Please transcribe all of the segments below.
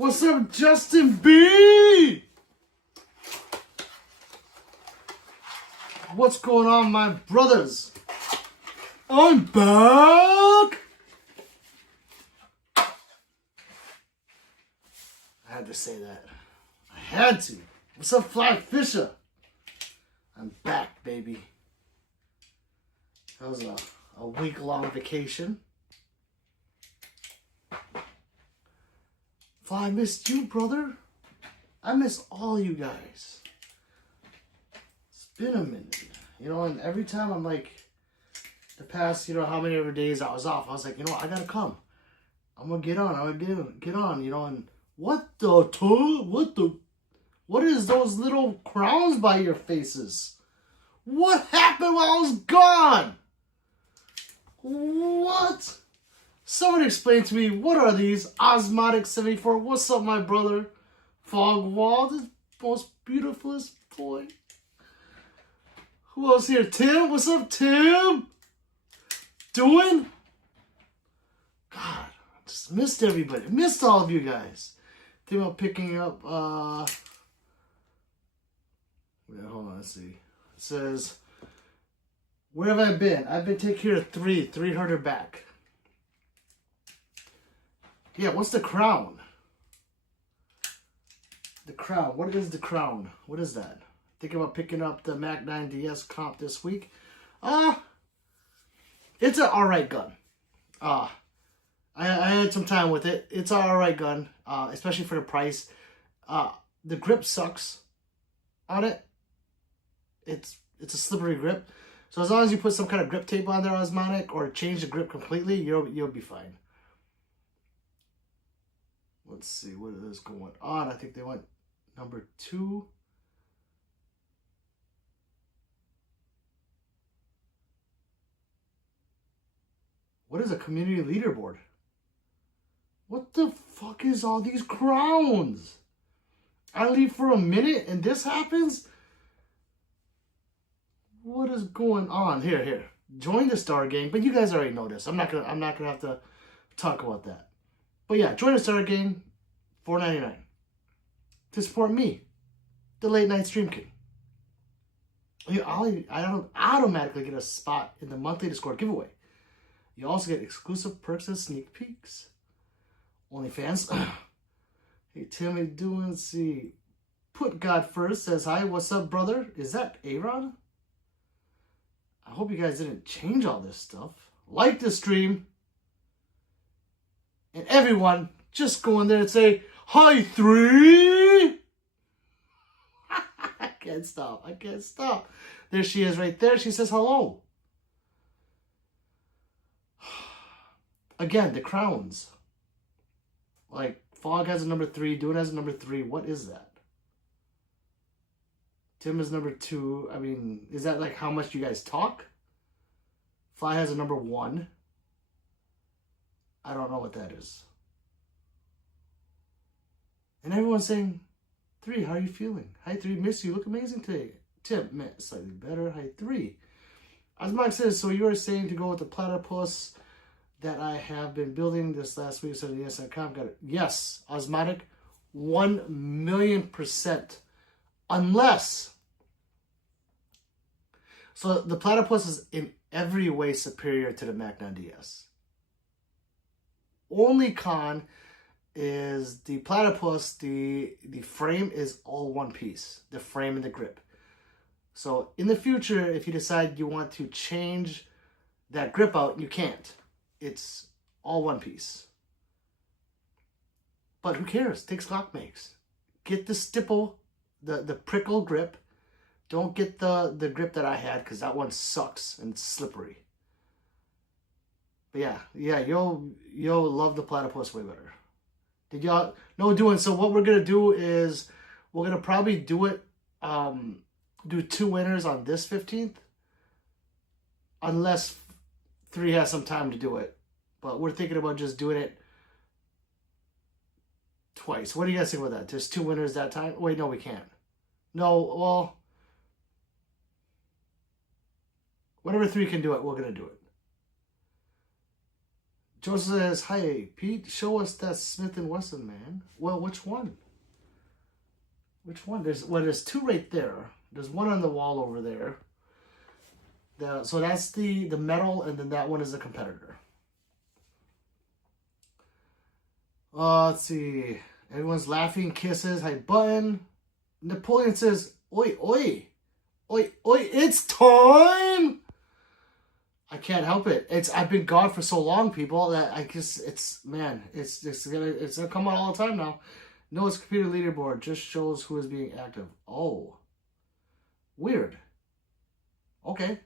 What's up, Justin B? What's going on, my brothers? I'm back. I had to say that. I had to. What's up, Fly Fisher? I'm back, baby. That was a week-long vacation. Fly, I missed you, brother. I miss all you guys. It's been a minute. You know, and every time I'm like, the past, how many ever days I was off, I was like, I gotta come. I'm gonna get on. I'm gonna get on, and what is those little crowns by your faces? What happened while I was gone? What? Someone explain to me, what are these? Osmotic 74. What's up, my brother? Fogwall, the most beautifulest boy. Who else here? Tim? What's up, Tim? Doing? God, I just missed everybody. Missed all of you guys. Think about picking up, hold on, let's see. It says, where have I been? I've been taking care of 300 back. Yeah, what's the crown? The crown. What is the crown? What is that? Thinking about picking up the Mac 9 DS comp this week. It's an alright gun. I had some time with it. It's an alright gun, especially for the price. The grip sucks on it. It's a slippery grip. So as long as you put some kind of grip tape on there, osmotic, or change the grip completely, you'll be fine. Let's see, what is going on? I think they went number 2. What is a community leaderboard? What the fuck is all these crowns? I leave for a minute and this happens? What is going on? Here. Join the Star Gang, but you guys already know this. I'm not gonna have to talk about that. But yeah, join the Star Gang, $4.99 to support me, the Late Night Stream King. I don't automatically get a spot in the monthly Discord giveaway. You also get exclusive perks and sneak peeks. OnlyFans. Hey Tim, how you doing? Let's see. Put God First says hi. What's up, brother? Is that Aaron? I hope you guys didn't change all this stuff. Like the stream. And everyone, just go in there and say, hi, 3. I can't stop. There she is right there. She says hello. Again, the crowns. Like, Fog has a number 3. Dune has a number 3. What is that? Tim is number 2. I mean, is that like how much you guys talk? Fly has a number 1. I don't know what that is. And everyone's saying, 3, how are you feeling? Hi, 3, miss you. Look amazing today. Tim, slightly better. Hi, 3. Osmotic says, so you are saying to go with the platypus that I have been building this last week, so yes.com got it. Yes, Osmotic, 1,000,000%. Unless, so the platypus is in every way superior to the Mac 9 DS. Only con is the platypus, the frame is all one piece, the frame and the grip. So in the future, if you decide you want to change that grip out, you can't. It's all one piece. But who cares? Take Glock makes. Get the stipple, the prickle grip. Don't get the grip that I had, because that one sucks and it's slippery. But yeah, you'll love the platypus way better. Did y'all know doing? So what we're gonna do is we're gonna probably do it, do 2 winners on this 15th, unless 3 has some time to do it. But we're thinking about just doing it twice. What do you guys think about that? Just 2 winners that time? Wait, no, we can't. No, well, whenever 3 can do it, we're gonna do it. Joseph says, hi, Pete, show us that Smith & Wesson, man. Well, which one? Which one? There's two right there. There's one on the wall over there. So that's the metal, and then that one is a competitor. Let's see. Everyone's laughing, kisses, hi, button. Napoleon says, oi, oi. Oi, oi, it's time! I can't help it. I've been gone for so long, people, that I just, it's gonna come out all the time now. No, it's computer leaderboard. Just shows who is being active. Oh. Weird. Okay.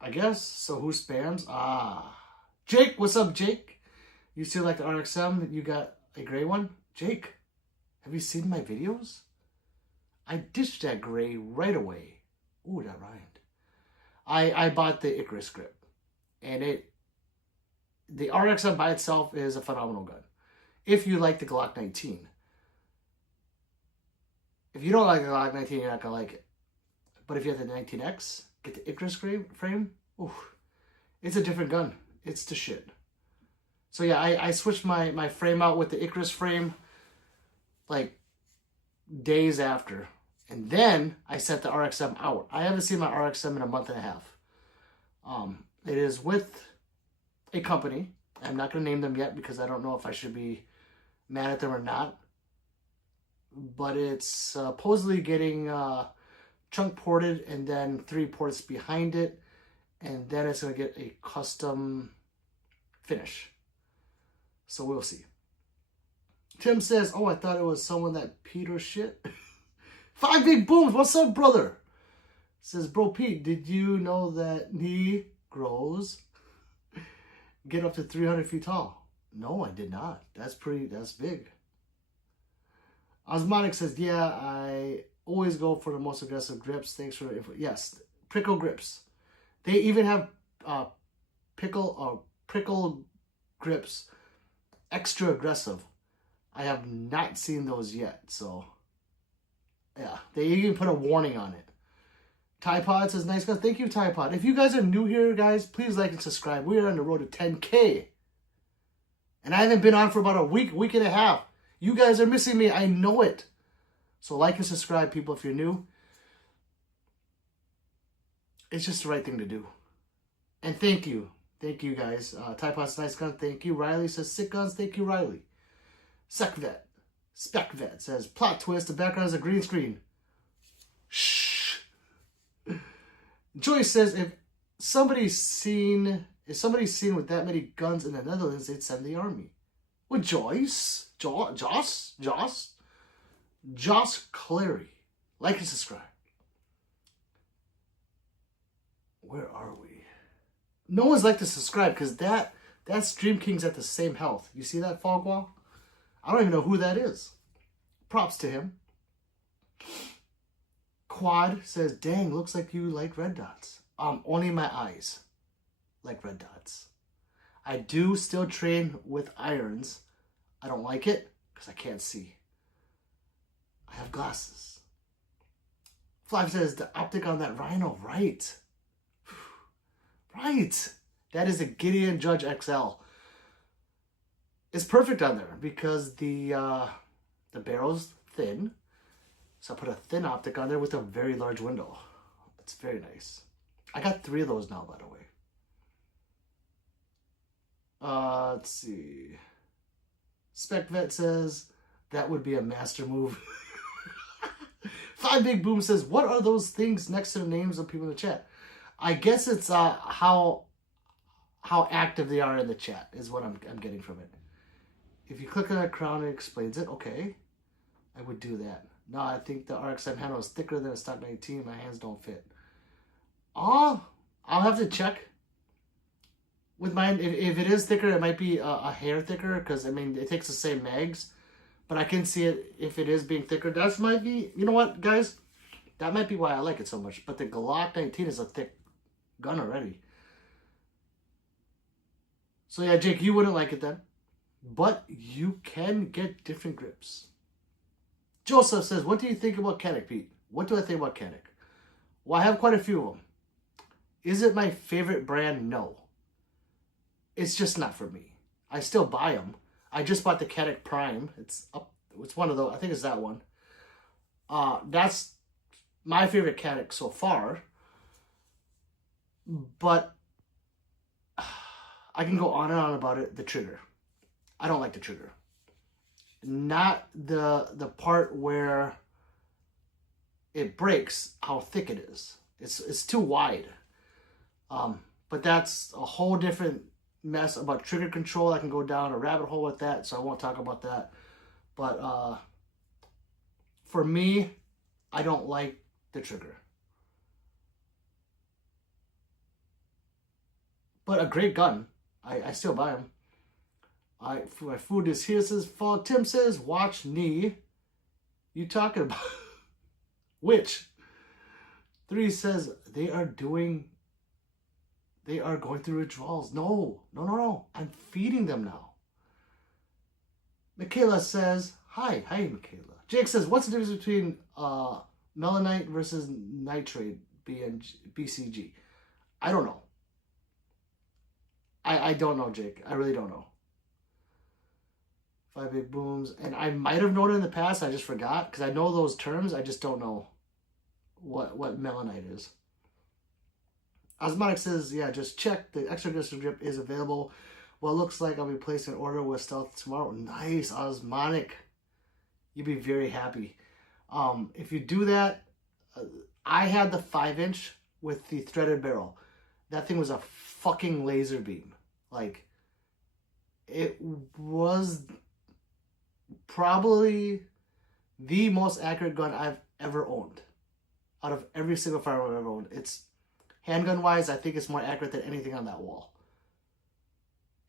I guess. So who spams? Ah. Jake, what's up, Jake? You still like the RXM? You got a gray one? Jake, have you seen my videos? I ditched that gray right away. Ooh, that rhymed. I bought the Icarus grip. And the RXM by itself is a phenomenal gun. If you like the Glock 19. If you don't like the Glock 19, you're not going to like it. But if you have the 19X, get the Icarus frame, ooh, it's a different gun. It's the shit. So yeah, I switched my frame out with the Icarus frame like days after. And then I set the RXM out. I haven't seen my RXM in a month and a half. It is with a company. I'm not going to name them yet because I don't know if I should be mad at them or not. But it's supposedly getting chunk ported and then 3 ports behind it. And then it's going to get a custom finish. So we'll see. Tim says, oh, I thought it was someone that Peter shit. 5 big booms. What's up, brother? Says, bro, Pete, did you know that Negroes get up to 300 feet tall? No, I did not. That's big. Osmotic says, yeah, I always go for the most aggressive grips. Thanks for the info. Yes, prickle grips. They even have prickle grips, extra aggressive. I have not seen those yet, so yeah. They even put a warning on it. Tide Pod says, nice guys. Thank you, Tide Pod. If you guys are new here, guys, please like and subscribe. We are on the road to 10K. And I haven't been on for about a week and a half. You guys are missing me. I know it. So like and subscribe, people, if you're new. It's just the right thing to do. And thank you. Thank you, guys. Tide Pod's nice gun. Thank you. Riley says, sick guns. Thank you, Riley. Secvet. Specvet says, plot twist. The background is a green screen. Shh. Joyce says, if somebody's seen with that many guns in the Netherlands, they'd send the army. Well, Joyce, Joss Clary, like and subscribe. Where are we? No one's like to subscribe because that Stream King's at the same health. You see that, Fogwall? I don't even know who that is. Props to him. Quad says, dang, looks like you like red dots. Only my eyes like red dots. I do still train with irons. I don't like it because I can't see. I have glasses. Flav says, the optic on that Rhino, right. Right. That is a Gideon Judge XL. It's perfect on there because the barrel's thin. So I put a thin optic on there with a very large window. It's very nice. I got 3 of those now, by the way. Let's see. SpecVet says, that would be a master move. 5 Big Boom says, what are those things next to the names of people in the chat? I guess it's how active they are in the chat is what I'm getting from it. If you click on that crown, it explains it. Okay. I would do that. No, I think the RXM handle is thicker than a stock 19. My hands don't fit. Oh, I'll have to check. With mine, if it is thicker, it might be a hair thicker because, I mean, it takes the same mags. But I can see it if it is being thicker. That might be, you know what, guys? That might be why I like it so much. But the Glock 19 is a thick gun already. So, yeah, Jake, you wouldn't like it then. But you can get different grips. Joseph says, what do you think about Canik, Pete? What do I think about Canik? Well, I have quite a few of them. Is it my favorite brand? No. it's just not for me. I still buy them. I just bought the Kinetic Prime. It's one of those. I think it's that one. That's my favorite Kinetic so far. But I can go on and on about it. The trigger. I don't like the trigger. Not the part where it breaks, how thick it is. It's too wide. But that's a whole different mess about trigger control. I can go down a rabbit hole with that, so I won't talk about that. But for me, I don't like the trigger. But a great gun. I still buy them. My food is here, says Fall. Tim says, watch knee. You talking about? Which? 3 says, they are going through withdrawals. No. I'm feeding them now. Michaela says, hi, Michaela. Jake says, what's the difference between melanite versus nitrate BCG? I don't know. I don't know, Jake. I really don't know. 5 big booms. And I might have known it in the past. I just forgot. Because I know those terms. I just don't know what melanite is. Osmotic says, yeah, just check. The extra aggressive grip is available. Well, it looks like I'll be placing an order with Stealth tomorrow. Nice, Osmotic. You'll be very happy. If you do that, I had the 5-inch with the threaded barrel. That thing was a fucking laser beam. Like, it was probably the most accurate gun I've ever owned. Out of every single firearm I've ever owned. It's, handgun wise, I think it's more accurate than anything on that wall.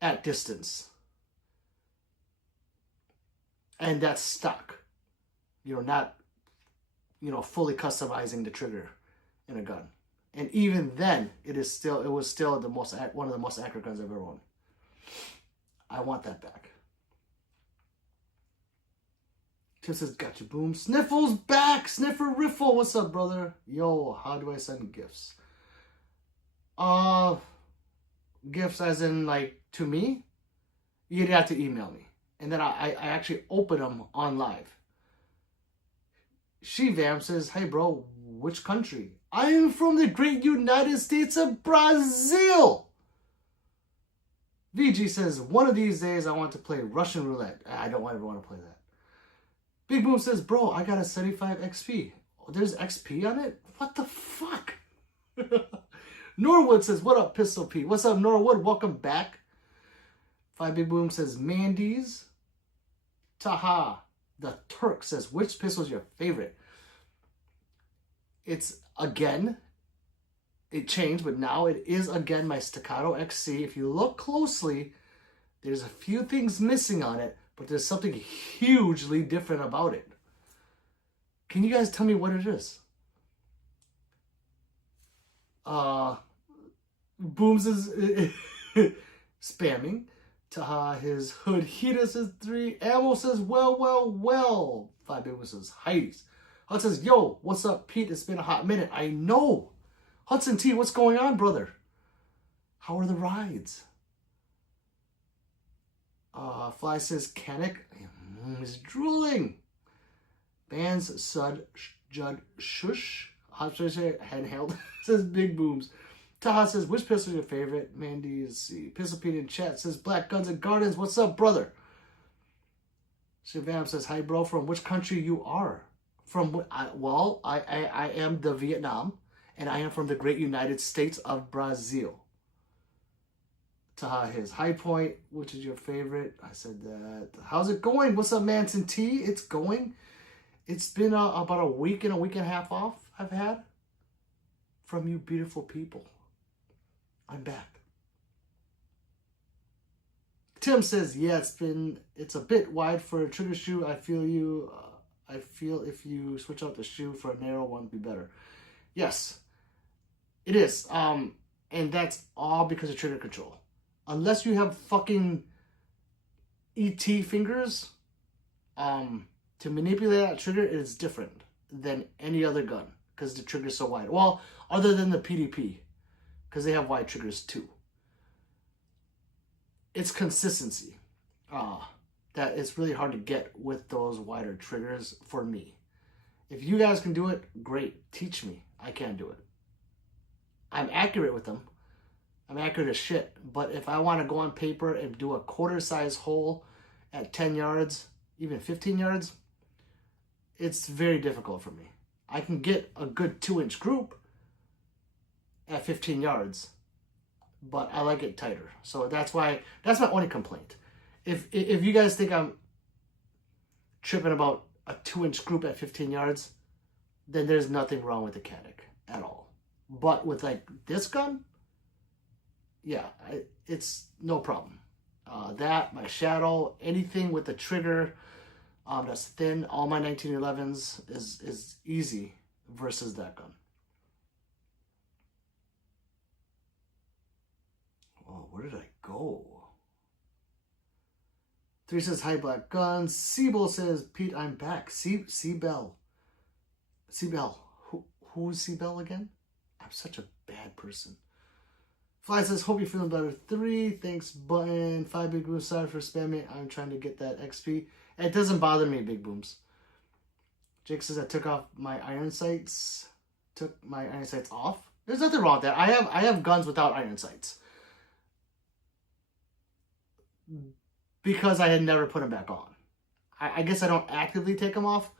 At distance. And that's stock. Not, fully customizing the trigger in a gun. And even then, it was still one of the most accurate guns I've ever owned. I want that back. Tim says, gotcha, boom. Sniffle's back. Sniffer Riffle. What's up, brother? Yo, how do I send gifts? Gifts as in, like, to me? You'd have to email me. And then I actually open them on live. She-Vam says, hey, bro, which country? I am from the great United States of Brazil. VG says, one of these days I want to play Russian roulette. I don't ever want to play that. Big Boom says, bro, I got a 75 XP. Oh, there's XP on it? What the fuck? Norwood says, what up, Pistol Pete? What's up, Norwood? Welcome back. 5 Big Boom says, Mandy's. Taha. The Turk says, which pistol is your favorite? It's, again, it changed, but now it is, again, my Staccato XC. If you look closely, there's a few things missing on it, but there's something hugely different about it. Can you guys tell me what it is? Booms is spamming. Taha, his hood. Hita says 3. Ammo says, well. 5 Big Boom says, Heidi's. Hudson says, yo, what's up, Pete? It's been a hot minute. I know. Hudson T, what's going on, brother? How are the rides? Fly says, Kanik. He's drooling. Bands, Sud, Judd, Shush. Handheld. Says Big Booms. Taha says, which pistol is your favorite? Mandy is Pistol Pete in chat says, Black Guns and Gardens. What's up, brother? Shivam says, hi, bro. From which country you are? I am the Vietnam, and I am from the great United States of Brazil. Taha, his High Point. Which is your favorite? I said that. How's it going? What's up, Manson T? It's going. It's been about a week and a half off I've had from you beautiful people. I'm back. Tim says, yeah, it's a bit wide for a trigger shoe. I feel you. I feel if you switch out the shoe for a narrow one, it'd be better. Yes, it is. And that's all because of trigger control. Unless you have fucking ET fingers, to manipulate that trigger, it is different than any other gun because the trigger is so wide. Well, other than the PDP, because they have wide triggers too. it's consistency that is really hard to get with those wider triggers for me. If you guys can do it, great. Teach me. I can't do it. I'm accurate with them. I'm accurate as shit. But if I want to go on paper and do a quarter size hole at 10 yards, even 15 yards, it's very difficult for me. I can get a good 2-inch group at 15 yards, but I like it tighter. So that's my only complaint. If you guys think I'm tripping about a 2-inch group at 15 yards, then there's nothing wrong with the Canik at all. But with like this gun, yeah, it's no problem. That, my shadow, anything with the trigger that's thin, all my 1911s is easy versus that gun. Oh, where did I go? 3 says, hi, Black Guns. Siebel says, Pete, I'm back. Seabell. Who's Seabell again? I'm such a bad person. Fly says, hope you're feeling better. 3, thanks, Button. 5, Big Boom, sorry for spamming. I'm trying to get that XP. It doesn't bother me, Big Booms. Jake says, I took off my iron sights. Took my iron sights off. There's nothing wrong with that. I have guns without iron sights. Because I had never put them back on. I guess I don't actively take them off.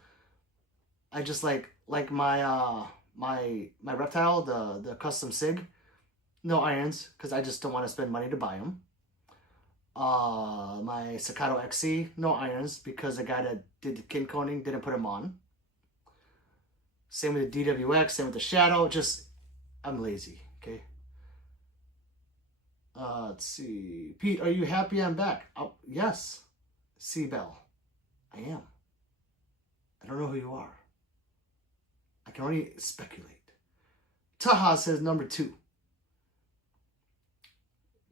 I just like my my reptile, the custom SIG, no irons because I just don't want to spend money to buy them. My Staccato XC, no irons because the guy that did the kin coning didn't put them on. Same with the DWX, same with the Shadow. Just I'm lazy. Okay. Let's see. Pete, are you happy I'm back? Oh, yes. Seabell. I am. I don't know who you are. I can only speculate. Taha says number 2.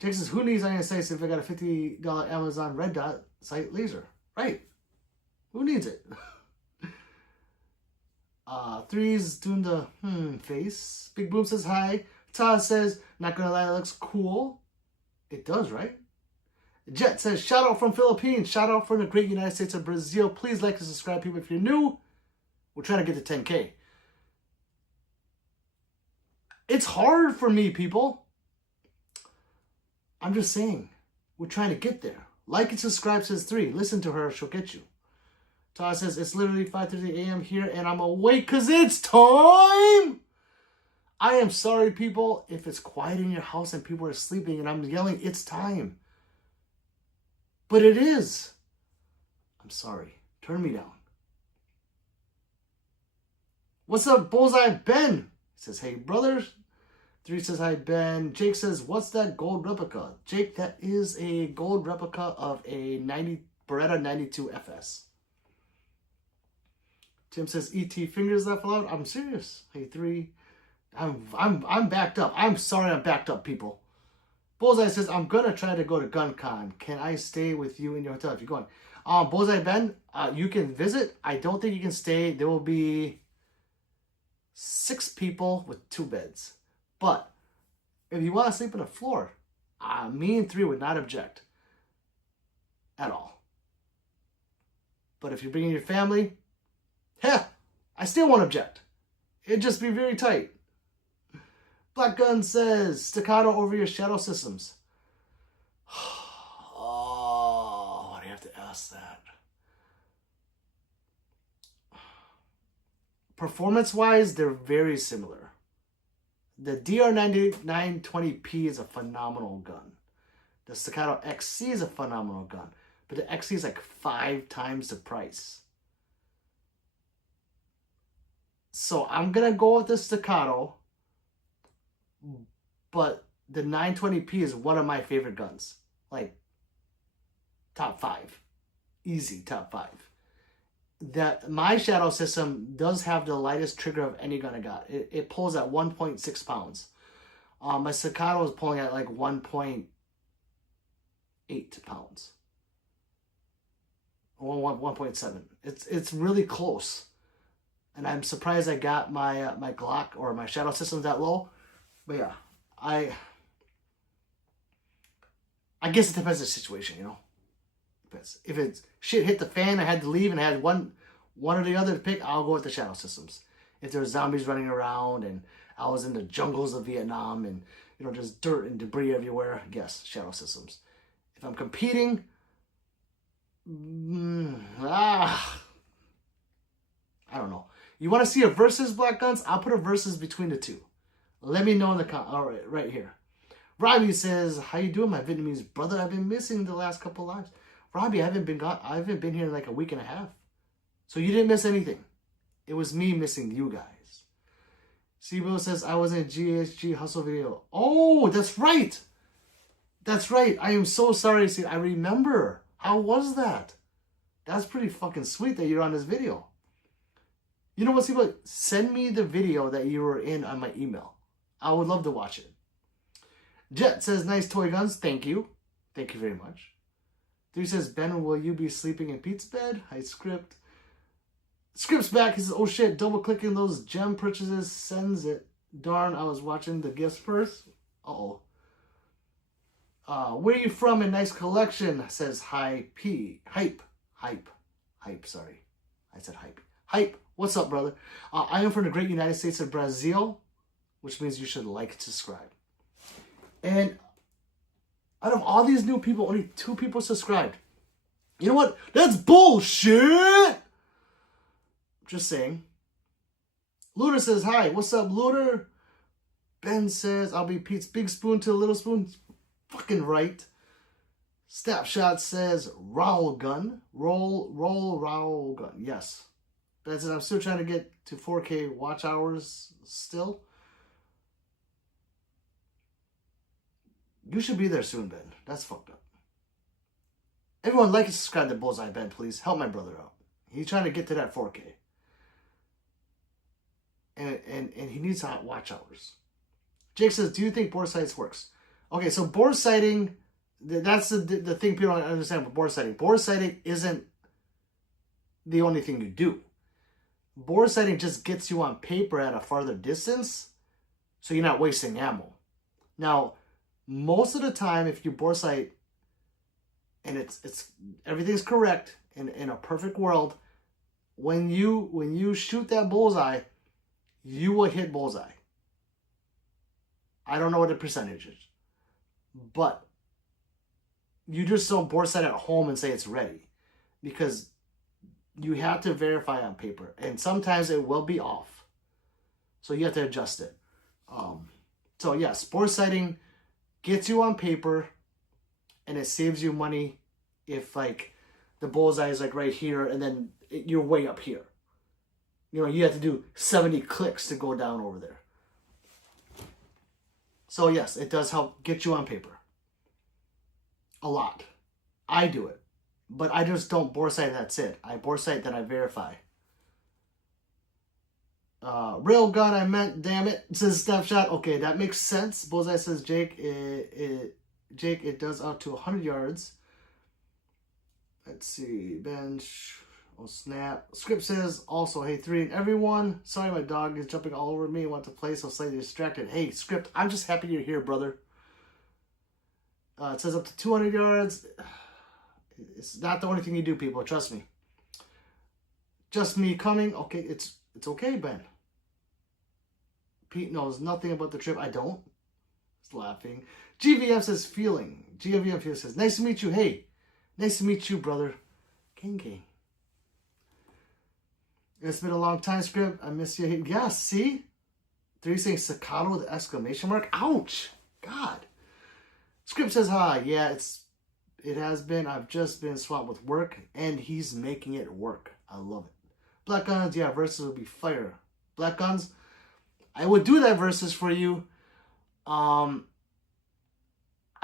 Jake says, who needs iron sights if I got a $50 Amazon red dot sight laser? Right. Who needs it? 3's doing the face. Big Boom says hi. Taha says, not gonna lie, it looks cool. It does, right? Jet says, shout out from Philippines. Shout out from the great United States of Brazil. Please like and subscribe, people, if you're new. We're trying to get to 10K. It's hard for me, people. I'm just saying. We're trying to get there. Like and subscribe, says 3. Listen to her. She'll get you. Todd says, it's literally 5:30 a.m. here, and I'm awake because it's time. I am sorry, people, if it's quiet in your house and people are sleeping and I'm yelling, it's time. But it is. I'm sorry. Turn me down. What's up, Bullseye Ben? He says, hey, brothers. 3 says, hi, Ben. Jake says, what's that gold replica? Jake, that is a gold replica of a Beretta 92 FS. Tim says, ET fingers that fell out. I'm serious. Hey, 3. I'm backed up. I'm sorry I'm backed up, people. Bullseye says, I'm gonna try to go to GunCon. Can I stay with you in your hotel if you're going? Bullseye Ben, you can visit. I don't think you can stay. There will be 6 people with 2 beds. But if you want to sleep on the floor, me and 3 would not object at all. But if you're bringing your family, I still won't object. It'd just be very tight. Black Gun says, staccato over your shadow systems. Oh, why do you have to ask that? Performance-wise, they're very similar. The DR920P is a phenomenal gun. The Staccato XC is a phenomenal gun. But the XC is like 5 times the price. So I'm going to go with the Staccato. But the 920P is one of my favorite guns. Like, top 5. Easy top 5. My shadow system does have the lightest trigger of any gun I got. It pulls at 1.6 pounds. My Staccato is pulling at like 1.8 pounds. Or 1.7. It's really close. And I'm surprised I got my my Glock or my shadow system that low. But yeah, I guess it depends on the situation, you know. Depends. If it's shit hit the fan, I had to leave and I had one or the other to pick, I'll go with the shadow systems. If there's zombies running around and I was in the jungles of Vietnam and, you know, just dirt and debris everywhere, yes, shadow systems. If I'm competing, I don't know. You want to see a versus Black Guns? I'll put a versus between the two. Let me know in the comment. All right, right here. Robbie says, "How you doing, my Vietnamese brother? I've been missing the last couple lives." Robbie, I haven't been here in like a week and a half, so you didn't miss anything. It was me missing you guys. Sibo says, "I was in a GHG hustle video." Oh, that's right. That's right. I am so sorry. See, I remember. How was that? That's pretty fucking sweet that you're on this video. You know what, Sibo? Send me the video that you were in on my email. I would love to watch it. Jet says, "Nice toy guns." Thank you. Thank you very much. 3 says, "Ben, will you be sleeping in Pete's bed?" Hi, Script. Script's back. He says, "Oh shit, double clicking those gem purchases sends it. Darn, I was watching the gifts first." Uh-oh. "Where you from in nice collection?" says Hi P. Hype. Sorry. I said hype. Hype. What's up, brother? "I am from the great United States of Brazil," which means you should like and subscribe. And out of all these new people, only 2 people subscribed. You know what? That's bullshit! Just saying. Looter says, "Hi, what's up, Looter?" Ben says, "I'll be Pete's big spoon to a little spoon." Fucking right. Snapshot says, "Roll gun." Roll gun. Yes. Ben says, "I'm still trying to get to 4K watch hours still." You should be there soon, Ben. That's fucked up. Everyone, like and subscribe to Bullseye Ben, please. Help my brother out. He's trying to get to that 4K. And he needs hot watch hours. Jake says, "Do you think bore sights works?" Okay, so bore sighting, that's the thing people don't understand with bore sighting. Bore sighting isn't the only thing you do. Bore sighting just gets you on paper at a farther distance, so you're not wasting ammo. Now, most of the time, if you bore sight and it's everything's correct in a perfect world, when you shoot that bullseye, you will hit bullseye. I don't know what the percentage is, but you just don't bore sight at home and say it's ready, because you have to verify on paper, and sometimes it will be off, so you have to adjust it. So yes, bore sighting gets you on paper, and it saves you money if like the bullseye is like right here and then you're way up here. You know, you have to do 70 clicks to go down over there. So yes, it does help get you on paper. A lot. I do it. But I just don't bore sight, that's it. I bore sight, then I verify. Rail gun, I meant, damn it. It says snapshot. Okay, that makes sense. Bullseye says, Jake, it does out to 100 yards. Let's see. Bench. Oh, snap. Script says, also, hey, 3 and everyone. Sorry, my dog is jumping all over me. I want to play, so slightly distracted. Hey, Script, I'm just happy you're here, brother. It says up to 200 yards. It's not the only thing you do, people. Trust me. Just me coming. Okay, it's okay, Ben. Pete knows nothing about the trip. I don't. He's laughing. GVF says feeling. GVF says, nice to meet you. Hey, nice to meet you, brother. Gang, gang. It's been a long time, Script. I miss you. Yeah, see? 3 saying staccato with exclamation mark. Ouch. God. Script says, hi. Yeah, it has been. I've just been swamped with work, and he's making it work. I love it. Black Guns, yeah, versus would be fire. Black Guns, I would do that versus for you. I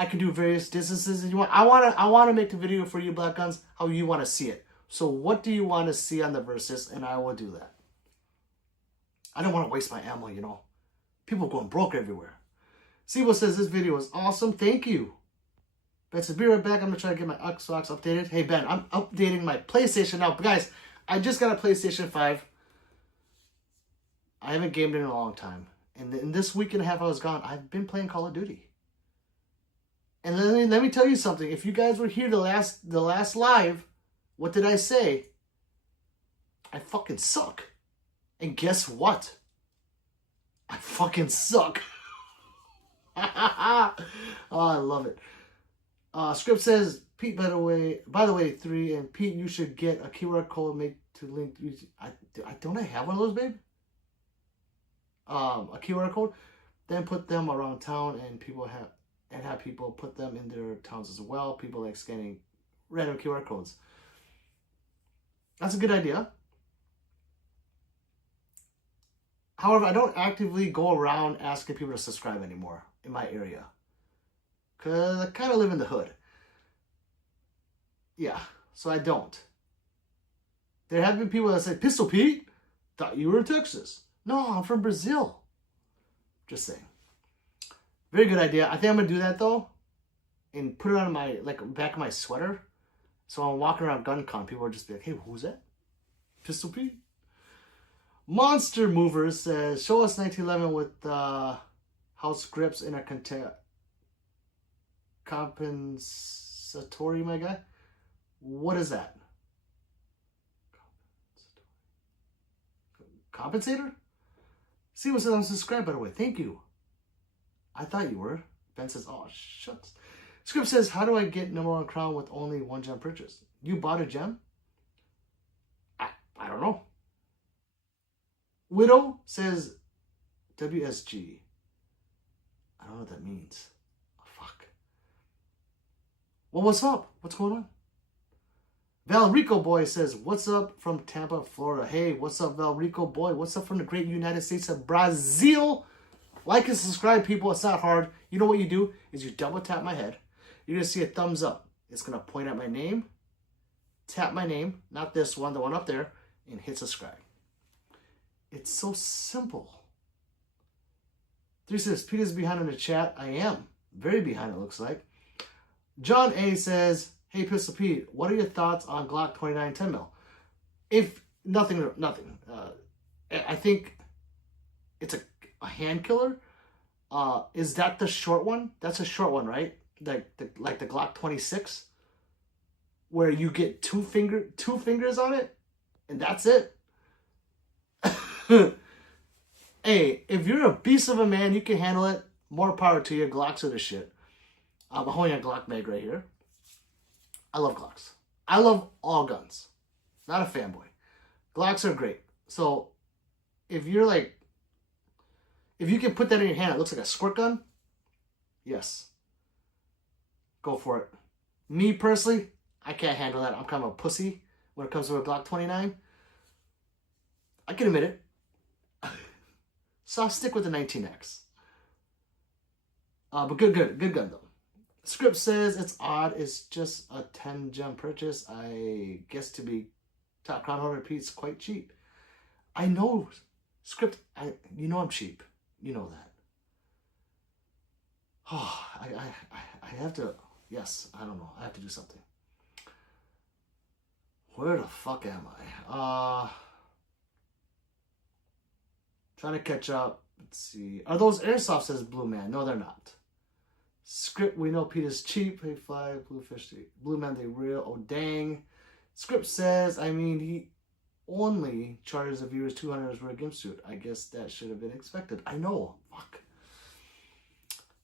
can do various distances if you want. I want to make the video for you, Black Guns, how you want to see it. So what do you want to see on the versus, and I will do that. I don't want to waste my ammo, you know. People going broke everywhere. Sibo says this video is awesome. Thank you. Ben says, be right back. I'm going to try to get my Xbox updated. Hey, Ben, I'm updating my PlayStation now. But guys, I just got a PlayStation 5. I haven't gamed in a long time. And in this week and a half I was gone, I've been playing Call of Duty. And let me tell you something. If you guys were here the last live, what did I say? I fucking suck. And guess what? I fucking suck. Oh, I love it. Script says, Pete, by the way, 3, and Pete, you should get a QR code made to link. Don't I have one of those, babe? A QR code, then put them around town, and have people put them in their towns as well. People like scanning random QR codes. That's a good idea. However, I don't actively go around asking people to subscribe anymore in my area. Because I kind of live in the hood. Yeah, so I don't. There have been people that say, Pistol Pete, thought you were in Texas. No, I'm from Brazil. Just saying. Very good idea. I think I'm going to do that, though. And put it on my, back of my sweater. So I'm walking around GunCon. People will just be like, hey, who's that? Pistol Pete? Monster Mover says, show us 1911 with house grips in a compensatory, my guy. What is that? Compensator? See what says I'm subscribed, by the way. Thank you. I thought you were. Ben says, oh, shucks. Script says, how do I get #1 crown with only 1 gem purchase? You bought a gem? I don't know. Widow says, WSG. I don't know what that means. Oh, fuck. Well, what's up? What's going on? Valrico Boy says, what's up from Tampa, Florida? Hey, what's up, Valrico Boy? What's up from the great United States of Brazil? Like and subscribe, people. It's not hard. You know what you do is you double tap my head. You're going to see a thumbs up. It's going to point at my name. Tap my name, not this one, the one up there, and hit subscribe. It's so simple. 3 says, Peter's behind in the chat. I am. Very behind, it looks like. John A says, hey, Pistol Pete, what are your thoughts on Glock 29 10mm? If nothing. I think it's a hand killer. Is that the short one? That's a short one, right? Like the Glock 26, where you get two fingers on it, and that's it. Hey, if you're a beast of a man, you can handle it. More power to you. Glocks are the shit. I'm holding a Glock mag right here. I love Glocks. I love all guns. Not a fanboy. Glocks are great. So, if you can put that in your hand, it looks like a squirt gun. Yes. Go for it. Me, personally, I can't handle that. I'm kind of a pussy when it comes to a Glock 29. I can admit it. So I'll stick with the 19X. But good gun though. Script says it's odd. It's just a 10 gem purchase. I guess to be top crown holder Pete's quite cheap. I know, Script. You know I'm cheap. You know that. Oh, I have to. Yes, I don't know. I have to do something. Where the fuck am I? Trying to catch up. Let's see. Are those airsoft, says Blue Man? No, they're not. Script, we know Peter's cheap. Hey, 5, Bluefish, Blue Man, they real. Oh, dang. Script says, I mean, he only charges the viewers $200 for a gimp suit. I guess that should have been expected. I know. Fuck.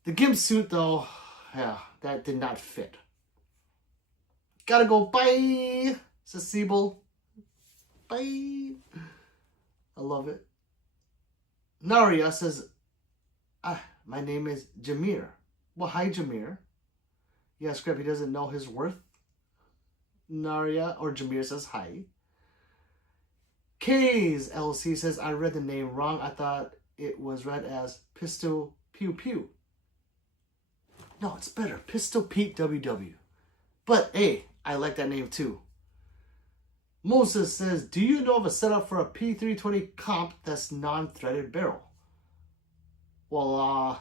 The gimp suit, though, yeah, that did not fit. Gotta go. Bye, says Siebel. Bye. I love it. Naria says, my name is Jameer. Well, hi, Jameer. Yeah, Script, he doesn't know his worth. Naria, or Jameer says hi. K's LC says, I read the name wrong. I thought it was read as Pistol Pew Pew. No, it's better. Pistol Pete WW. But, hey, I like that name too. Moses says, do you know of a setup for a P320 comp that's non-threaded barrel? Well,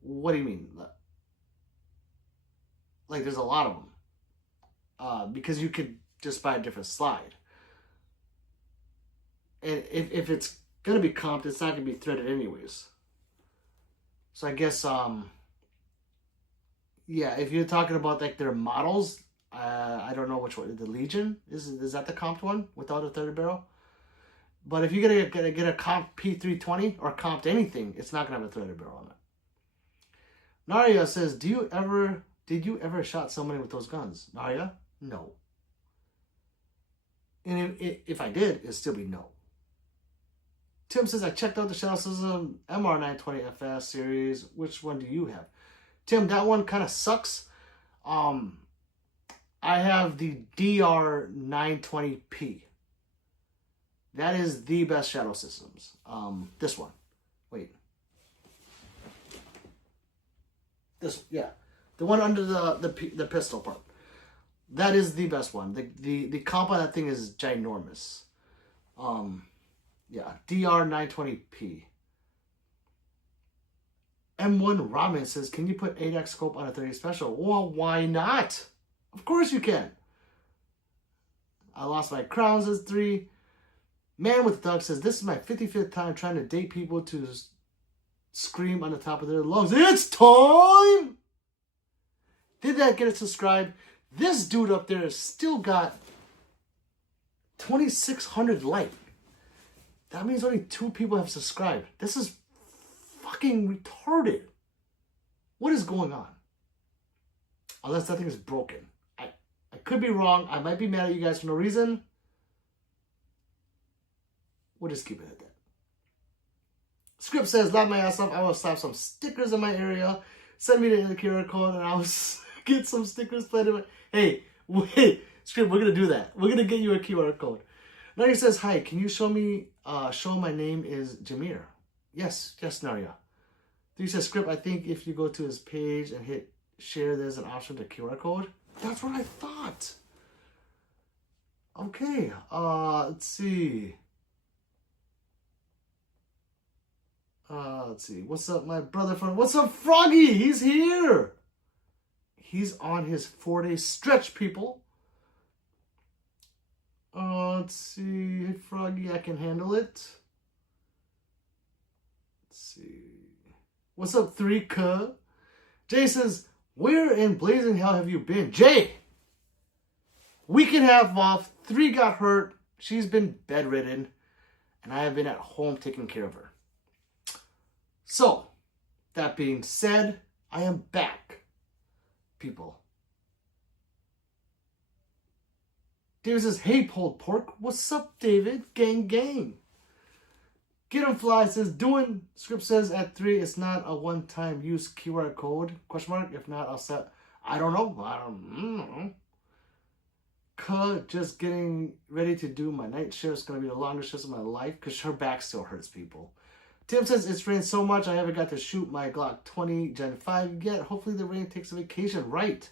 what do you mean? Like, there's a lot of them. Because you could just buy a different slide. And if it's going to be comped, it's not going to be threaded anyways. So I guess, Yeah, if you're talking about like their models, I don't know which one. The Legion is that the comped one without a third barrel? But if you're gonna get a comp P320 or comped anything, it's not gonna have a threaded barrel on it. Naria says, did you ever shot somebody with those guns? Naria, no. And if I did, it'd still be no. Tim says, I checked out the Shadow System MR920 FS series. Which one do you have? Tim, that one kind of sucks. I have the DR920P. That is the best Shadow Systems. This one. Wait. This, yeah. The one under the pistol part. That is the best one. The comp on that thing is ginormous. Yeah, DR920P. M1 Ramen says, can you put 8x scope on a 30 special? Well, why not? Of course you can. I lost my crowns as 3. Man with the Dog says, this is my 55th time trying to date people to scream on the top of their lungs. It's time! Did that get a subscribe? This dude up there has still got 2,600 likes. That means only 2 people have subscribed. This is fucking retarded. What is going on? Unless that thing is broken. I could be wrong. I might be mad at you guys for no reason. We'll just keep it at that. Script says, laugh my ass off. I will slap some stickers in my area. Send me the QR code and I will get some stickers planted. Hey, wait. Script, we're going to do that. We're going to get you a QR code. Naria says, hi, can you show me, show my name is Jameer? Yes, Naria. He says, Script, I think if you go to his page and hit share, there's an option to QR code. That's what I thought. Okay, let's see. Let's see. What's up, my brother from... What's up, Froggy? He's here. He's on his 4-day stretch, people. Let's see. Hey, Froggy, I can handle it. Let's see. What's up, 3K? Jay says, where in blazing hell have you been? Jay! Week and a half off. 3 got hurt. She's been bedridden. And I have been at home taking care of her. So, that being said, I am back, people. David says, hey, pulled pork. What's up, David? Gang, gang. Get him fly says, doing. Script says at 3, it's not a one-time use QR code. Question mark. If not, I'll set. I don't know. Just getting ready to do my night shift. It's going to be the longest shift of my life because her back still hurts, people. Tim says, it's rained so much I haven't got to shoot my Glock 20 Gen 5 yet. Hopefully the rain takes a vacation. Right.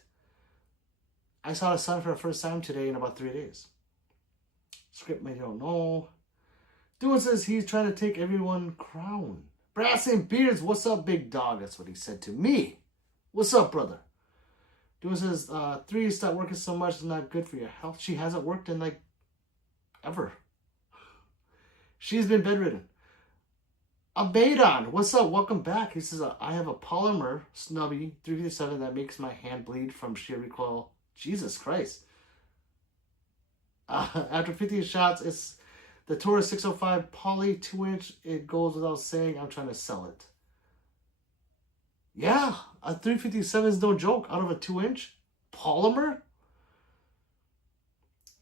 I saw the sun for the first time today in about 3 days. Script maybe don't know. Duan says he's trying to take everyone crown. Brass and Beards, what's up, big dog? That's what he said to me. What's up, brother? Duan says, 3, stop working so much. It's not good for your health. She hasn't worked in, like, ever. She's been bedridden. Abaddon, what's up? Welcome back. He says, I have a polymer snubby 357 that makes my hand bleed from sheer recoil. Jesus Christ. After 50 shots, it's the Taurus 605 poly 2-inch. It goes without saying I'm trying to sell it. Yeah, a 357 is no joke. Out of a 2-inch polymer?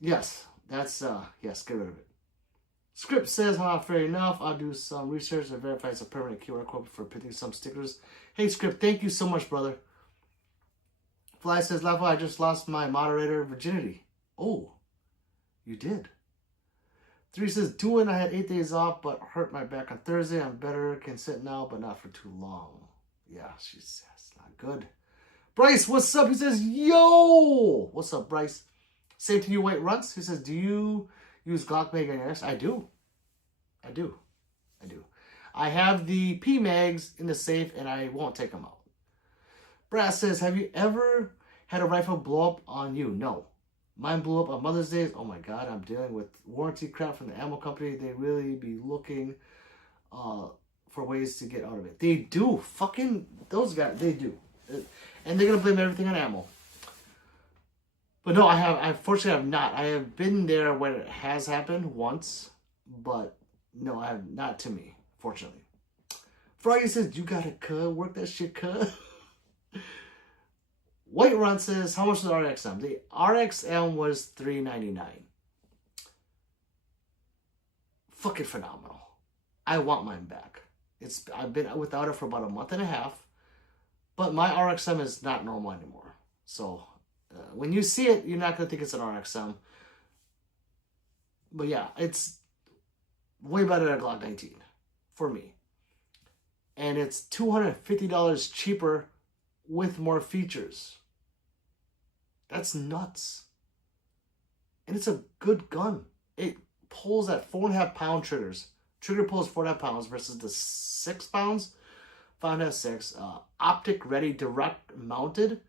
Yes, that's, yes, get rid of it. Script says, fair enough. I'll do some research and verify it's a permanent QR code for printing some stickers. Hey, Script, thank you so much, brother. Fly says, Lafo, I just lost my moderator virginity. Oh, you did. 3 says, doing, I had 8 days off, but hurt my back on Thursday. I'm better, can sit now, but not for too long. Yeah, she says, not good. Bryce, what's up? He says, yo! What's up, Bryce? Same to you, White Runts. He says, do you use Glock Mag on yours? I do. I have the P mags in the safe and I won't take them out. Brass says, have you ever had a rifle blow up on you? No. Mine blew up on Mother's Day. Oh my God, I'm dealing with warranty crap from the ammo company. They really be looking for ways to get out of it. They do. Fucking, those guys, they do. And they're going to blame everything on ammo. But no, I fortunately have not. I have been there where it has happened once, but no, I have not to me, fortunately. Froggy says, you got it, cuz. Work that shit, cuz. White Run says, how much was the RXM? The RXM was $399. Fucking phenomenal. I want mine back. I've been without it for about a month and a half, but my RXM is not normal anymore. So when you see it, you're not going to think it's an RXM. But yeah, it's way better than a Glock 19 for me. And it's $250 cheaper with more features. That's nuts. And it's a good gun. It pulls at 4.5 pound triggers. Trigger pulls 4.5 pounds versus the 6 pounds. 5.5, 6. Optic ready, direct mounted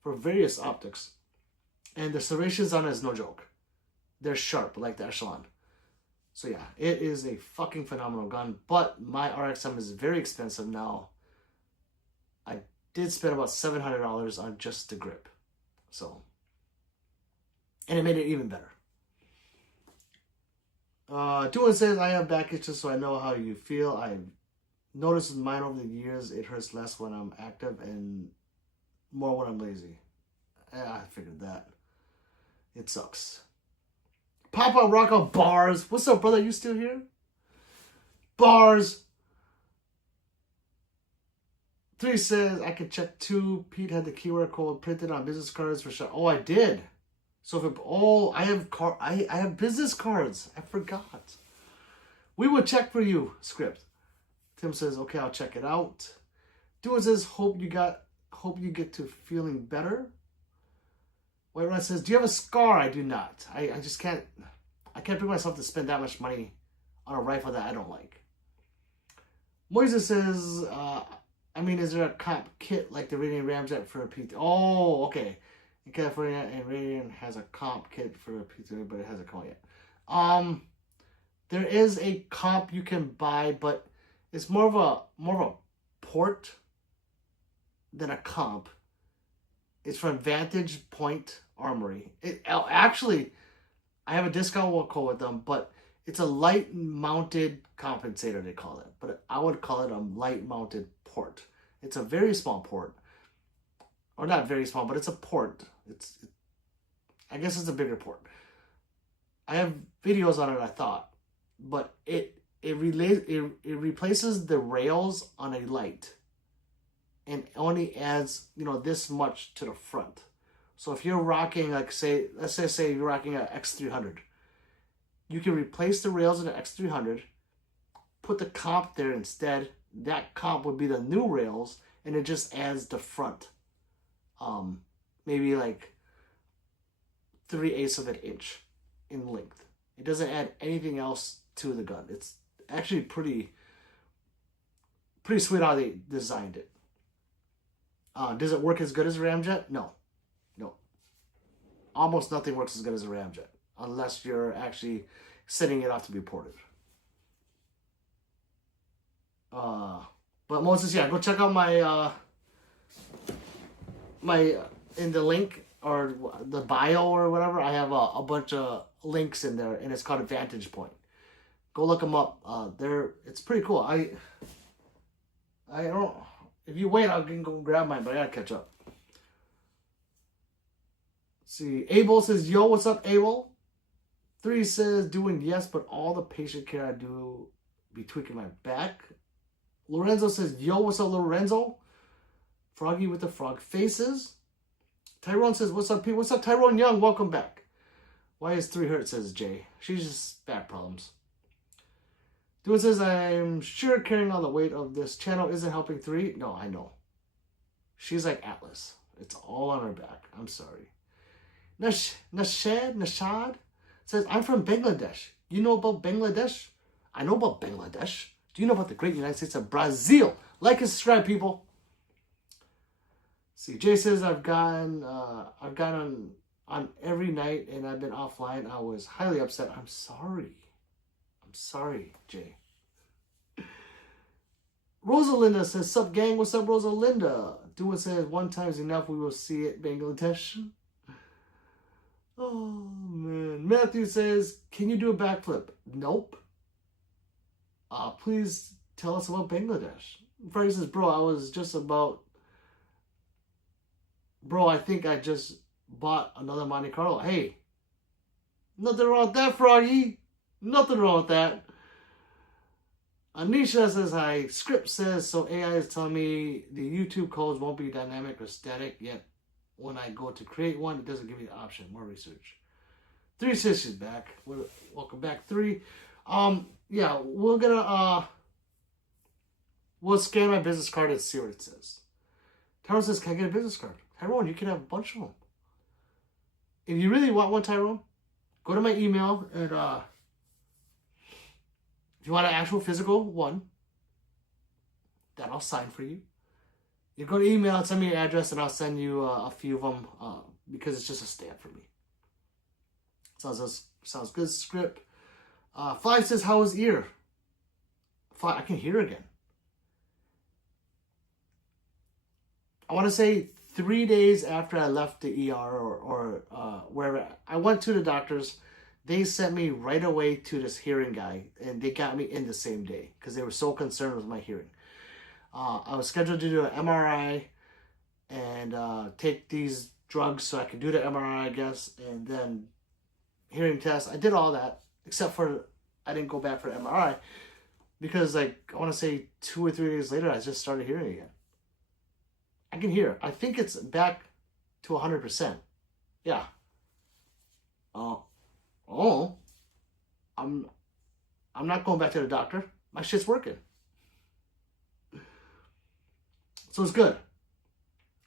for various optics. And the serrations on it is no joke. They're sharp like the Echelon. So yeah, it is a fucking phenomenal gun. But my RXM is very expensive now. I did spend about $700 on just the grip. So, and it made it even better. Duan says, I have back itches, so I know how you feel. I've noticed with mine over the years, it hurts less when I'm active and more when I'm lazy. I figured that. It sucks. Papa Rocco Bars. What's up, brother? You still here? Bars. 3 says, I can check 2. Pete had the QR code printed on business cards for sure. Oh, I did. So if I have business cards. I forgot. We will check for you, script. Tim says, okay, I'll check it out. Duan says, hope you get to feeling better. White Run says, do you have a scar? I do not. I just can't. I can't bring myself to spend that much money on a rifle that I don't like. Moises says, is there a comp kit like the Radiant Ramjet for a PT? Oh, okay. In California, and Radiant has a comp kit for a PT, but it hasn't come yet. There is a comp you can buy, but it's more of a port than a comp. It's from Vantage Point Armory. Actually, I have a discount code with them, but it's a light mounted compensator, they call it. But I would call it a light mounted port. It's a very small port. Or not very small, but it's a port. I guess it's a bigger port. I have videos on it, I thought. But it replaces the rails on a light. And only adds, this much to the front. So if you're rocking, let's say you're rocking an X300, you can replace the rails in the X300, put the comp there instead. That comp would be the new rails, and it just adds the front. Maybe like 3/8 of an inch in length. It doesn't add anything else to the gun. It's actually pretty sweet how they designed it. Does it work as good as a Ramjet? No. Almost nothing works as good as a Ramjet. Unless you're actually setting it off to be ported. But Moses, yeah, go check out my in the link or the bio or whatever. I have a bunch of links in there, and it's called a Vantage Point. Go look them up. It's pretty cool. I don't. If you wait, I can go grab mine, but I gotta catch up. Let's see, Abel says, yo, what's up, Abel? 3 says, doing yes, but all the patient care I do be tweaking my back. Lorenzo says, yo, what's up, Lorenzo? Froggy with the frog faces. Tyrone says, what's up, Pete? What's up, Tyrone Young? Welcome back. Why is 3 hurt, says Jay. She's just back problems. Dude says, I'm sure carrying all the weight of this channel isn't helping 3. No, I know. She's like Atlas. It's all on her back. I'm sorry. Nashad says, I'm from Bangladesh. You know about Bangladesh? I know about Bangladesh. Do you know about the great United States of Brazil? Like and subscribe, people. See, Jay says, I've gone on every night and I've been offline. I was highly upset. I'm sorry, Jay. Rosalinda says, sup gang, what's up, Rosalinda? Dua says, one time is enough. We will see it, Bangladesh. Oh, man. Matthew says, can you do a backflip? Nope. Please tell us about Bangladesh. Frank says, bro, I think I just bought another Monte Carlo. Hey, nothing wrong with that, Froggy. Nothing wrong with that. Anisha says, hi. Script says, so AI is telling me the YouTube codes won't be dynamic or static, yet when I go to create one, it doesn't give me the option. More research. 3 Sisters back. Welcome back, 3. Yeah, we're gonna, we'll scan my business card and see what it says. Tyrone says, can I get a business card? Tyrone, you can have a bunch of them. If you really want one, Tyrone, go to my email and, if you want an actual physical one, that I'll sign for you. You go to email and send me your address, and I'll send you a few of them because it's just a stamp for me. Sounds good. Script. 5 says, how is ear? 5, I can hear again. I want to say 3 days after I left the ER or wherever I went to the doctors. They sent me right away to this hearing guy, and they got me in the same day because they were so concerned with my hearing. I was scheduled to do an MRI and take these drugs so I could do the MRI, I guess, and then hearing test. I did all that, except for I didn't go back for the MRI because, like, I want to say 2 or 3 days later, I just started hearing again. I can hear. I think it's back to 100%. Yeah. I'm not going back to the doctor. My shit's working. So it's good.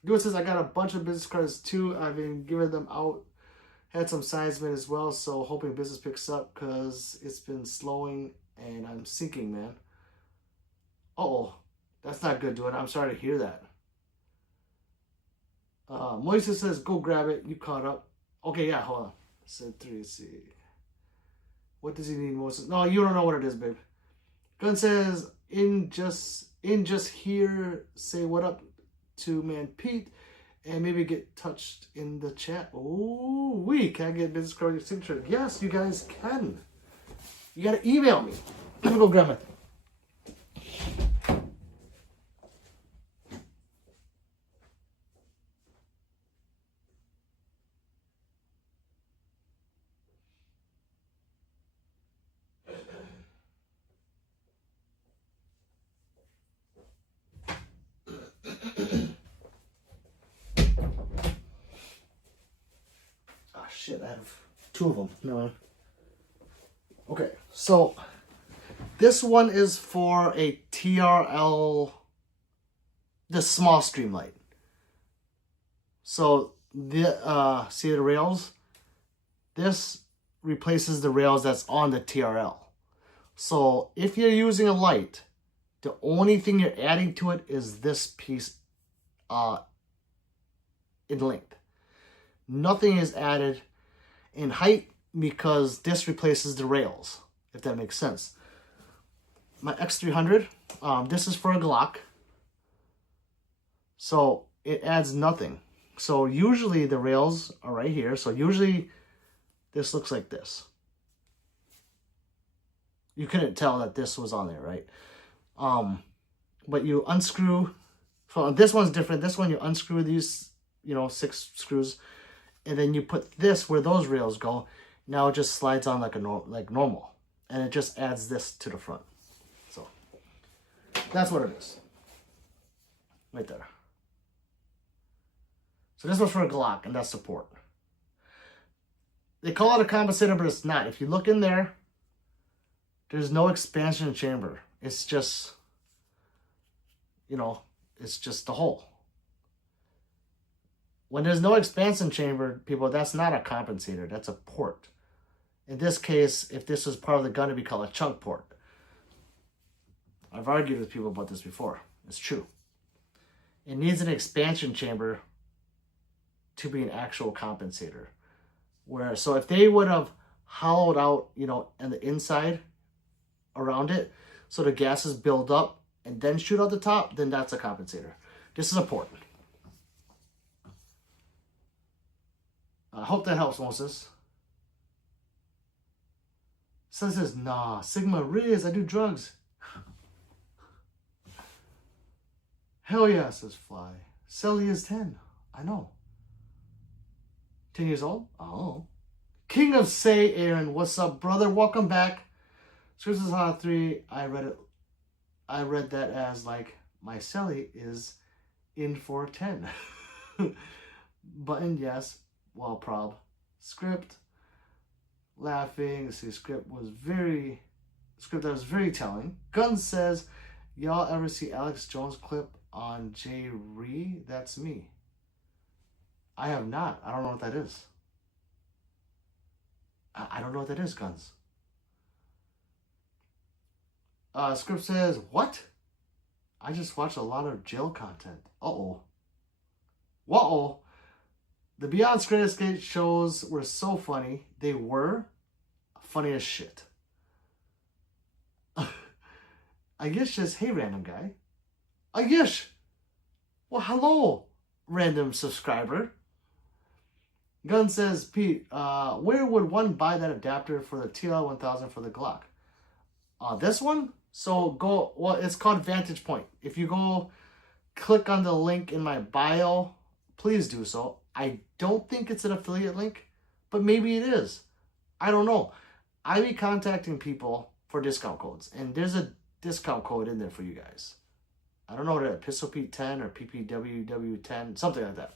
Dude says, I got a bunch of business cards too. I've been giving them out. Had some Seisman as well, so hoping business picks up because it's been slowing and I'm sinking, man. Uh-oh. That's not good, dude. I'm sorry to hear that. Moises says, go grab it. You caught up. Okay, yeah, hold on. Said 3, let's see. What does he need, Moses? No, you don't know what it is, babe. Gun says, in just here, say what up to man Pete, and maybe get touched in the chat. Oh, can I get business card with your signature? Yes, you guys can. You gotta email me. Let me go grab my thing. Shit, I have 2 of them. No. Okay, so this one is for a TRL, the small stream light. So the see the rails? This replaces the rails that's on the TRL. So if you're using a light, the only thing you're adding to it is this piece in length. Nothing is added in height because this replaces the rails, if that makes sense. My X300, this is for a Glock. So it adds nothing. So usually the rails are right here. So usually this looks like this. You couldn't tell that this was on there, right? But you unscrew. So this one's different. This one you unscrew these, 6 screws. And then you put this where those rails go. Now it just slides on like normal. And it just adds this to the front. So that's what it is. Right there. So this was for a Glock, and that's support. They call it a compensator, but it's not. If you look in there, there's no expansion chamber. It's just, it's just the hole. When there's no expansion chamber, people, that's not a compensator. That's a port. In this case, if this was part of the gun, it'd be called a chunk port. I've argued with people about this before. It's true. It needs an expansion chamber to be an actual compensator. So if they would have hollowed out, on the inside around it, so the gases build up and then shoot out the top, then that's a compensator. This is a port. I hope that helps, Moses. Sun says, nah, Sigma, Riz, I do drugs. Hell yeah, says Fly. Sally is 10. I know. 10 years old? Oh. King of Say, Aaron, what's up, brother? Welcome back. Scripts is Hot 3. I read that as like, my Sally is in for 10. Button, yes. Well, prob. Script. Laughing. See, script that was very telling. Gun says, y'all ever see Alex Jones clip on Jay Ree? That's me. I have not. I don't know what that is. I don't know what that is, Guns. Script says, what? I just watched a lot of jail content. Uh-oh. Whoa. The Beyond Screen Escape shows were so funny. They were funny as shit. I guess just, hey, random guy. I guess. Well, hello, random subscriber. Gun says, Pete, where would one buy that adapter for the TL1000 for the Glock? This one? So go, well, it's called Vantage Point. If you go click on the link in my bio, please do so. I don't think it's an affiliate link, but maybe it is. I don't know. I be contacting people for discount codes, and there's a discount code in there for you guys. I don't know what it is, Pistol Pete 10 or PPWW10, something like that.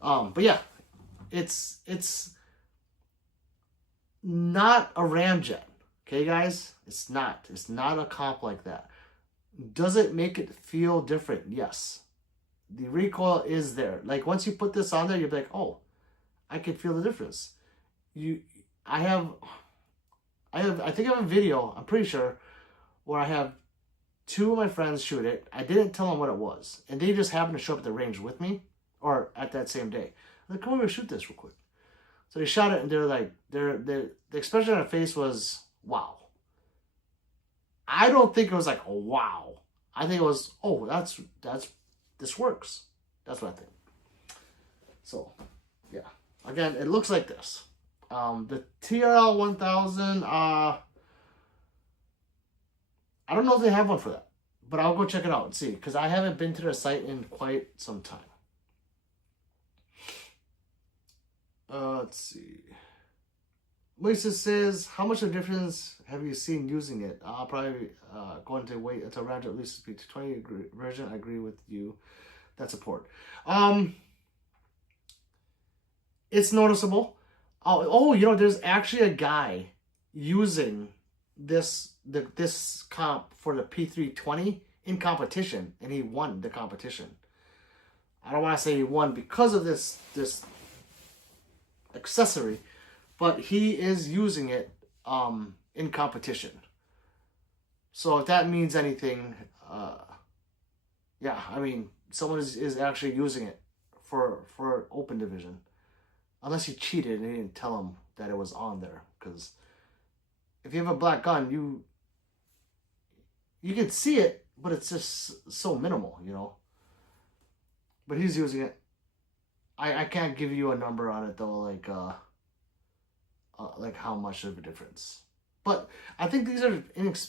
But yeah, it's not a ramjet. Okay, guys? It's not. It's not a comp like that. Does it make it feel different? Yes. The recoil is there. Like, once you put this on there, you're like, oh, I can feel the difference. I think I have a video, I'm pretty sure, where I have two of my friends shoot it. I didn't tell them what it was. And they just happened to show up at the range with me, or at that same day. I'm like, come over and shoot this real quick. So they shot it, and they're like, the expression on their face was, wow. I don't think it was like, oh, wow. I think it was, oh, this works. That's what I think. So, yeah. Again, it looks like this. The TRL 1000, I don't know if they have one for that, but I'll go check it out and see, because I haven't been to their site in quite some time. Let's see. Lisa says, how much of a difference have you seen using it? I'll probably going to wait until Roger releases the 20 version. I agree with you. That's support. It's noticeable. Oh, you know, there's actually a guy using this comp for the P320 in competition, and he won the competition. I don't want to say he won because of this accessory, but he is using it in competition. So if that means anything, yeah, I mean, someone is actually using it for open division. Unless he cheated and he didn't tell him that it was on there. Because if you have a black gun, you can see it, but it's just so minimal, you know. But he's using it. I can't give you a number on it though, like how much of a difference. But I think these are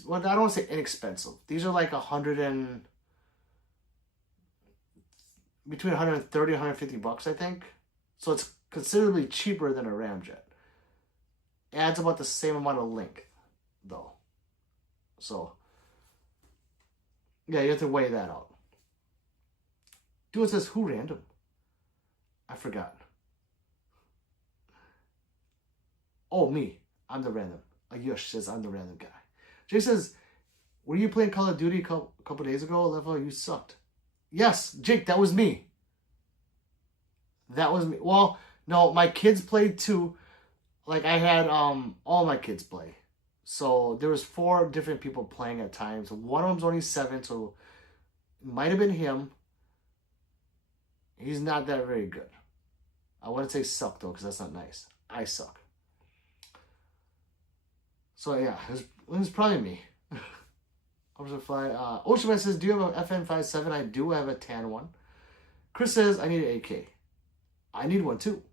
well, I don't want to say inexpensive. These are like between 130 and 150 bucks, I think. So it's considerably cheaper than a ramjet. Adds about the same amount of length, though. So, yeah, you have to weigh that out. Dude says, who random? I forgot. Oh, me. I'm the random. Ayush says I'm the random guy. Jay says, were you playing Call of Duty a couple days ago? Level, you sucked. Yes, Jake, that was me. That was me. Well, no, my kids played too. Like, I had all my kids play. So there was 4 different people playing at times. One of them's only 7, so it might have been him. He's not that very good. I wouldn't say suck, though, because that's not nice. I suck. So, yeah, it was probably me. Oceanman says, do you have an FN57? I do have a tan one. Chris says, I need an AK. I need one, too.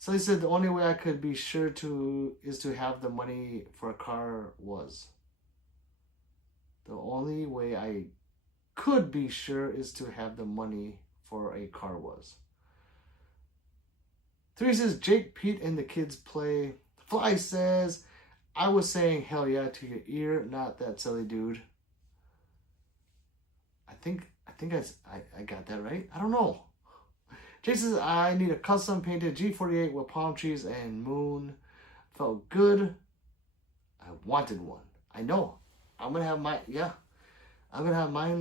So he said the only way I could be sure to is to have the money for a car was. The only way I could be sure is to have the money for a car was. 3 says Jake, Pete, and the kids play. Fly says, I was saying hell yeah to your ear, not that silly dude. I think I got that right. I don't know. Jake says, I need a custom painted G48 with palm trees and moon. Felt good. I wanted one. I know. I'm going to have my, yeah. I'm going to have mine,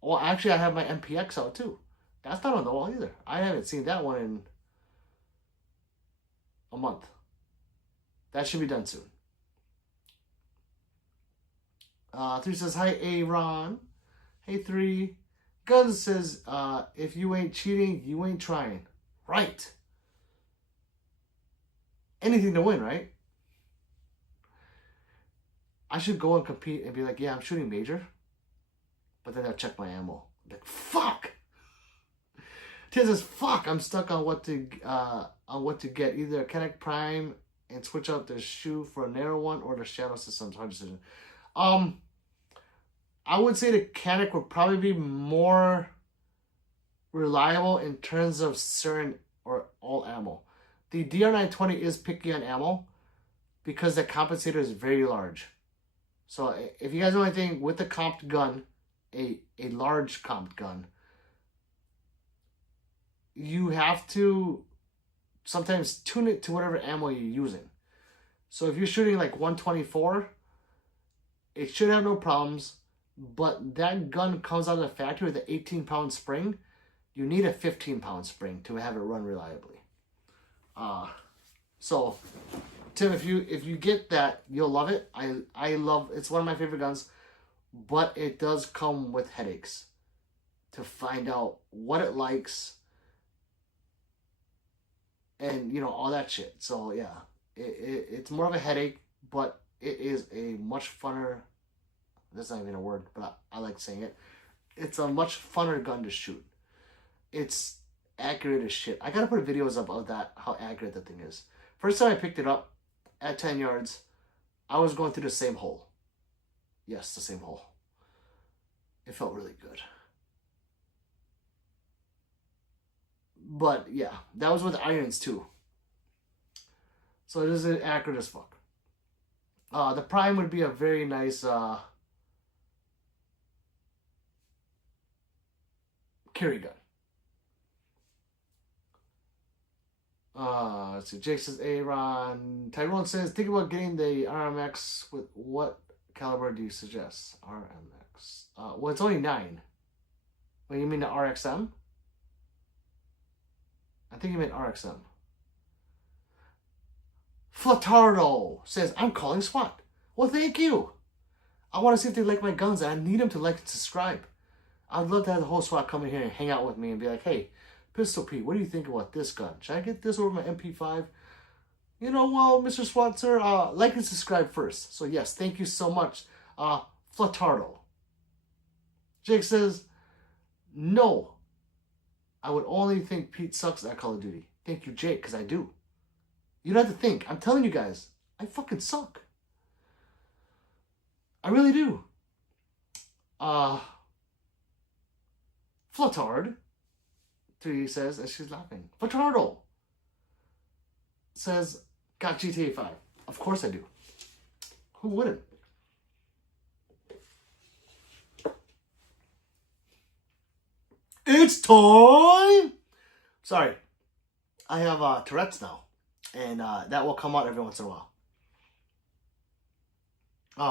well, actually, I have my MPX out too. That's not on the wall either. I haven't seen that one in a month. That should be done soon. 3 says, hi, Aaron. Hey, 3. Guns says, if you ain't cheating, you ain't trying. Right. Anything to win, right? I should go and compete and be like, yeah, I'm shooting major. But then I'll check my ammo. Like, fuck! Tia says, fuck, I'm stuck on what to get. Either a Kinetic Prime and switch out the shoe for a narrow one or the Shadow Systems. Hard decision. I would say the Kinetic would probably be more reliable in terms of certain or all ammo. The DR920 is picky on ammo because the compensator is very large. So if you guys know anything with the comped gun, a large comped gun, you have to sometimes tune it to whatever ammo you're using. So if you're shooting like 124, it should have no problems. But that gun comes out of the factory with an 18-pound spring. You need a 15-pound spring to have it run reliably. So, Tim, if you get that, you'll love it. I love it's one of my favorite guns, but it does come with headaches to find out what it likes and all that shit. So yeah, it's more of a headache, but it is a much funner. That's not even a word, but I like saying it. It's a much funner gun to shoot. It's accurate as shit. I gotta put videos up of that, how accurate that thing is. First time I picked it up at 10 yards, I was going through the same hole. Yes, the same hole. It felt really good. But yeah, that was with irons too. So it is accurate as fuck. The Prime would be a very nice carry gun. Let's see. Jake says, Aaron. Tyrone says, think about getting the RMX. With what caliber do you suggest? RMX. Well, it's only 9. Well, you mean the RXM? I think you meant RXM. Flatardo says, I'm calling SWAT. Well, thank you. I want to see if they like my guns. And I need them to like and subscribe. I'd love to have the whole SWAT come in here and hang out with me and be like, hey, Pistol Pete, what do you think about this gun? Should I get this over my MP5? Well, Mr. SWAT, sir, like and subscribe first. So, yes, thank you so much. Flatardo. Jake says, no. I would only think Pete sucks at Call of Duty. Thank you, Jake, because I do. You don't have to think. I'm telling you guys, I fucking suck. I really do. Flatard, 3 says, and she's laughing. Flatardo says, got GTA 5. Of course I do. Who wouldn't? It's time! Sorry. I have Tourette's now. And that will come out every once in a while.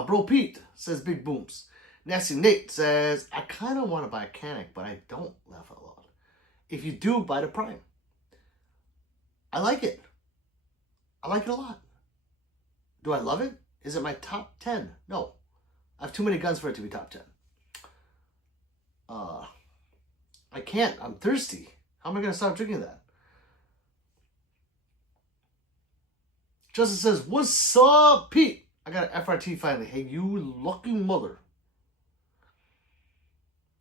Bro Pete says big booms. Nasty Nate says, I kind of want to buy a Canic, but I don't laugh out loud. If you do, buy the Prime. I like it. I like it a lot. Do I love it? Is it my top 10? No. I have too many guns for it to be top 10. I can't. I'm thirsty. How am I going to stop drinking that? Justin says, what's up, Pete? I got an FRT finally. Hey, you lucky mother.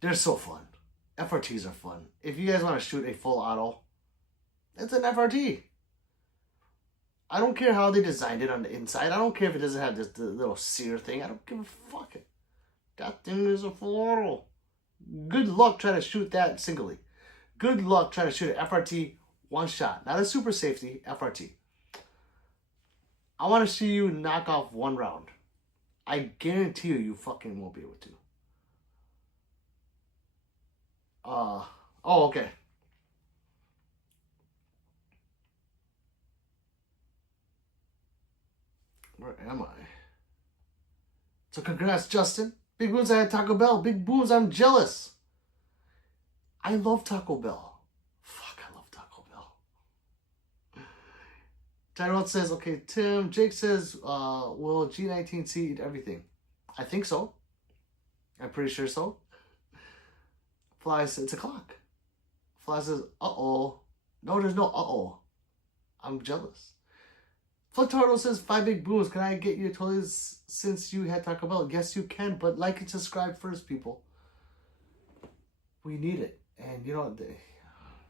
They're so fun. FRTs are fun. If you guys want to shoot a full auto, it's an FRT. I don't care how they designed it on the inside. I don't care if it doesn't have this the little sear thing. I don't give a fuck. That thing is a floral. Good luck trying to shoot that singly. Good luck trying to shoot an FRT one shot. Not a super safety, FRT. I want to see you knock off one round. I guarantee you fucking won't be able to. Oh, okay. Where am I? So congrats, Justin. Big Boons, I had Taco Bell. Big Boons, I'm jealous. I love Taco Bell. Fuck, I love Taco Bell. Tyrone says, okay, Tim. Jake says, will G19C eat everything? I think so. I'm pretty sure so. Fly says, it's a clock. Fly says, uh-oh. No, there's no uh-oh. I'm jealous. Fluctardo says, 5 big boons. Can I get you a toilet since you had Taco Bell? Yes, you can, but like and subscribe first, people. We need it. And, you know,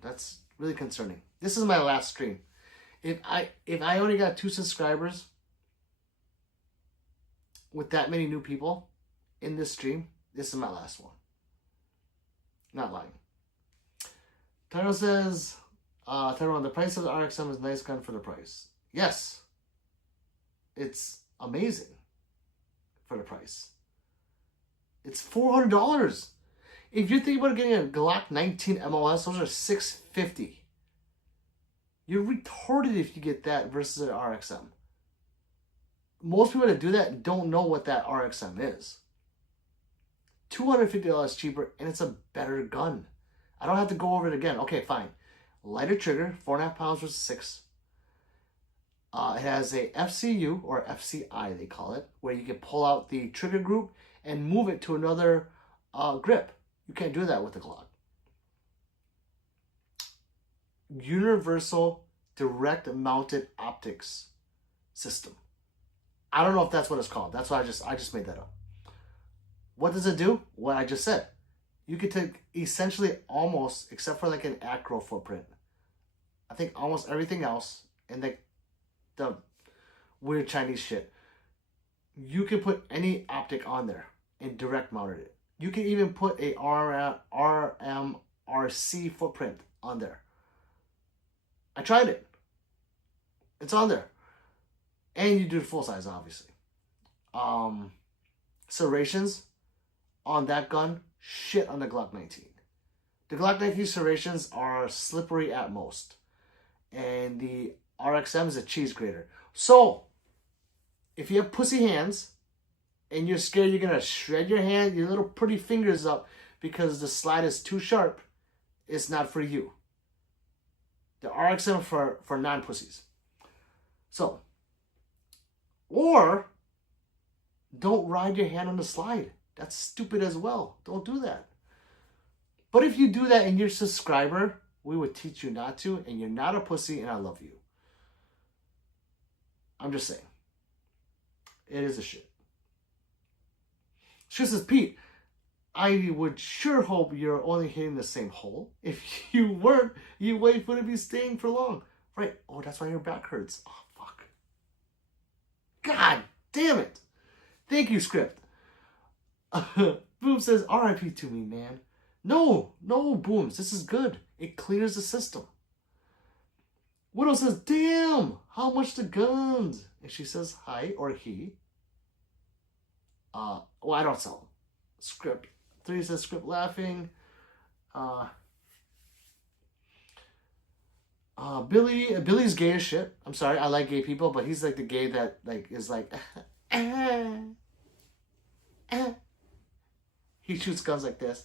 that's really concerning. This is my last stream. If I only got 2 subscribers with that many new people in this stream, this is my last one. Not lying. Tyrone says, Tyrone, the price of the RXM is a nice gun for the price. Yes. It's amazing for the price. It's $400. If you're thinking about getting a Glock 19 MOS, those are $650. You're retarded if you get that versus an RXM. Most people that do that don't know what that RXM is. $250 cheaper, and it's a better gun. I don't have to go over it again. Okay, fine. Lighter trigger, 4.5 pounds versus 6. It has a FCU, or FCI they call it, where you can pull out the trigger group and move it to another grip. You can't do that with the Glock. Universal direct mounted optics system. I don't know if that's what it's called. That's why I just made that up. What does it do? What I just said. You could take essentially almost, except for like an acro footprint, I think almost everything else, and the weird Chinese shit, you can put any optic on there and direct mounted it. You can even put a RMRC footprint on there. I tried it. It's on there. And you do the full size, obviously. Serrations on that gun, shit on the Glock 19. The Glock 19 serrations are slippery at most. And the RXM is a cheese grater. So, if you have pussy hands and you're scared you're going to shred your hand, your little pretty fingers up because the slide is too sharp, it's not for you. The RXM for non-pussies. So, or don't ride your hand on the slide. That's stupid as well. Don't do that. But if you do that and you're a subscriber, we would teach you not to, and you're not a pussy, and I love you. I'm just saying. It is a shit. She says, Pete, I would sure hope you're only hitting the same hole. If you weren't, you wait for it to be staying for long. Right. Oh, that's why your back hurts. Oh, fuck. God damn it. Thank you, script. Boom says, RIP to me, man. No, Booms. This is good. It clears the system. Widow says, damn, how much the guns? And she says, hi, or he. Well, I don't sell them. Script 3 says, script laughing. Billy's gay as shit. I'm sorry, I like gay people, but he's like the gay that like is like he shoots guns like this.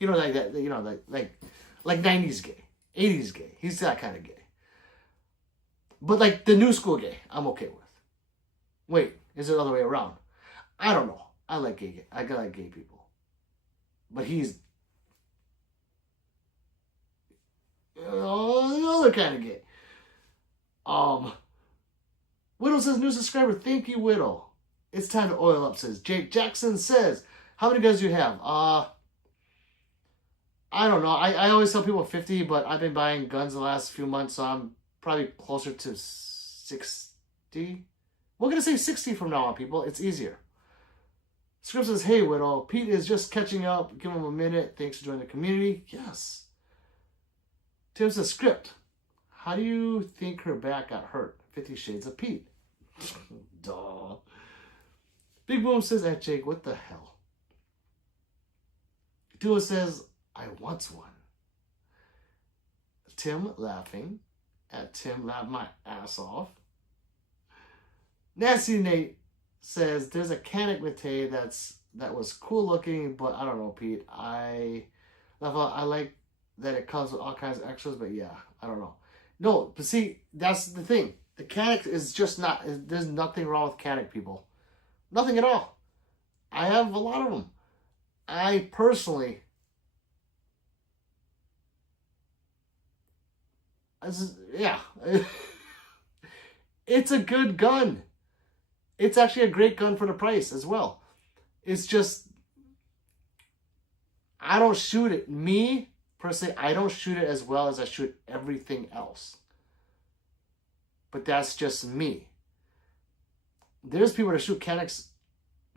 You know, like that, you know, like 90s gay, 80s gay. He's that kind of gay. But like the new school gay, I'm okay with. Wait, is it the other way around? I don't know. I like gay. I like gay people. But he's another kind of gay. Widow says, new subscriber. Thank you, Widow. It's time to oil up, says Jake. Jackson says, how many guns do you have? I I don't know. I always tell people 50, but I've been buying guns the last few months, so I'm probably closer to 60. We're going to say 60 from now on, people. It's easier. Script says, hey, Widow, Pete is just catching up. Give him a minute. Thanks for joining the community. Yes. Tim says, Script, how do you think her back got hurt? 50 Shades of Pete. Duh. Big Boom says, at Jake, what the hell? Duo says, I once won. Tim laughing. At Tim laughed my ass off. Nasty Nate says, there's a Canik Mate that was cool looking, but I don't know, Pete. I like that it comes with all kinds of extras, but yeah, I don't know. No, but see, that's the thing. The Canik is just not, there's nothing wrong with Canik, people. Nothing at all. I have a lot of them. I personally, yeah, it's a good gun. It's actually a great gun for the price as well. It's just, I don't shoot it. Me, personally, I don't shoot it as well as I shoot everything else. But that's just me. There's people that shoot Caniks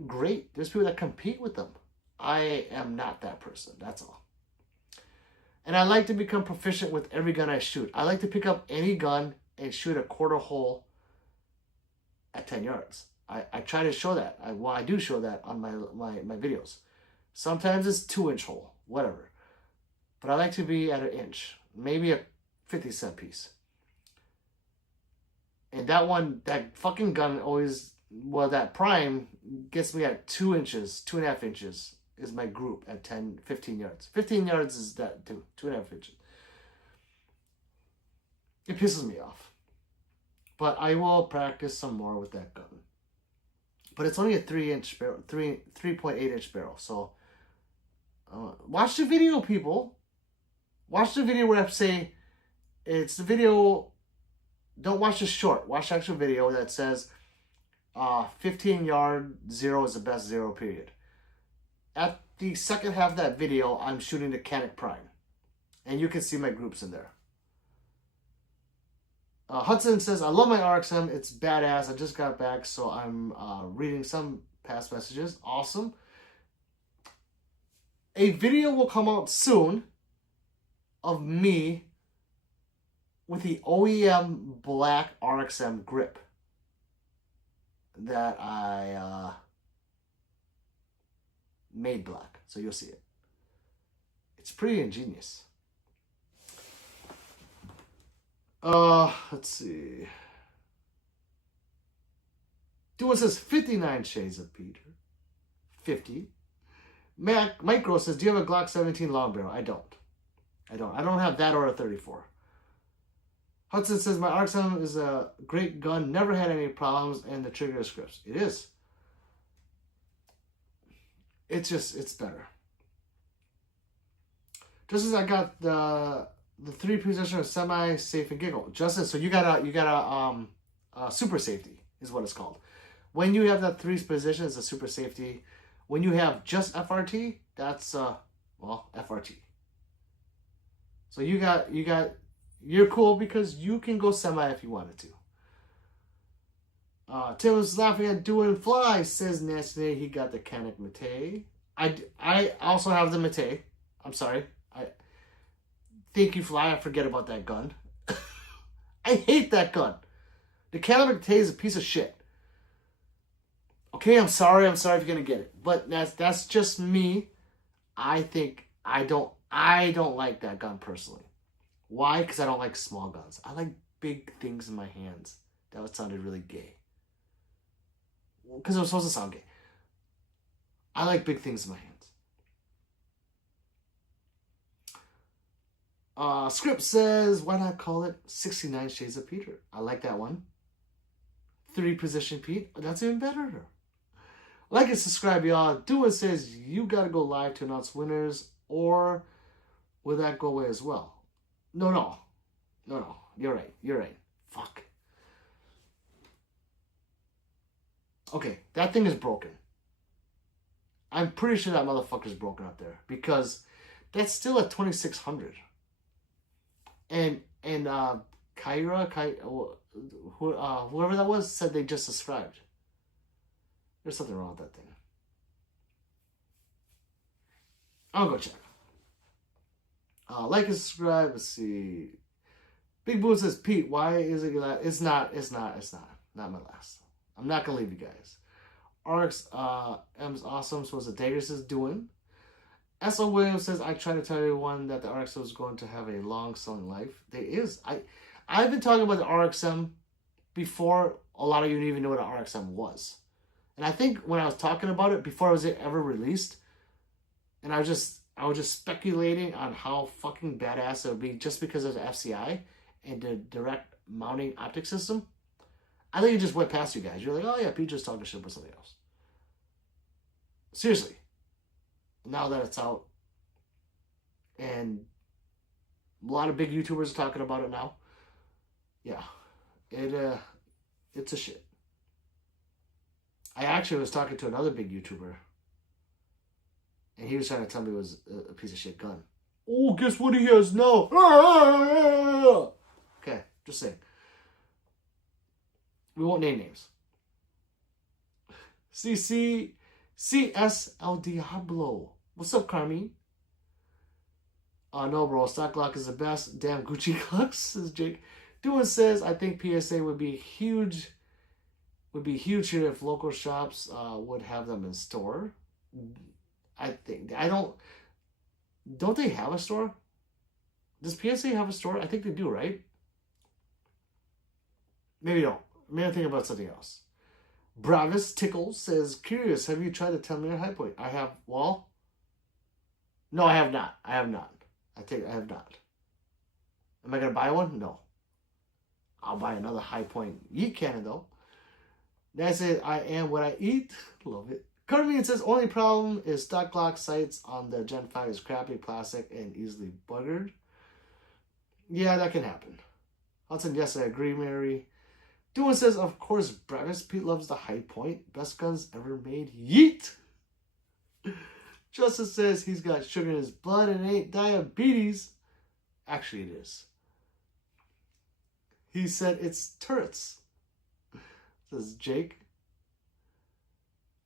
great. There's people that compete with them. I am not that person. That's all. And I like to become proficient with every gun I shoot. I like to pick up any gun and shoot a quarter hole at 10 yards. I try to show that. I do show that on my videos. Sometimes it's 2-inch hole, whatever. But I like to be at 1 inch, maybe a 50-cent piece. And that fucking gun always, well, that prime gets me at 2 inches, 2.5 inches is my group at 15 yards. 15 yards is that too, 2.5 inches. It pisses me off. But I will practice some more with that gun. But it's only a 3-inch barrel, 3.8-inch barrel. So watch the video, people. Watch the video where I say it's the video. Don't watch the short. Watch the actual video that says 15-yard 0 is the best 0, period. At the second half of that video, I'm shooting the Canik Prime. And you can see my groups in there. Hudson says, I love my RXM. It's badass. I just got back, so I'm reading some past messages. Awesome. A video will come out soon of me with the OEM black RXM grip that I made black. So you'll see it. It's pretty ingenious. Let's see. Duo says 59 Shades of Peter. 50. Micro says, do you have a Glock 17 long barrel? I don't. I don't have that or a 34. Hudson says, my RXM is a great gun. Never had any problems, and the trigger is crisp. It is. It's better. Just as I got the 3-position of semi-safe and giggle. Justin, so you got a super safety is what it's called. When you have that 3 position, it's a super safety. When you have just FRT, that's well, FRT. So you're cool because you can go semi if you wanted to. Tim was laughing at doing fly, says Nasty. He got the Canik Mate. I also have the Mate. I'm sorry. Thank you, Fly. I forget about that gun. I hate that gun. The Canik Mate is a piece of shit. Okay, I'm sorry if you're gonna get it, but that's just me. I think I don't like that gun personally. Why? Because I don't like small guns. I like big things in my hands. That sounded really gay. Because it was supposed to sound gay. I like big things in my hands. Script says, why not call it 69 Shades of Peter? I like that one. 3-position Pete. That's even better. Like and subscribe, y'all. Duo says, you got to go live to announce winners, or will that go away as well? No. You're right. Fuck. Okay, that thing is broken. I'm pretty sure that motherfucker's broken up there because That's still at 2,600. And whoever that was said they just subscribed. There's something wrong with that thing. I'll go check. Like and subscribe. Let's see. Big Boom says, Pete, why is it your last? It's not my last. I'm not gonna leave you guys. RX M's awesome. So what's the Daggers is doing? S.O. Williams says, I try to tell everyone that the RXM is going to have a long selling life. There is. I've been talking about the RXM before a lot of you didn't even know what an RXM was. And I think when I was talking about it before it was ever released, and I was just speculating on how fucking badass it would be just because of the FCI and the direct mounting optic system. I think it just went past you guys. You're like, oh yeah, Pete just talking shit about something else. Seriously. Now that it's out, and a lot of big YouTubers are talking about it now. Yeah, it's a shit. I actually was talking to another big YouTuber, and he was trying to tell me it was a piece of shit gun. Oh, guess what he has now? Okay, just saying. We won't name names. CSL Diablo. What's up, Carmine? No, bro. Stock Glock is the best. Damn Gucci Glocks, says Jake. Doing says, I think PSA would be huge. Would be huge here if local shops would have them in store. Don't they have a store? Does PSA have a store? I think they do, right? Maybe don't. Maybe I'm thinking about something else. Bravis Tickles says, curious, have you tried the 10mm high point? I have, well, no, I have not. I have not. I have not. Am I going to buy one? No. I'll buy another high point yeet cannon, though. That's it. I am what I eat. Love it. Carmen says, only problem is stock Glock sights on the Gen 5 is crappy, plastic, and easily buggered. Yeah, that can happen. Hudson, yes, I agree, Mary. Doan says, of course, Bravis. Pete loves the high point. Best guns ever made. Yeet! Justice says he's got sugar in his blood and it ain't diabetes. Actually, it is. He said it's turrets. Says Jake.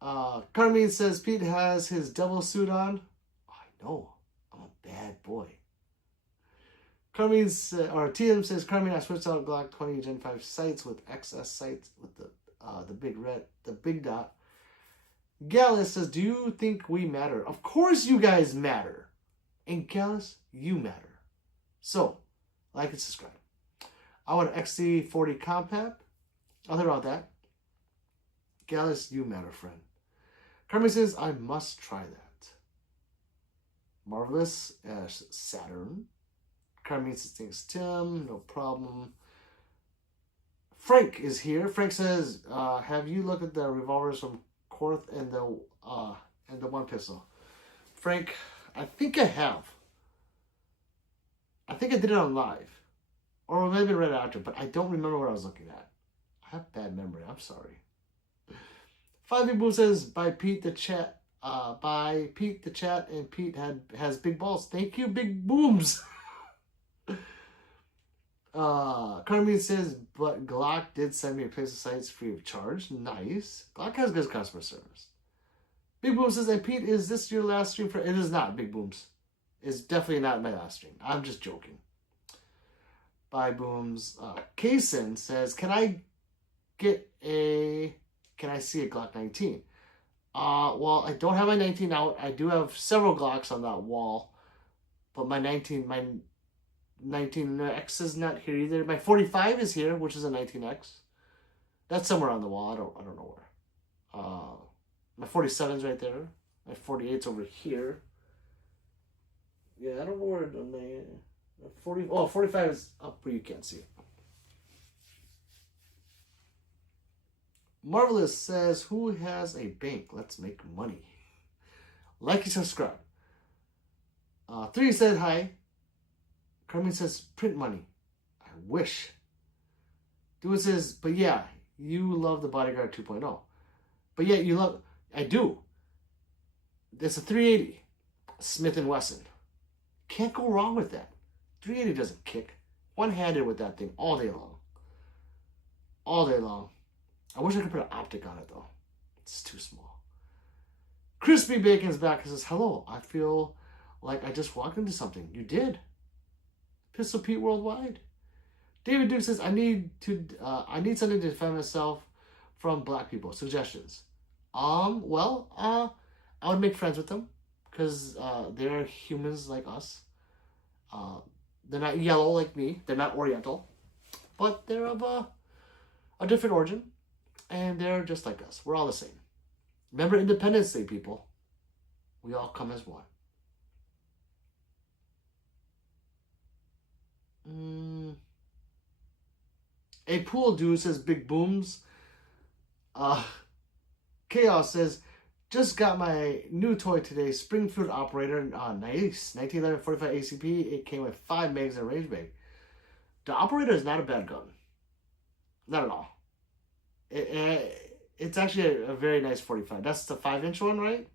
Carmine says Pete has his devil suit on. Oh, I know. I'm a bad boy. TM says, Carmine, I switched out Glock 20 Gen 5 sights with XS sights with the big dot. Gallus says, do you think we matter? Of course you guys matter. And Gallus, you matter. So, like and subscribe. I want an XC40 compact. I'll hear about that. Gallus, you matter, friend. Carmen says, I must try that. Marvelous as Saturn. Carmen says, thanks, Tim. No problem. Frank is here. Frank says, have you looked at the revolvers from Korth and the one pistol? Frank, I think I have. I think I did it on live. Or maybe right after, but I don't remember what I was looking at. I have bad memory. I'm sorry. 5 Boom says, by Pete the chat. By Pete the chat, and Pete has big balls. Thank you, Big Booms. Carmen says, but Glock did send me a place of sights free of charge. Nice. Glock has good customer service. Big Boom says, and Pete, is this your last stream for? It is not, Big Booms. It's definitely not my last stream. I'm just joking. Bye, Booms. Kaysen says, can I see a Glock 19? Well, I don't have my 19 out. I do have several Glocks on that wall, but my 19X is not here either. My 45 is here, which is a 19X. That's somewhere on the wall. I don't know where. My 47's right there. My 48's over here. Yeah, I don't know where my 45 is up where you can't see it. Marvelous says, who has a bank? Let's make money. Like and subscribe. 3 said hi. Carmen says, print money. I wish. Dude says, but yeah, you love the Bodyguard 2.0. But yeah, I do. There's a 380 Smith & Wesson. Can't go wrong with that. 380 doesn't kick. One-handed with that thing all day long. All day long. I wish I could put an optic on it, though. It's too small. Crispy Bacon's back and says, hello, I feel like I just walked into something. You did. Pistol Pete Worldwide. David Duke says, I need something to defend myself from black people. Suggestions. Well, I would make friends with them because they're humans like us. They're not yellow like me. They're not Oriental, but they're of a different origin, and they're just like us. We're all the same. Remember Independence Day, people. We all come as one. A pool dude says big booms. Chaos says, just got my new toy today, Springfield Operator. Nice. 1911 45 ACP. It came with 5 megs in a range bag. The Operator is not a bad gun. Not at all. It's actually a very nice 45. That's the 5-inch one, right?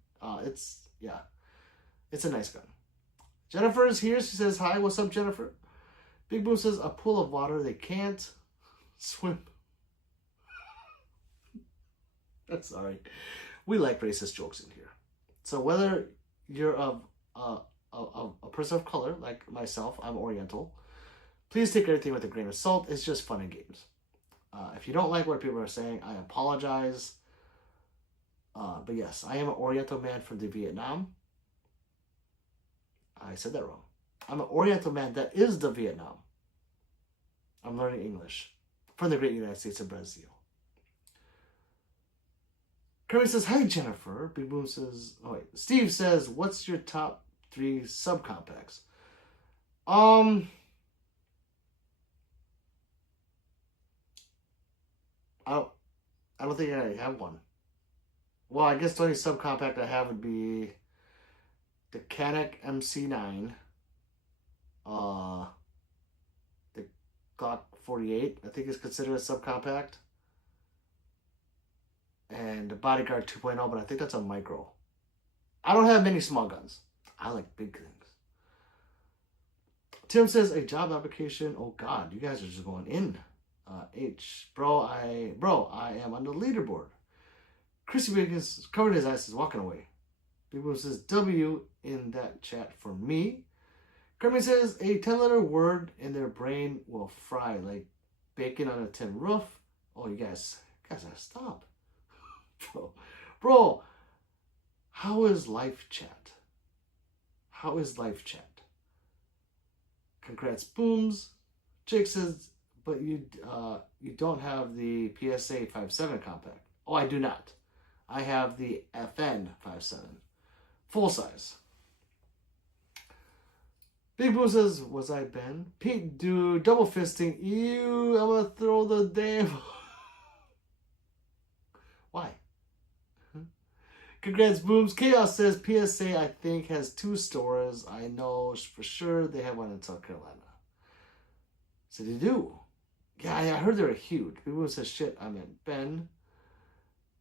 It's a nice gun. Jennifer is here. She says, hi, what's up, Jennifer? Big Boom says, a pool of water. They can't swim. That's sorry. We like racist jokes in here. So whether you're a person of color, like myself, I'm Oriental, please take everything with a grain of salt. It's just fun and games. If you don't like what people are saying, I apologize. But yes, I am an Oriental man from the Vietnam. I said that wrong. I'm an Oriental man that is the Vietnam. I'm learning English from the great United States of Brazil. Kirby says, hi, Jennifer. Big Boom says, Steve says, what's your top 3 subcompacts? I don't think I have one. Well, I guess the only subcompact I have would be the Canik MC9, the Glock 48, I think is considered a subcompact, and the Bodyguard 2.0, but I think that's a micro. I don't have many small guns. I like big things. Tim says, a job application. Oh God, you guys are just going in. Bro, I am on the leaderboard. Chrissy Wiggins covered his ass, is walking away. Big Boom says, W in that chat for me. Kermit says, a 10-letter word in their brain will fry like bacon on a tin roof. Oh, you guys gotta stop. Bro, how is life chat? How is life chat? Congrats, Booms. Jake says, but you don't have the PSA 5.7 compact. Oh, I do not. I have the FN 5.7. Full size. Big Boom says, was I Ben? Pete, dude, double fisting. Ew, I'm gonna throw the damn... Why? Congrats, Booms. Chaos says, PSA, I think, has 2 stores. I know for sure they have one in South Carolina. So they do. Yeah, I heard they're huge. Big Boom says, shit, I meant Ben.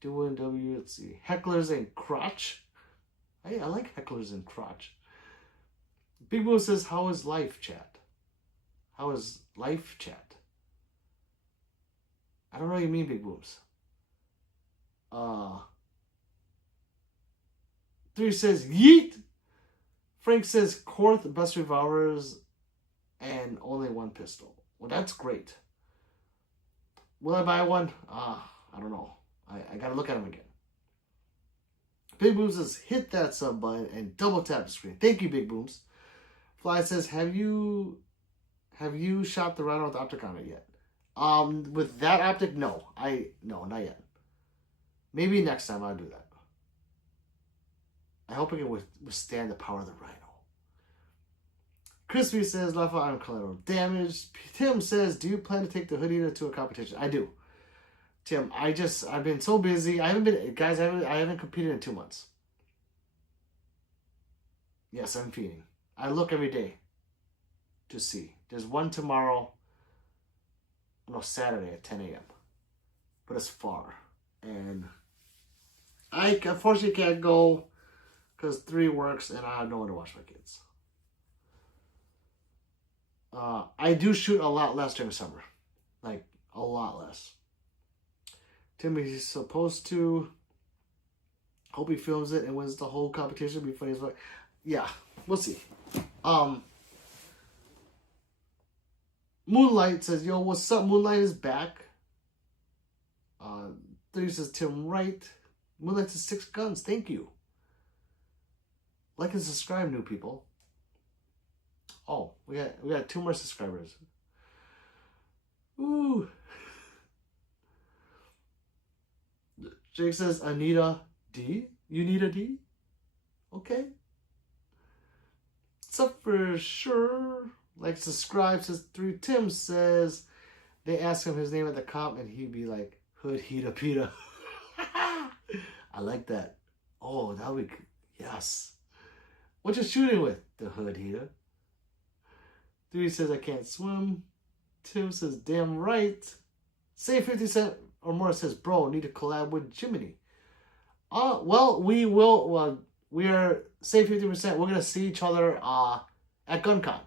Doing W, let's see. Hecklers and crotch. Hey, I like hecklers and crotch. Big Boom says, how is life chat? How is life chat? I don't know what you mean, Big Booms. 3 says, yeet. Frank says, Korth, best revolvers, and only 1 pistol. Well, that's great. Will I buy one? I don't know. I gotta look at them again. Big Booms says, hit that sub button and double tap the screen. Thank you, Big Booms. Fly says, have you shot the Rhino with optic on it yet? With that optic, no. No, not yet. Maybe next time I'll do that. I hope I can withstand the power of the Rhino. Crispy says, left arm collateral damage. Tim says, do you plan to take the hoodie to a competition? I do. Tim, I've been so busy. I haven't competed in 2 months. Yes, I'm feeding. I look every day to see. There's one tomorrow, Saturday at 10 a.m. But it's far. And I unfortunately can't go because 3 works and I have no one to watch my kids. I do shoot a lot less during summer. Like, a lot less. Timmy's supposed to. Hope he films it and wins the whole competition. Be funny as well. Yeah, we'll see. Moonlight says, yo, what's up? Moonlight is back. 3 says, Tim Wright. Moonlight says, 6 guns. Thank you. Like and subscribe, new people. Oh, we got 2 more subscribers. Ooh. Jake says, Anita D. You need a D? Okay. What's up for sure? Like, subscribe, says 3. Tim says, they ask him his name at the comp and he'd be like, Hood Heata Pita. I like that. Oh, that would be, yes. What you shooting with? The Hood Heata. 3 says, I can't swim. Tim says, damn right. Say 50 Cent or more says, bro, need to collab with Jiminy. Well, we will, we are, say 50%, we're going to see each other at GunCon.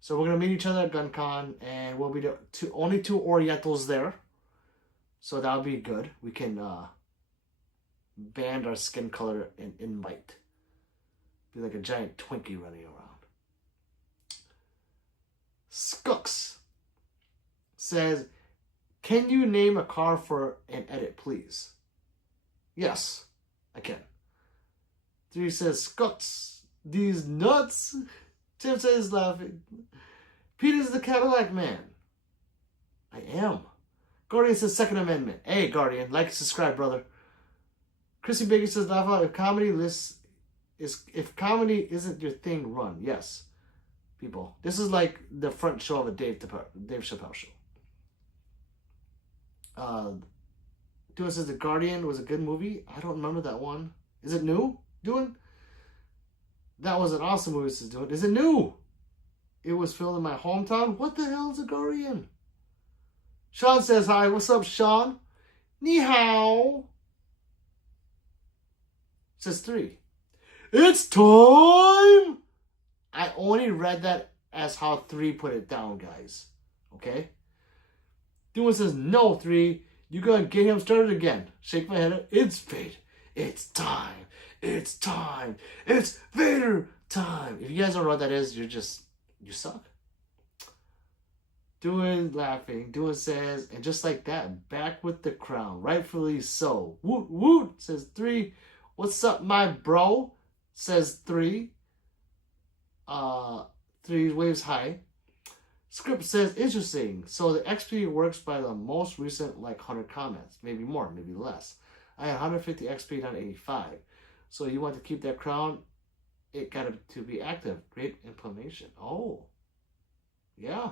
So we're going to meet each other at GunCon, and we'll be the only 2 Orientals there. So that'll be good. We can band our skin color and invite. Be like a giant Twinkie running around. Skooks says, can you name a car for an edit, please? Yes, I can. 3 says, Skooks, these nuts. Tim says, laughing. Peter's the Cadillac man. I am. Guardian says, Second Amendment. Hey, Guardian, like and subscribe, brother. Chrissy Baker says, laugh out. If comedy isn't your thing, run. Yes, people. This is like the front show of a Dave Chappelle show. Doing says, The Guardian was a good movie. I don't remember that one. Is it new? Doing? That was an awesome movie, says Doing. Is it new? It was filmed in my hometown. What the hell is a Guardian? Sean says, hi. What's up, Sean? Ni hao. Says 3. It's time! I only read that as how 3 put it down, guys. Okay? Doing says, no, 3. You gonna get him started again. Shake my head. It's fate. It's time. It's time. It's Vader time. If you guys don't know what that is, you suck. Doing laughing. Doing says, and just like that, back with the crown. Rightfully so. Woot woot, says 3. What's up, my bro? Says 3. 3 waves high. Script says, interesting. So the XP works by the most recent, like, 100 comments. Maybe more, maybe less. I had 150 XP, not 85. So you want to keep that crown, it got to be active. Great implementation. Oh. Yeah.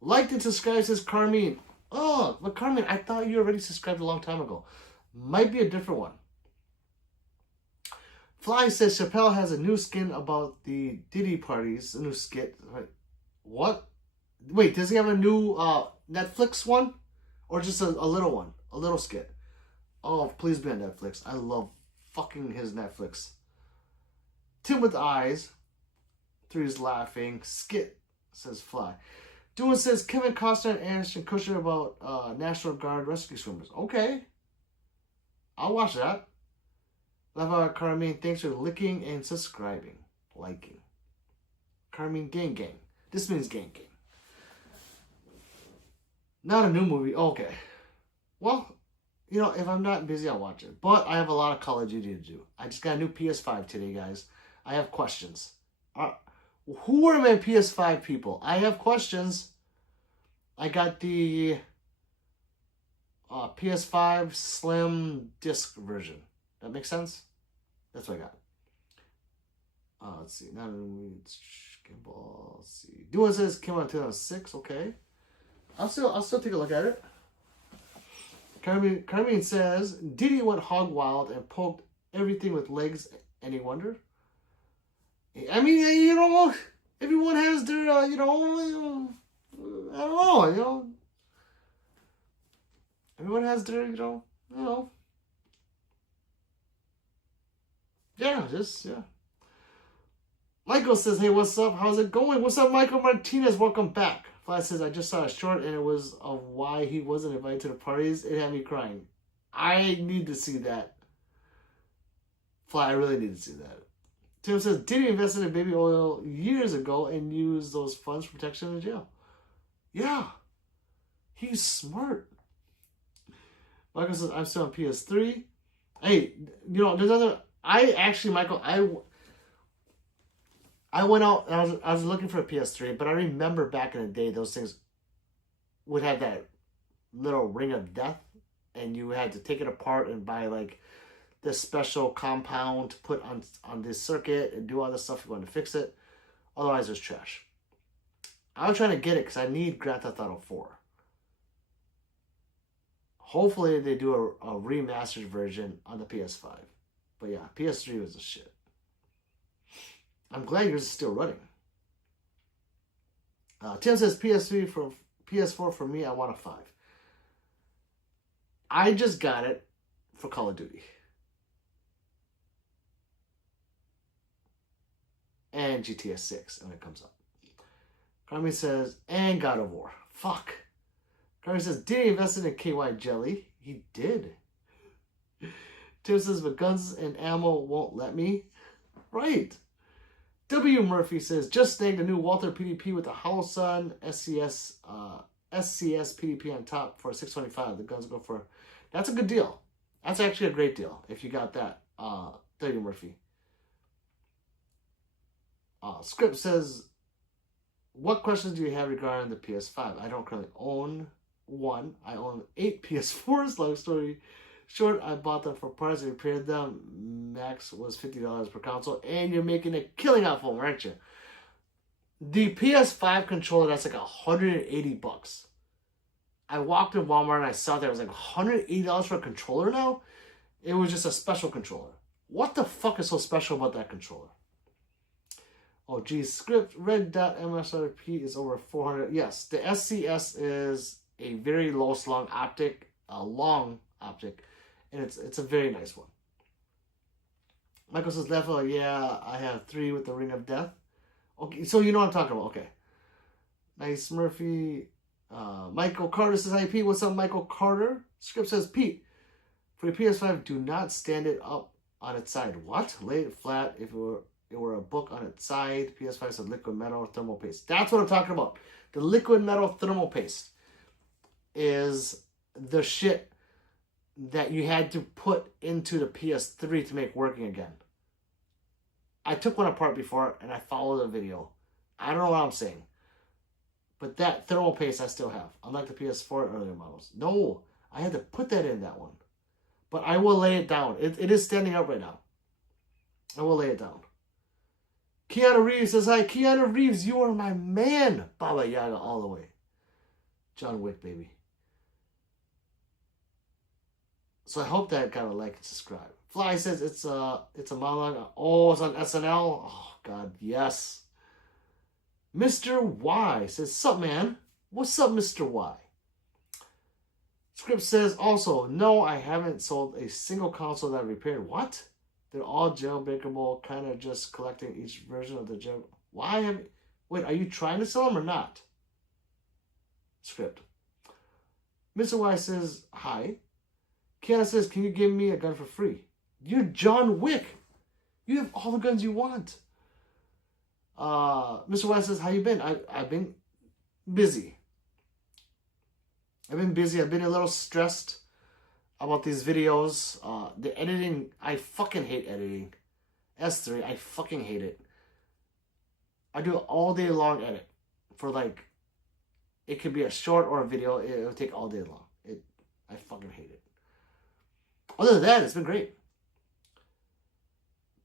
Liked and subscribed, says Carmine. Oh, but Carmine, I thought you already subscribed a long time ago. Might be a different one. Fly says, Chappelle has a new skin about the Diddy parties. A new skit. Right. What? Wait, does he have a new Netflix one? Or just a little one? A little skit? Oh, please be on Netflix. I love fucking his Netflix. Tim with eyes. 3 is laughing. Skit, says Fly. Doing says, Kevin Costner and Ashton Kutcher about National Guard rescue swimmers. Okay. I'll watch that. Love out Carmine. Thanks for licking and subscribing. Liking. Carmine, gang gang. This means gang gang. Not a new movie. Okay. Well, you know, if I'm not busy, I'll watch it. But I have a lot of Call of Duty to do. I just got a new PS5 today, guys. I have questions. Who are my PS5 people? I have questions. I got the PS5 Slim Disc version. That makes sense? That's what I got. Let's see. Not a movie. Let's see. Doing says came out in 2006. Okay. I'll still take a look at it. Carmine says, Diddy went hog wild and poked everything with legs. Any wonder? I mean, you know, everyone has their, you know, I don't know, you know. Everyone has their, you know. Yeah, just, yeah. Michael says, hey, what's up? How's it going? What's up, Michael Martinez? Welcome back. Fly says, I just saw a short and it was of why he wasn't invited to the parties. It had me crying. I need to see that. Fly, I really need to see that. Tim says, Diddy invested in baby oil years ago and used those funds for protection in jail. Yeah. He's smart. Michael says, I'm still on PS3. Hey, you know, there's other... Michael, I went out and I was looking for a PS3, but I remember back in the day, those things would have that little ring of death, and you had to take it apart and buy, like, this special compound to put on this circuit and do all this stuff if you want to fix it. Otherwise, it's trash. I was trying to get it because I need Grand Theft Auto 4. Hopefully, they do a remastered version on the PS5. But yeah, PS3 was a shit. I'm glad yours is still running. Tim says PS4 for me, I want a 5. I just got it for Call of Duty. And GTA 6 when it comes up. Carmi says, and God of War. Fuck. Carmi says, did he invest in KY Jelly? He did. Tim says, but guns and ammo won't let me. Right. W. Murphy says, just snagged a new Walther PDP with the Hollow Sun SCS PDP on top for $625. The guns go for... That's a good deal. That's actually a great deal if you got that. W. Murphy. Script says, what questions do you have regarding the PS5? I don't currently own one. I own 8 PS4s. Long story short, I bought them for parts and repaired them. Max was $50 per console. And you're making a killing off of them, aren't you? The PS5 controller, that's like $180. I walked in Walmart and I saw that it was like $180 for a controller now. It was just a special controller. What the fuck is so special about that controller? Oh, geez. Script, red dot MSRP is over 400. Yes, the SCS is a very low slung optic, a long optic, and it's a very nice one. Michael says, Leffel, yeah, I have 3 with the Ring of Death. Okay, so you know what I'm talking about. Okay. Nice, Murphy. Michael Carter says, hi, Pete. What's up, Michael Carter? Script says, Pete, for your PS5, do not stand it up on its side. What? Lay it flat if it were a book on its side. PS5 says liquid metal thermal paste. That's what I'm talking about. The liquid metal thermal paste is the shit that you had to put into the PS3 to make working again. I took one apart before and I followed the video. I don't know what I'm saying. But that thermal paste I still have. Unlike the PS4 earlier models. No, I had to put that in that one. But I will lay it down. It is standing up right now. I will lay it down. Keanu Reeves says, hi, Keanu Reeves, you are my man. Baba Yaga all the way. John Wick, baby. So I hope that got a like and subscribe. Fly says it's a monologue. Oh, it's on SNL. Oh, God, yes. Mr. Y says, sup, man? What's up, Mr. Y? Script says, also, no, I haven't sold a single console that I repaired. What? They're all jailbreakable, kind of just collecting each version of the jail. Why have... Wait, are you trying to sell them or not? Script. Mr. Y says, hi. Kiana says, can you give me a gun for free? You're John Wick. You have all the guns you want. Mr. Y says, how you been? I've been busy. I've been a little stressed about these videos. The editing, I fucking hate editing. S3, I fucking hate it. I do an all day long edit for like, it could be a short or a video. It'll take all day long. I fucking hate it. Other than that, it's been great.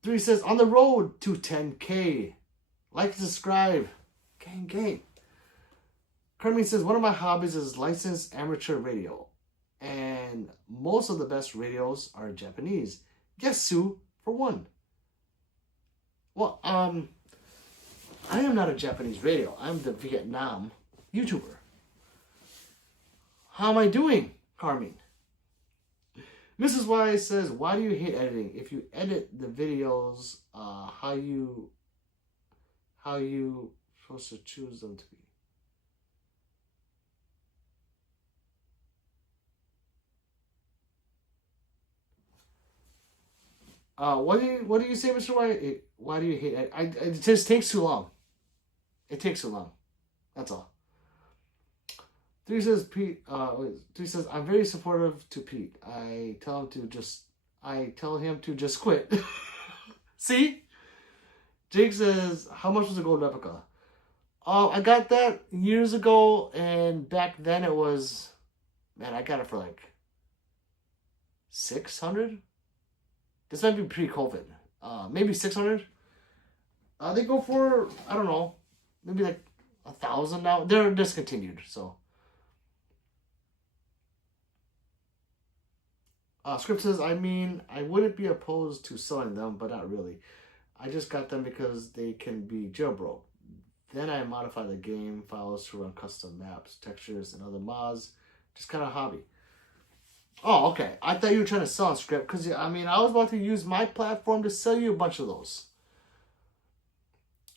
3 says, on the road to 10K. Like and subscribe. Gang. Kermit says, one of my hobbies is licensed amateur radio. And most of the best radios are Japanese. Yasu for one. Well, I am not a Japanese radio. I'm the Vietnam YouTuber. How am I doing, Carmine? Mrs. Y says, why do you hate editing? If you edit the videos, how you how you supposed to choose them to be. What do you say, Mr. White? Why do you hate it? It just takes too long. It takes too long. That's all. 3 says Pete. 3 says I'm very supportive to Pete. I tell him to just quit. See? Jake says, how much was a gold replica? I got that years ago, and back then it was, man, I got it for like $600. This might be pre-COVID. Maybe $600. They go for, I don't know, maybe like $1,000 now. They're discontinued, so. Script says, I mean, I wouldn't be opposed to selling them, but not really. I just got them because they can be jailbroke. Then I modify the game files to run custom maps, textures, and other mods. Just kind of hobby. Oh, okay. I thought you were trying to sell on Script because, I mean, I was about to use my platform to sell you a bunch of those.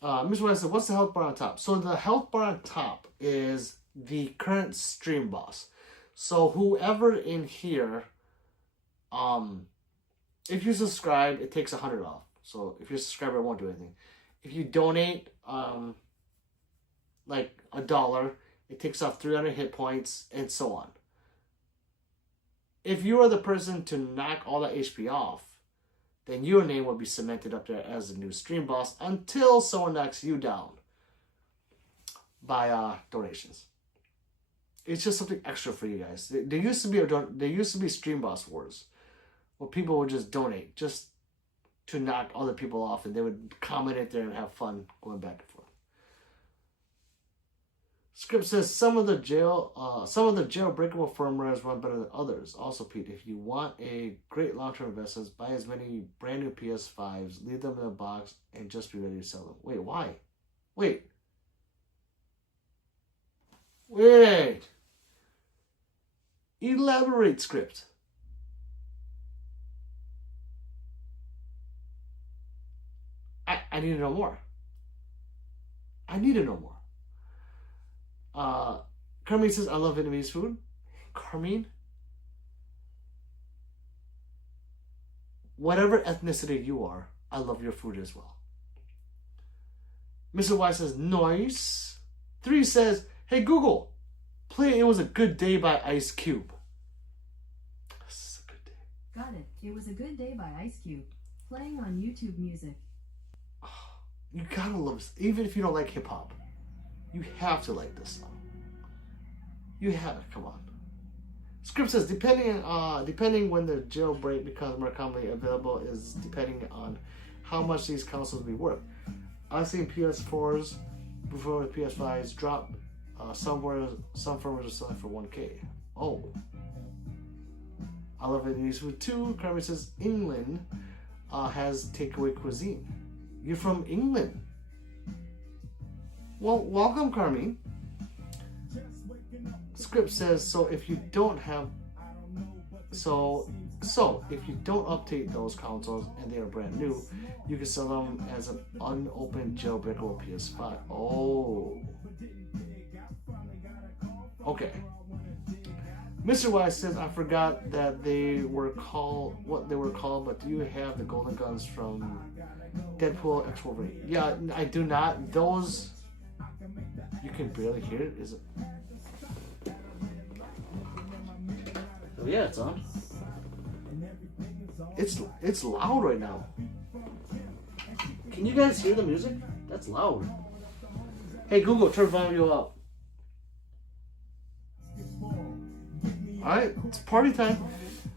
Mr. White said, what's the health bar on top? So the health bar on top is the current stream boss. So whoever in here, if you subscribe, it takes 100 off. So if you're a subscriber, it won't do anything. If you donate, like $1, it takes off 300 hit points and so on. If you are the person to knock all that HP off, then your name will be cemented up there as the new stream boss until someone knocks you down by donations. It's just something extra for you guys. There used to be stream boss wars where people would just donate just to knock other people off, and they would comment it there and have fun going back and forth. Script says some of the jailbreakable firmwares run better than others. Also, Pete, if you want a great long-term investment, buy as many brand new PS5s, leave them in a box, and just be ready to sell them. Wait, why? Wait. Elaborate, Script. I need to know more. Carmine says, I love Vietnamese food. Carmine? Whatever ethnicity you are, I love your food as well. Mr. Y says, nice. 3 says, hey Google, play It Was a Good Day by Ice Cube. This is a good day. Got it. It Was a Good Day by Ice Cube. Playing on YouTube Music. You gotta love this. Even if you don't like hip-hop, you have to like this song. You have to, come on. Script says, depending when the jailbreak becomes more commonly available is depending on how much these consoles will be worth. I've seen PS4s before the PS5s drop. Some firmwares are selling for $1K. Oh. I love Vietnamese food too. Carmen says, England has takeaway cuisine. You're from England. Well, welcome, Carmine. Script says, so if you don't update those consoles and they are brand new, you can sell them as an unopened jailbreakable PS5. Oh. Okay. Mr. Wise says, I forgot that what they were called, but do you have the golden guns from Deadpool X Wolverine? Yeah, I do not. Those, you can barely hear it, is it? Oh yeah, it's on. It's loud right now. Can you guys hear the music? That's loud. Hey Google, turn volume up. Alright, it's party time.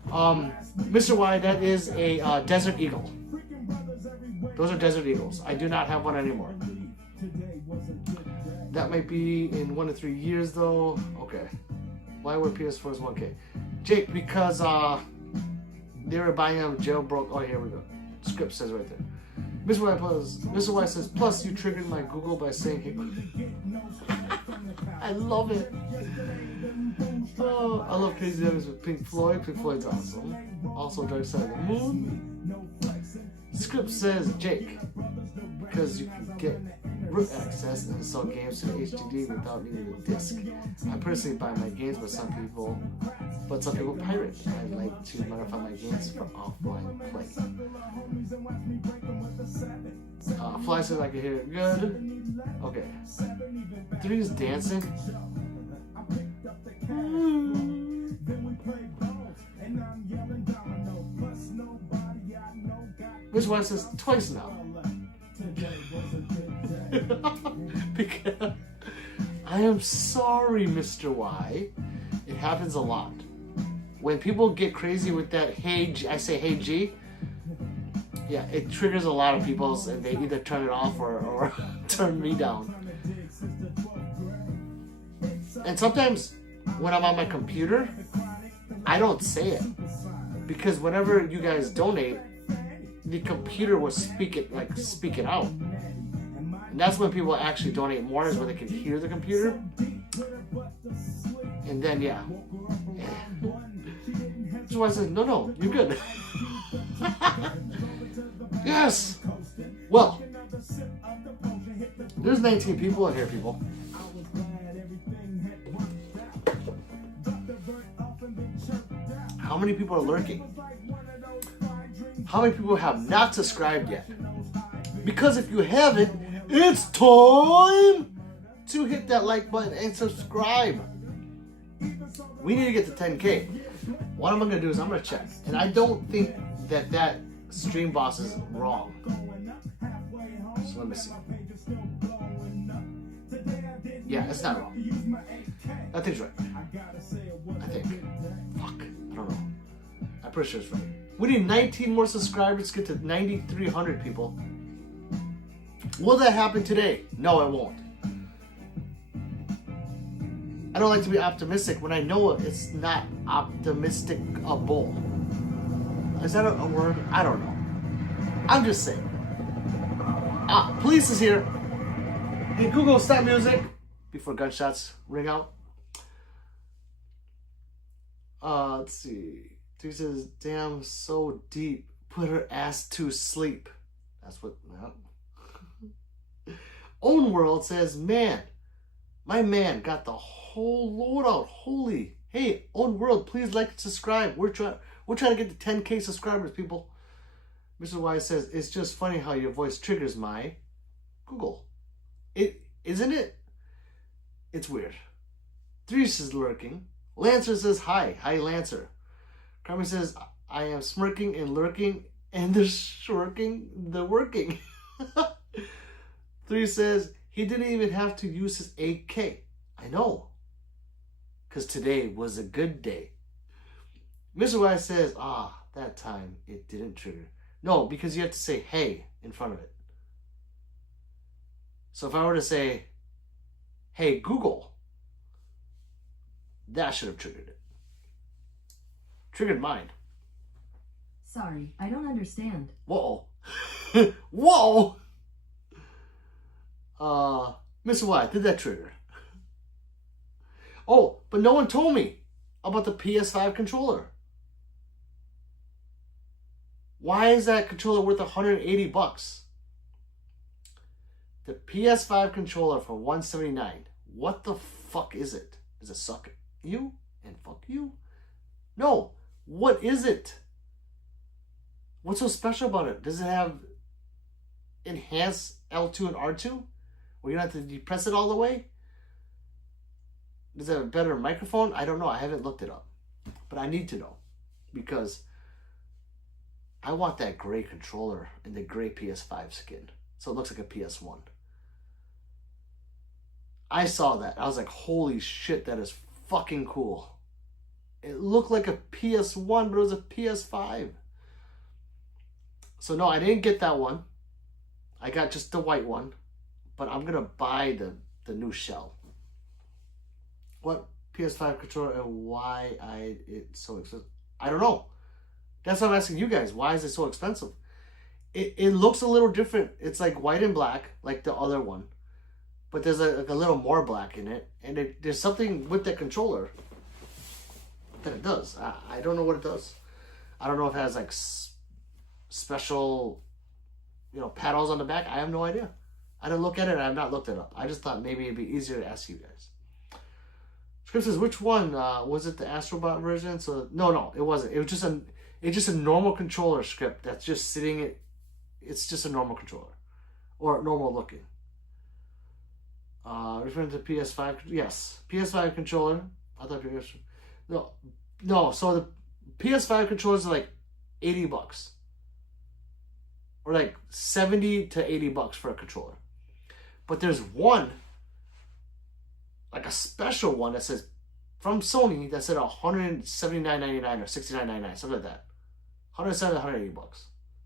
Mr. Y, that is a Desert Eagle. Those are Desert Eagles. I do not have one anymore. That might be in 1 to 3 years though. Okay. Why were PS4s 1K? Jake, because they were buying them jailbroke. Oh, here we go. Script says right there. Mr. Y says, plus you triggered my Google by saying, hey. I love it. Oh, I love Crazy Devils with Pink Floyd. Pink Floyd's awesome. Also, Dark Side of the Moon. Script says Jake, because you can get root access and install games to HDD without needing a disk. I personally buy my games, but some people pirate. I like to modify my games for offline play. Fly says I can hear it good. Okay. 3 is dancing. This one says twice now. Because I am sorry, Mr. Y. It happens a lot. When people get crazy with that I say hey G. Yeah, it triggers a lot of people's, and they either turn it off or turn me down. And sometimes when I'm on my computer, I don't say it. Because whenever you guys donate, the computer will speak it out. And that's when people actually donate more, is when they can hear the computer. And then, yeah. That's why I said, no, you're good. Yes! Well, there's 19 people in here, people. How many people are lurking? How many people have not subscribed yet? Because if you haven't, it's time to hit that like button and subscribe. We need to get to 10K. What I'm going to do is I'm going to check. And I don't think that stream boss is wrong. So let me see. Yeah, it's not wrong. I think it's right. I think. Fuck. I don't know. I'm pretty sure it's right. We need 19 more subscribers to get to 9,300 people. Will that happen today? No, it won't. I don't like to be optimistic when I know it's not optimistic-able. Is that a word? I don't know. I'm just saying. Police is here. Hey, Google, stop music before gunshots ring out. Let's see. Dude says, damn, so deep. Put her ass to sleep. That's what, no. Own World says, man, my man got the whole load out. Holy. Hey, Own World, please like and subscribe. We're trying to get to 10K subscribers, people. Mr. Y says, it's just funny how your voice triggers my Google. Isn't it? It's weird. Threes is lurking. Lancer says, hi. Hi, Lancer. Carmen says, I am smirking and lurking, and they're shirking the working. 3 says, he didn't even have to use his AK. I know. Because today was a good day. Mr. Y says, that time it didn't trigger. No, because you have to say hey in front of it. So if I were to say, hey, Google, that should have triggered it. Triggered mine. Sorry, I don't understand. Whoa. Whoa! Mr. Y, did that trigger? Oh, but no one told me about the PS5 controller. Why is that controller worth $180? The PS5 controller for $179. What the fuck is it? Is it suck you and fuck you? No. What is it? What's so special about it? Does it have enhanced L2 and R2? Where you don't have to depress it all the way? Does it have a better microphone? I don't know. I haven't looked it up. But I need to know. Because I want that gray controller and the gray PS5 skin. So it looks like a PS1. I saw that. I was like, holy shit, that is fucking cool. It looked like a PS1, but it was a PS5. So no, I didn't get that one. I got just the white one. But I'm going to buy the new shell. What PS5 controller and why it's so expensive? I don't know. That's what I'm asking you guys. Why is it so expensive? It looks a little different. It's like white and black, like the other one. But there's like a little more black in it. And there's something with that controller that it does. I don't know what it does. I don't know if it has like special, paddles on the back. I have no idea. I didn't look at it. I have not looked it up. I just thought maybe it'd be easier to ask you guys. Script says, which one? Was it the Astrobot version? So no, it wasn't. It was just a normal controller script that's just sitting. It's just a normal controller, or normal looking. Referring to PS5, yes, PS5 controller. I thought no. So the PS5 controllers are like $80, or like $70 to $80 for a controller. But there's one, like a special one that says from Sony that said $179.99 or $69.99, something like that. $170 to $180.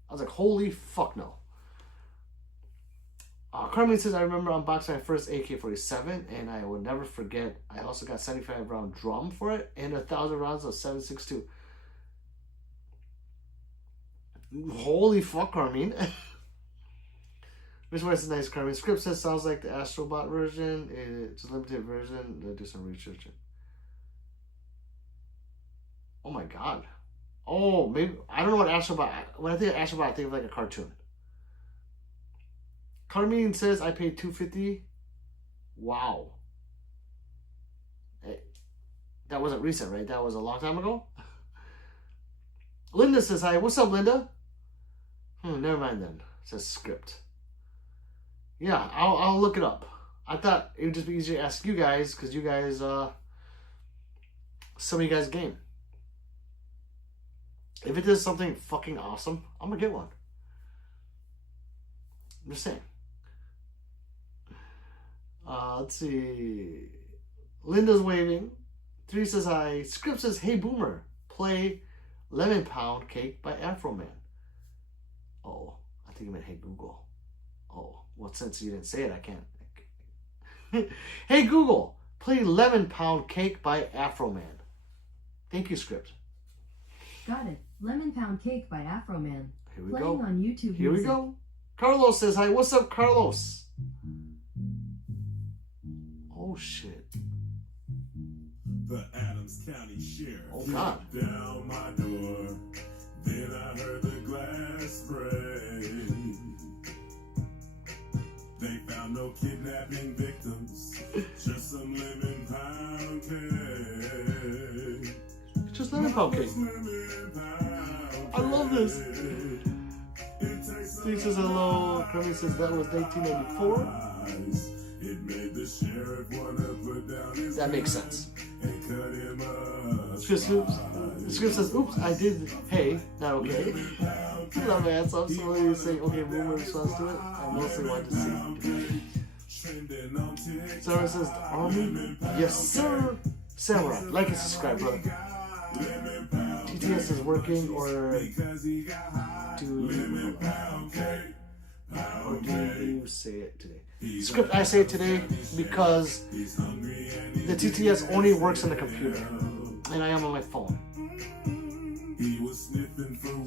I was like, holy fuck no. Carmen says, I remember unboxing my first AK-47 and I will never forget. I also got 75 round drum for it and 1,000 rounds of 7.62. Holy fuck, Carmine. Which one is nice, Carmine? Script says, sounds like the Astrobot version. It's a limited version. They'll do some research. Oh my god. Oh, maybe. I don't know what Astrobot. When I think of Astrobot, I think of like a cartoon. Carmine says, I paid $250. Wow. Hey, that wasn't recent, right? That was a long time ago. Linda says, hi. What's up, Linda? Never mind then. It says script. Yeah, I'll look it up. I thought it would just be easier to ask you guys, because you guys, some of you guys game. If it is something fucking awesome, I'm gonna get one. I'm just saying. Let's see. Linda's waving. 3 says hi. Script says, hey Boomer, play Lemon Pound Cake by Afro Man. Oh, I think you meant hey Google. Oh, well, since you didn't say it, I can't. Hey Google, play Lemon Pound Cake by Afro Man. Thank you, Script. Got it. Lemon Pound Cake by Afro Man. Here we Playing go. on YouTube Here Music. we go. Carlos says hi. What's up, Carlos? Oh shit. The Adams County Sheriff. Oh god. Down my door. Then I heard the glass break. They found no kidnapping victims. Just some lemon pound cake. Just lemon pound cake. I love this. Steve says hello. Kermit says that was 1994. That makes sense. Script says, oops, I did. Hey, not okay. No, man, so I'm slowly saying, okay, Boomer responds to it. I mostly want to see. Sarah says, Army? Yes, sir. Samurai, like and subscribe, brother. TTS is working, or do you say it today? Script, I say it today because the TTS only works on the computer, and I am on my phone.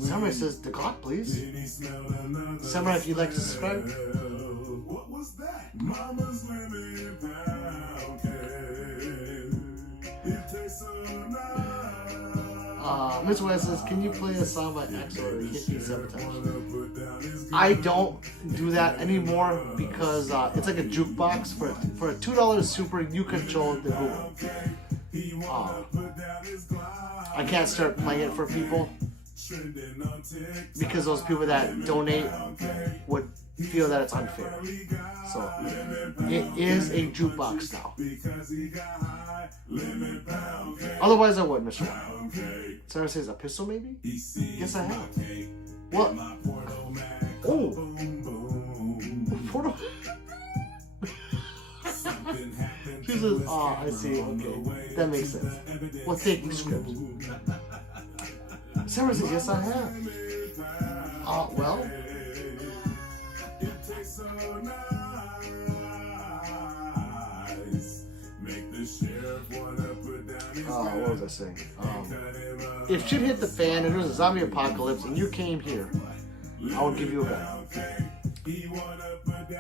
Samurai says, the Glock, please. Samurai, if you'd like to subscribe. What was that? Mama's lemon pound cake. It tastes so nice. Mr. West says, can you play a song by Axel or Hit Me Sabotage? I don't do that anymore because it's like a jukebox. For a $2 super, you control the Google. I can't start playing it for people because those people that donate would feel that it's unfair. So it is a jukebox now. Otherwise I would, Mr. White. Sarah says a pistol maybe? Yes, I have. What? Oh! Portal. She says, oh, I see, okay. That makes sense. Well, take the script. Sarah says, yes, I have. Well. What was I saying? If shit hit the fan and there was a zombie apocalypse and you came here, I would give you a gun.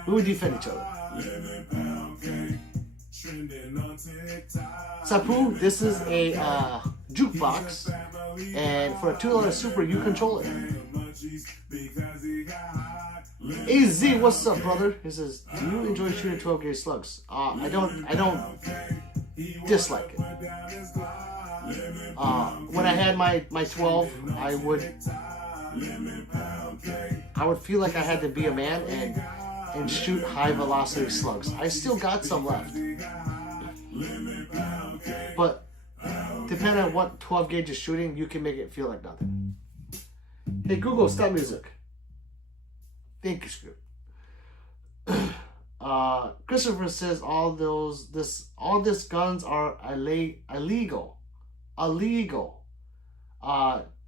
We would defend each other. Sapu, this is a jukebox, and for a $2 super, you control it. AZ, what's up, brother? He says, do you enjoy shooting 12 gauge slugs? I don't dislike it. When I had my 12, I would feel like I had to be a man and shoot high velocity slugs. I still got some left, but depending on what 12 gauge is shooting, you can make it feel like nothing. Hey Google, stop music. Thank you, Script. Christopher says all this guns are illegal.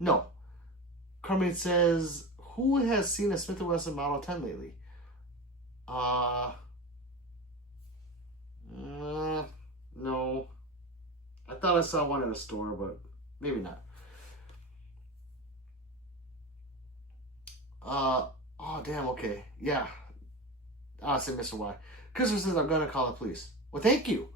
No. Kermit says, who has seen a Smith & Wesson Model 10 lately? No. I thought I saw one in a store, but maybe not. Oh, damn, okay. Yeah. I said Mr. Y. Christopher says, I'm going to call the police. Well, thank you.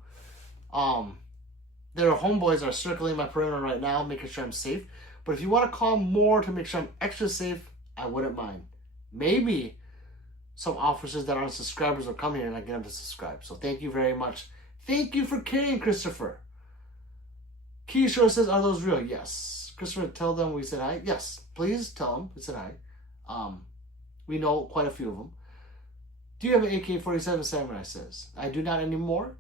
Their homeboys are circling my perimeter right now, making sure I'm safe. But if you want to call more to make sure I'm extra safe, I wouldn't mind. Maybe some officers that aren't subscribers will come here and I get them to subscribe. So thank you very much. Thank you for caring, Christopher. Keyshaw says, are those real? Yes. Christopher, tell them we said hi. Yes, please tell them we said hi. We know quite a few of them. Do you have an AK-47 Samurai? Says, I do not anymore.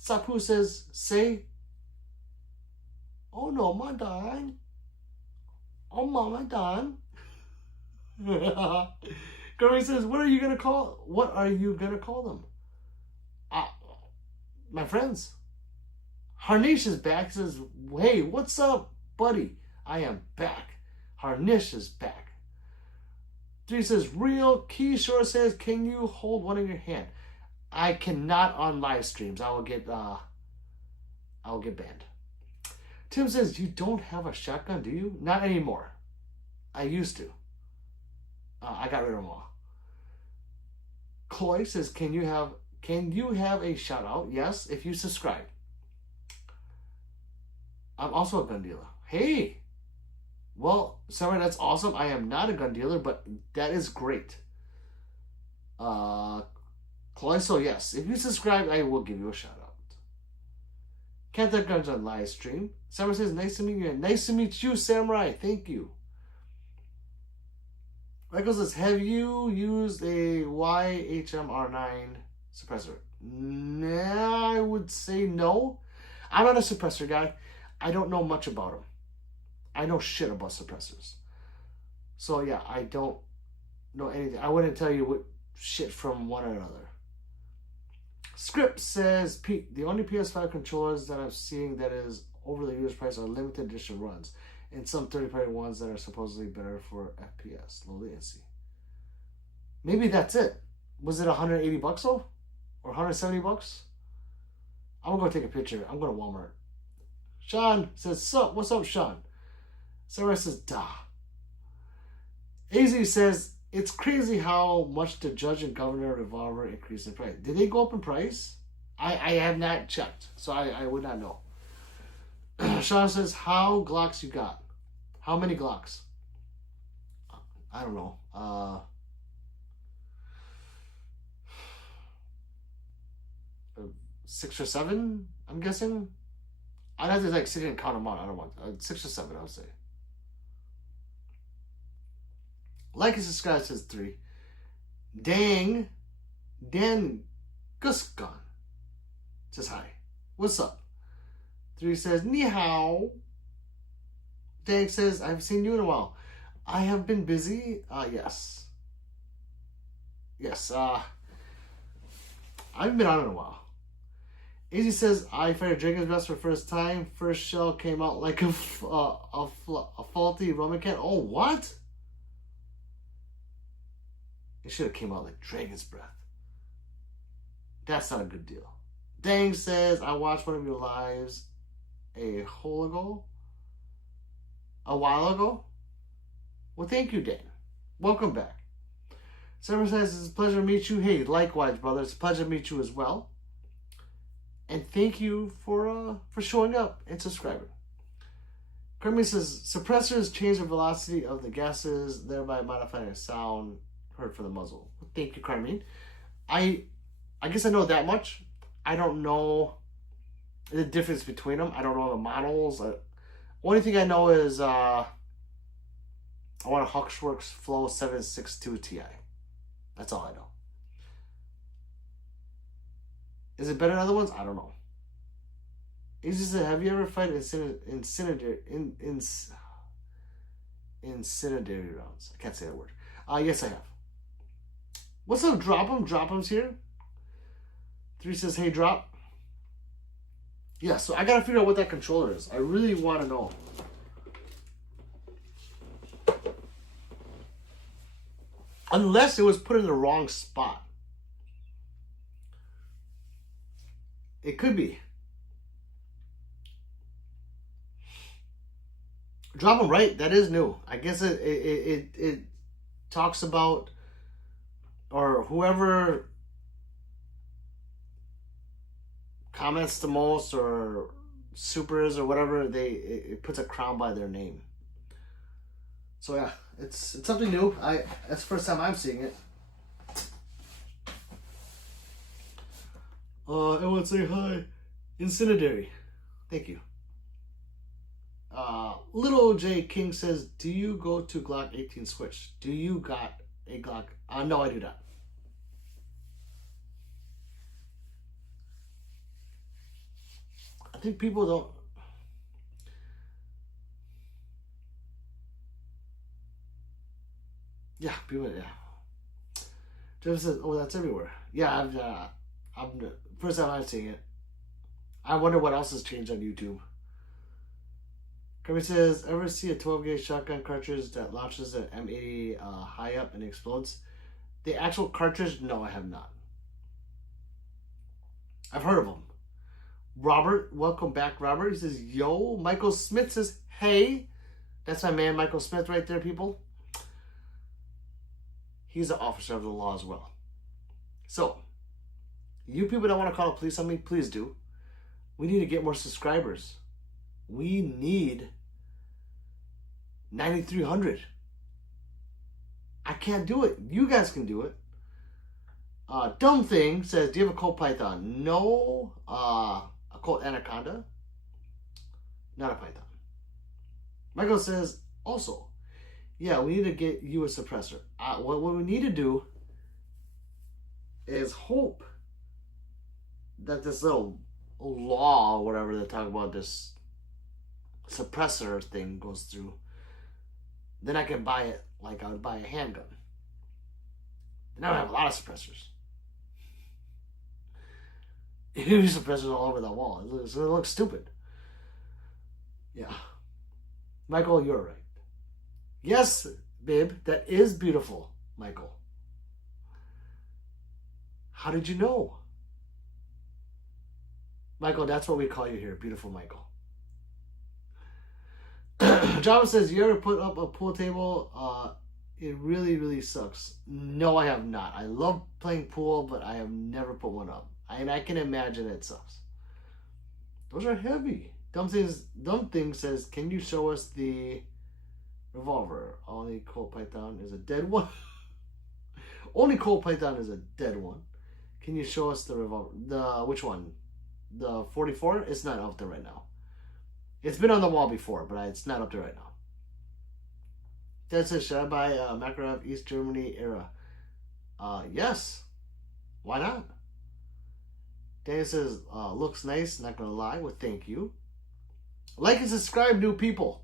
Sapu says, say, oh no, my darling. Oh my darling. Gary says, what are you gonna call them? My friends. Harnish is back. Says, hey, what's up, buddy? I am back. Harnish is back. 3 says, real. Keyshore says, can you hold one in your hand? I cannot on live streams. I will get banned. Tim says, you don't have a shotgun, do you? Not anymore. I used to. I got rid of them all. Chloe says, can you have a shout out? Yes, if you subscribe. I'm also a gun dealer. Hey. Well, Sarah, that's awesome. I am not a gun dealer, but that is great. Chloe, so yes, if you subscribe, I will give you a shout out. Can't Have Guns on live stream. Samurai says, nice to meet you. Nice to meet you, Samurai. Thank you. Michael says, have you used a YHMR9 suppressor? Nah, I would say no. I'm not a suppressor guy. I don't know much about them. I know shit about suppressors. So yeah, I don't know anything. I wouldn't tell you what shit from one or another. Script says, Pete, the only PS5 controllers that I'm seeing that is overly used price are limited edition runs, and some third-party ones that are supposedly better for FPS, low latency. Maybe that's it. Was it 180 bucks though? Or 170 bucks? I'm gonna go take a picture. I'm going to Walmart. Sean says, sup? What's up, Sean? Sarah says, da. AZ says, it's crazy how much the judge and governor revolver increased in price. Did they go up in price? I have not checked, so I would not know. Sean says, how Glocks you got? How many Glocks? I don't know. 6 or 7, I'm guessing. I'd have to sit here and count them out. I don't want 6 or 7, I would say. Like and subscribe says 3. Dan Gusgon says hi. What's up? 3 says ni hao. Dang says, I haven't seen you in a while. I have been busy. Yes. Yes. I haven't been on in a while. Easy says, I fired Dragon's Breath for the first time. First shell came out like a faulty Roman can. Oh, what? It should have came out like Dragon's Breath. That's not a good deal. Dang says, I watched one of your lives a while ago. Well, thank you, Dan. Welcome back. Sarah says, it's a pleasure to meet you. Hey, likewise, brother. It's a pleasure to meet you as well. And thank you for showing up and subscribing. Kermit says, suppressors change the velocity of the gases, thereby modifying the sound heard for the muzzle. Thank you, Carmine. I guess I know that much. I don't know the difference between them. I don't know the models. Only thing I know is I want a Huxworks Flow 762 Ti. That's all I know. Is it better than other ones? I don't know. Easy said, have you ever fight incendiary rounds? I can't say that word. Yes, I have. What's up, Drop 'em? Drop 'em's here. 3 says, hey, Drop. Yeah, so I gotta figure out what that controller is. I really want to know. Unless it was put in the wrong spot. It could be. Drop 'em, right? That is new. I guess it talks about, or whoever comments the most or supers or whatever, it puts a crown by their name. So yeah, it's something new. That's the first time I'm seeing it. I want to say hi, Incendiary. Thank you. Little OJ King says, do you go to Glock 18 switch? Do you got a Glock? No, I do not. I think people don't. Yeah, people. Yeah. Jeff says, "Oh, that's everywhere." Yeah, I'm first time I'm seeing it. I wonder what else has changed on YouTube. Kirby says, "Ever see a 12 gauge shotgun cartridge that launches an M80 high up and explodes?" The actual cartridge? No, I have not. I've heard of them. Robert, welcome back, Robert. He says, yo. Michael Smith says, hey. That's my man, Michael Smith, right there, people. He's an officer of the law as well. So, you people that want to call the police on me, please do. We need to get more subscribers. We need 9,300. I can't do it. You guys can do it. Dumb Thing says, do you have a Colt Python? No. A Colt Anaconda? Not a Python. Michael says, also, yeah, we need to get you a suppressor. What we need to do is hope that this little law or whatever they talk about, this suppressor thing goes through. Then I can buy it like I would buy a handgun. And I would have a lot of suppressors. Suppressors all over the wall. It looks stupid. Yeah. Michael, you're right. Yes, babe, that is beautiful, Michael. How did you know? Michael, that's what we call you here, beautiful Michael. Java says, you ever put up a pool table? It really, really sucks. No, I have not. I love playing pool, but I have never put one up. And I can imagine it sucks. Those are heavy. Dumb Thing says, can you show us the revolver? Only Colt Python is a dead one. Only Colt Python is a dead one. Can you show us the revolver? Which one? The 44? It's not up there right now. It's been on the wall before, but it's not up there right now. Dad says, should I buy a Makarov East Germany era? Yes. Why not? Daniel says, looks nice, not gonna lie. Well, thank you. Like and subscribe, new people.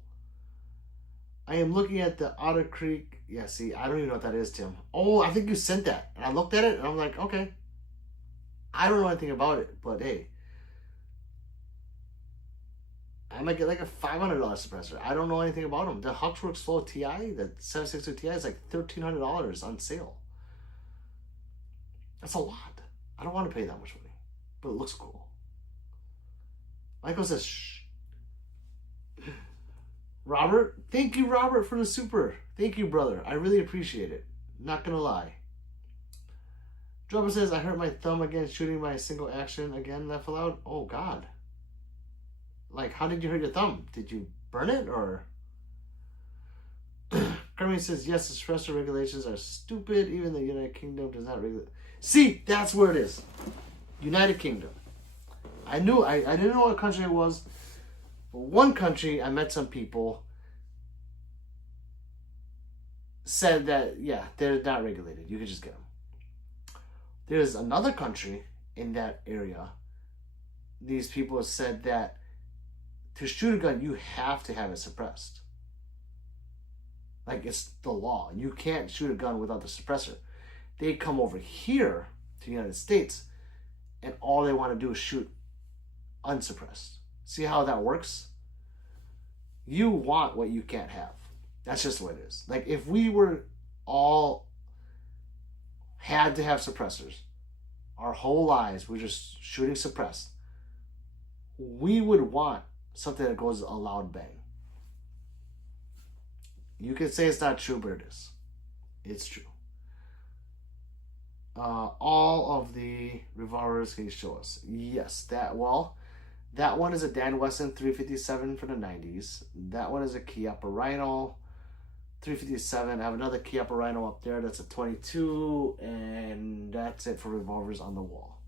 I am looking at the Otter Creek. Yeah, see, I don't even know what that is, Tim. Oh, I think you sent that. And I looked at it, and I'm like, okay. I don't know anything about it, but hey. I might get like a $500 suppressor. I don't know anything about them. The Huxworks Flow Ti, the 762 Ti is like $1,300 on sale. That's a lot. I don't want to pay that much money. But it looks cool. Michael says, shh. Robert, thank you, Robert, for the super. Thank you, brother. I really appreciate it. Not gonna lie. Dropper says, I hurt my thumb again shooting my single action again. Laugh aloud. Oh, God. Like, how did you hurt your thumb? Did you burn it or? Carmen says, yes, the suppressor regulations are stupid. Even the United Kingdom does not regulate. See, that's where it is. United Kingdom. I didn't know what country it was. But one country, I met some people, said that, yeah, they're not regulated. You can just get them. There's another country in that area. These people said that to shoot a gun, you have to have it suppressed. Like, it's the law. You can't shoot a gun without the suppressor. They come over here to the United States, and all they want to do is shoot unsuppressed. See how that works? You want what you can't have. That's just what it is. Like, if we were all had to have suppressors, our whole lives we're just shooting suppressed, we would want something that goes a loud bang. You can say it's not true, but it is. It's true. All of the revolvers, can you show us? Yes, that one is a Dan Wesson 357 from the 90s. That one is a Chiappa Rhino 357. I have another Chiappa Rhino up there. That's a 22, and that's it for revolvers on the wall.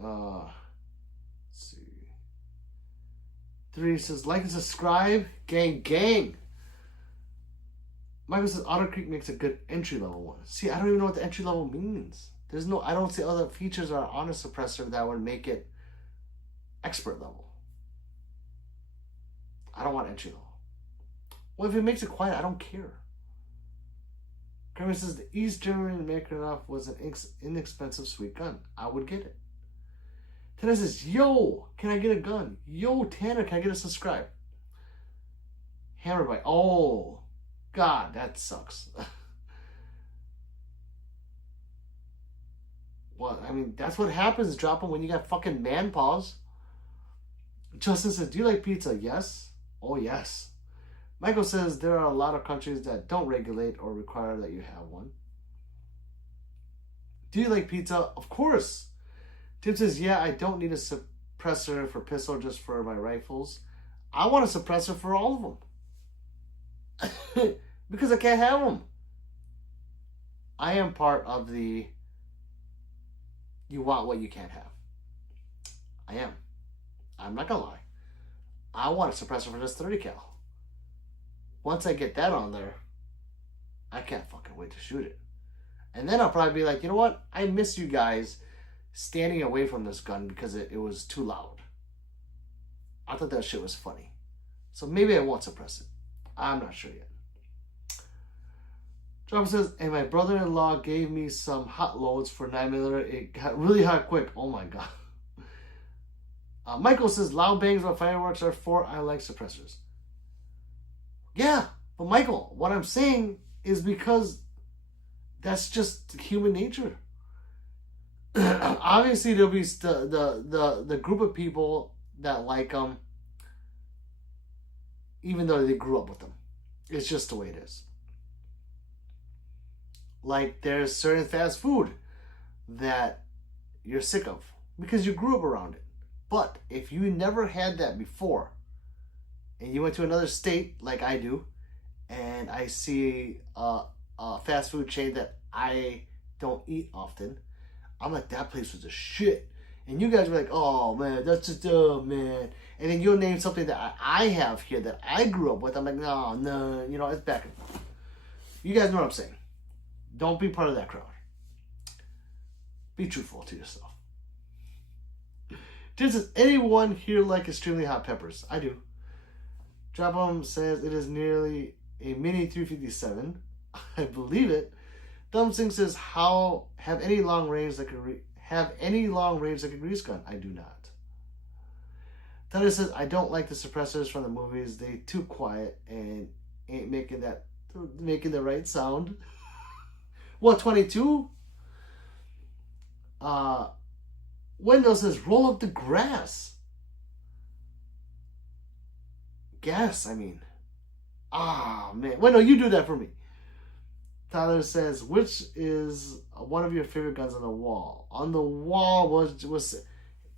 Let's see. 3 says, like and subscribe. Gang. Michael says, Otter Creek makes a good entry-level one. See, I don't even know what the entry-level means. I don't see other features on a suppressor that would make it expert level. I don't want entry level. Well, if it makes it quiet, I don't care. Kermit says, the East German Makarov was an inexpensive sweet gun. I would get it. Tanner says, yo, can I get a gun? Yo, Tanner, can I get a subscribe? Hammerbite. Oh, God, that sucks. Well, I mean, that's what happens, drop them when you got fucking man paws. Justin says, do you like pizza? Yes. Oh, yes. Michael says, there are a lot of countries that don't regulate or require that you have one. Do you like pizza? Of course. Tim says, yeah, I don't need a suppressor for pistol, just for my rifles. I want a suppressor for all of them. Because I can't have them. I am part of the you want what you can't have. I am. I'm not gonna lie. I want a suppressor for this 30 cal. Once I get that on there, I can't fucking wait to shoot it. And then I'll probably be like, you know what? I miss you guys standing away from this gun because it was too loud. I thought that shit was funny. So maybe I won't suppress it. I'm not sure yet. Dropper says, and my brother-in-law gave me some hot loads for 9mm. It got really hot quick. Oh my God. Michael says, loud bangs what fireworks are for. I like suppressors. Yeah, but Michael, what I'm saying is because that's just human nature. Obviously, there'll be the group of people that like them, even though they grew up with them. It's just the way it is. Like, there's certain fast food that you're sick of because you grew up around it. But if you never had that before and you went to another state like I do, and I see a fast food chain that I don't eat often, I'm like, that place was a shit. And you guys are like, oh man, that's just dumb, man. And then you'll name something that I have here that I grew up with. I'm like, no, you know, it's back. You guys know what I'm saying. Don't be part of that crowd. Be truthful to yourself. Does anyone here like extremely hot peppers? I do. Drop'em says it is nearly a mini 357. I believe it. Thumbsing says, how have any long range that could grease gun? I do not. Thunder says, I don't like the suppressors from the movies. They too quiet and ain't making the right sound. What, 22? Wendell says, roll up the grass. Gas, I mean. Ah, man. Wendell, you do that for me. Tyler says, which is one of your favorite guns on the wall? On the wall was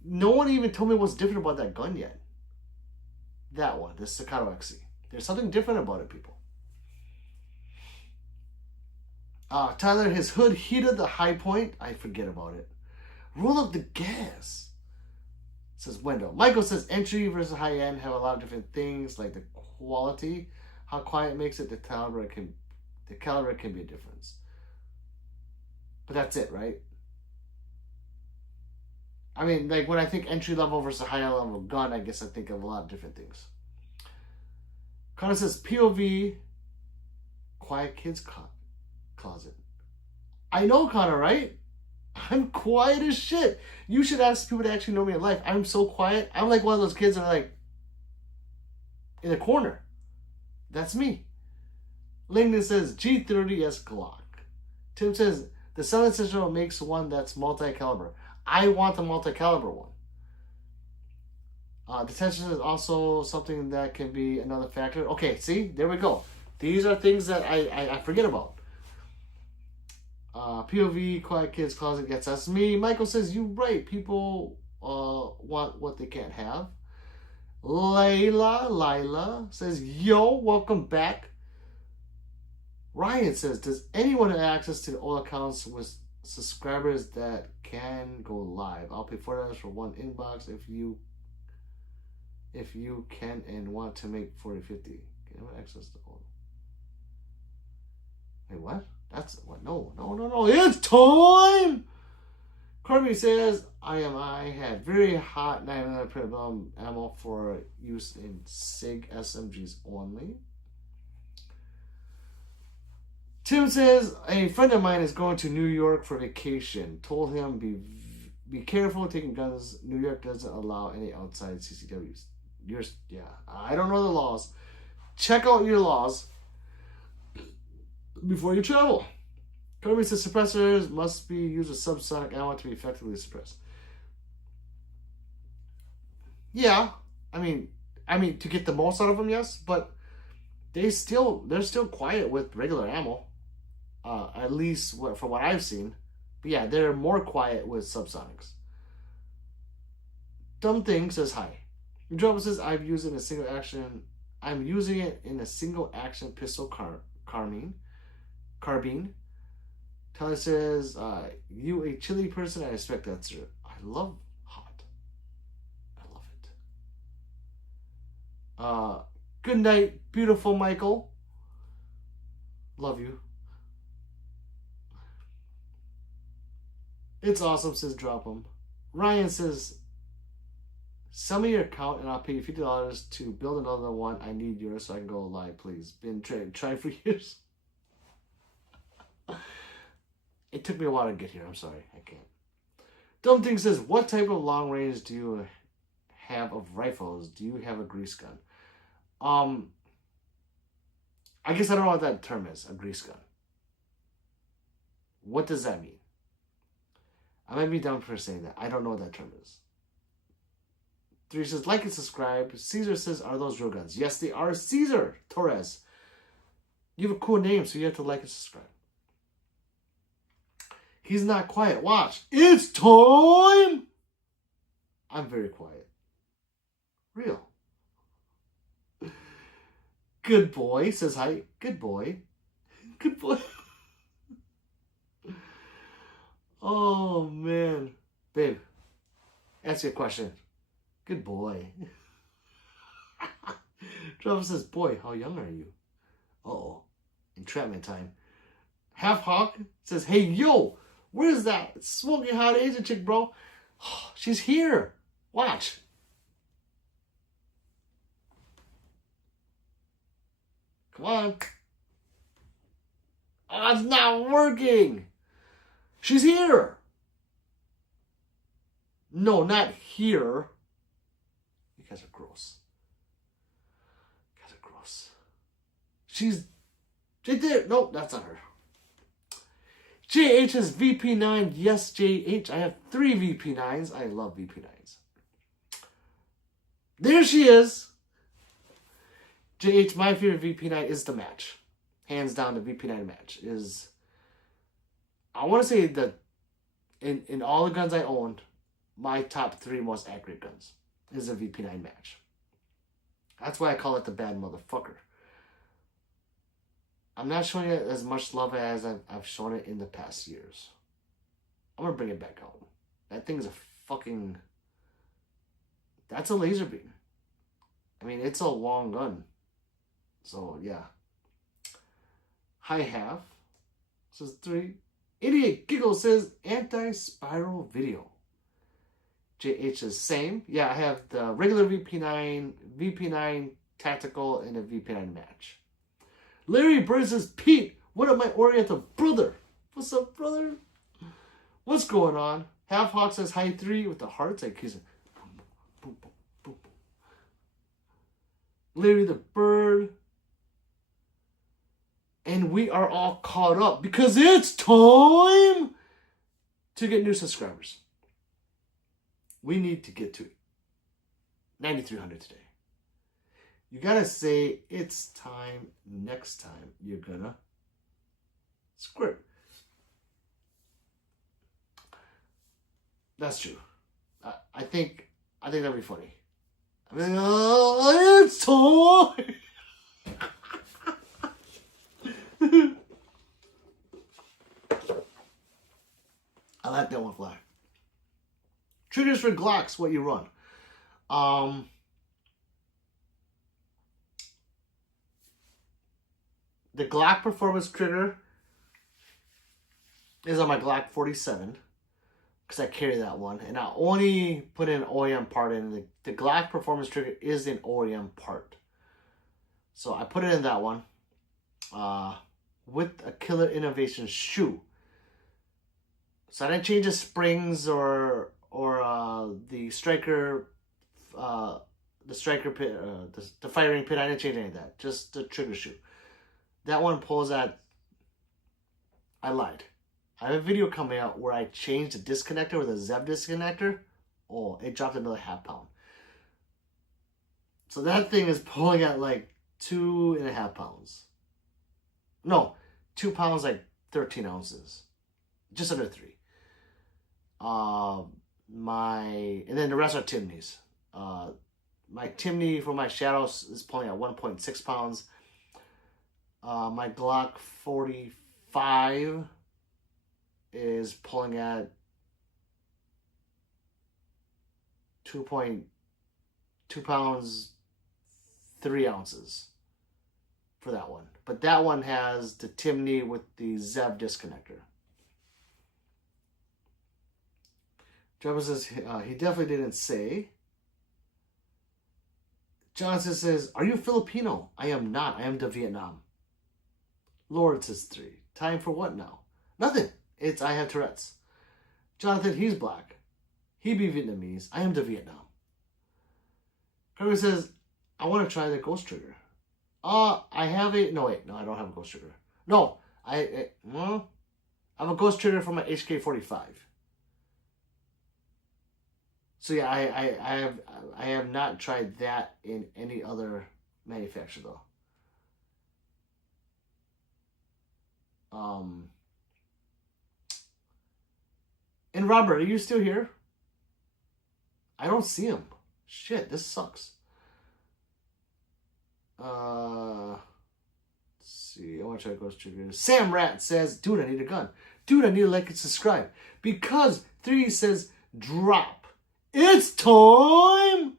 no one even told me what's different about that gun yet. That one, the Staccato XC. There's something different about it, people. Tyler, his hood heated the high point. I forget about it. Roll up the gas. Says Wendell. Michael says entry versus high end have a lot of different things, like the quality, how quiet makes it, the caliber can be a difference. But that's it, right? I mean, like when I think entry level versus high level gun, I guess I think of a lot of different things. Connor says POV, quiet kids closet. I know, Connor, right? I'm quiet as shit. You should ask people that actually know me in life. I'm so quiet. I'm like one of those kids that are like in a corner. That's me. Langdon says G30S Glock. Tim says the Silent Sentinel makes one that's multi-caliber. I want the multi-caliber one. Detention is also something that can be another factor. Okay, see? There we go. These are things that I forget about. POV, quiet kids closet gets us. Me. Michael says, you right. People want what they can't have. Lila says, yo, welcome back. Ryan says, does anyone have access to all accounts with subscribers that can go live? I'll pay $4 for one inbox if you can and want to make 40-50. Can I have access to all? Wait, what? That's what? No. It's time! Kirby says, I had very hot 9mm printable ammo for use in SIG SMGs only. Tim says, a friend of mine is going to New York for vacation. Told him, be careful taking guns. New York doesn't allow any outside CCWs. I don't know the laws. Check out your laws before you travel. Kirby says suppressors must be used with subsonic ammo to be effectively suppressed. Yeah, I mean to get the most out of them, yes, but they're still quiet with regular ammo. At least from what I've seen. But yeah, they're more quiet with subsonics. Dumb Thing says hi. Drop says I'm using a single action. I'm using it in a single action pistol carbine. Tyler says, you a chilly person? I respect that, sir. I love hot. I love it. Good night, beautiful Michael. Love you. It's awesome, says Drop 'em. Ryan says, sell me your account and I'll pay you $50 to build another one. I need yours so I can go live, please. Been trying for years. It took me a while to get here. I'm sorry. I can't. Dumb Thing says, what type of long range do you have of rifles? Do you have a grease gun? I guess I don't know what that term is, a grease gun. What does that mean? I might be dumb for saying that. I don't know what that term is. 3 says, like and subscribe. Caesar says, are those real guns? Yes, they are. Caesar Torres. You have a cool name, so you have to like and subscribe. He's not quiet. Watch. It's time! I'm very quiet. Real. Good boy says hi. Good boy. Good boy. Oh, man. Babe, answer your question. Good boy. Travis says, boy, how young are you? Uh-oh. Entrapment time. Half Hawk says, hey, yo, where's that smoking hot Asian chick, bro? She's here. Watch. Come on. Oh, it's not working. She's here. No, not here. You guys are gross. You guys are gross. She's right there. Nope, that's not her. JH is VP9. Yes, JH. I have 3 VP9s. I love VP9s. There she is. JH, my favorite VP9 is the match. Hands down, the VP9 match is... I want to say that in all the guns I owned, my top 3 most accurate guns is a VP9 match. That's why I call it the bad motherfucker. I'm not showing it as much love as I've shown it in the past years. I'm going to bring it back out. That thing is a fucking... That's a laser beam. I mean, it's a long gun. So, yeah. High half. Says 3. Idiot Giggle says anti-spiral video. JH says same. Yeah, I have the regular VP9, VP9 tactical, and a VP9 match. Larry Bird says, Pete, what up my Oriental brother? What's up, brother? What's going on? Half Hawk says high 3 with the hearts. Like he's boom, boom, boom, boom, boom. Larry the Bird. And we are all caught up because it's time to get new subscribers. We need to get to 9,300 today. You gotta say it's time next time you're gonna squirt. That's true. I think that'd be funny. I mean, it's time. I let that one fly. Triggers for Glocks, what you run. The Glock performance trigger is on my Glock 47 because I carry that one, and I only put an OEM part in. The Glock performance trigger is an OEM part, so I put it in that one with a Killer Innovation shoe. So I didn't change the springs or the striker pin, the firing pin. I didn't change any of that. Just the trigger shoe. That one pulls at. I lied. I have a video coming out where I changed the disconnector with a Zev disconnector. Oh, it dropped another half pound. So that thing is pulling at like 2.5 pounds. No, 2 pounds, like 13 ounces. Just under 3. And then the rest are TIMMMMMEs. My TIMMMMME for my shadows is pulling at 1.6 pounds. My Glock 45 is pulling at 2.2 pounds, 3 ounces for that one. But that one has the TIMMMMME with the Zev disconnector. Trevor says he definitely didn't say. Johnson says, are you Filipino? I am not. I am to Vietnam. Lord says 3. Time for what now? Nothing. It's I have Tourette's. Jonathan, he's black. He be Vietnamese. I am to Vietnam. Kirby says, I want to try the ghost trigger. I have a... No, wait. No, I don't have a ghost trigger. No. I have a ghost trigger for my HK45. So yeah, I have not tried that in any other manufacturer though. And Robert, are you still here? I don't see him. Shit, this sucks. Let's see. I want to try ghost triggers. Sam Rat says, dude, I need a gun. Dude, I need to like and subscribe. Because 3 says drop. It's time!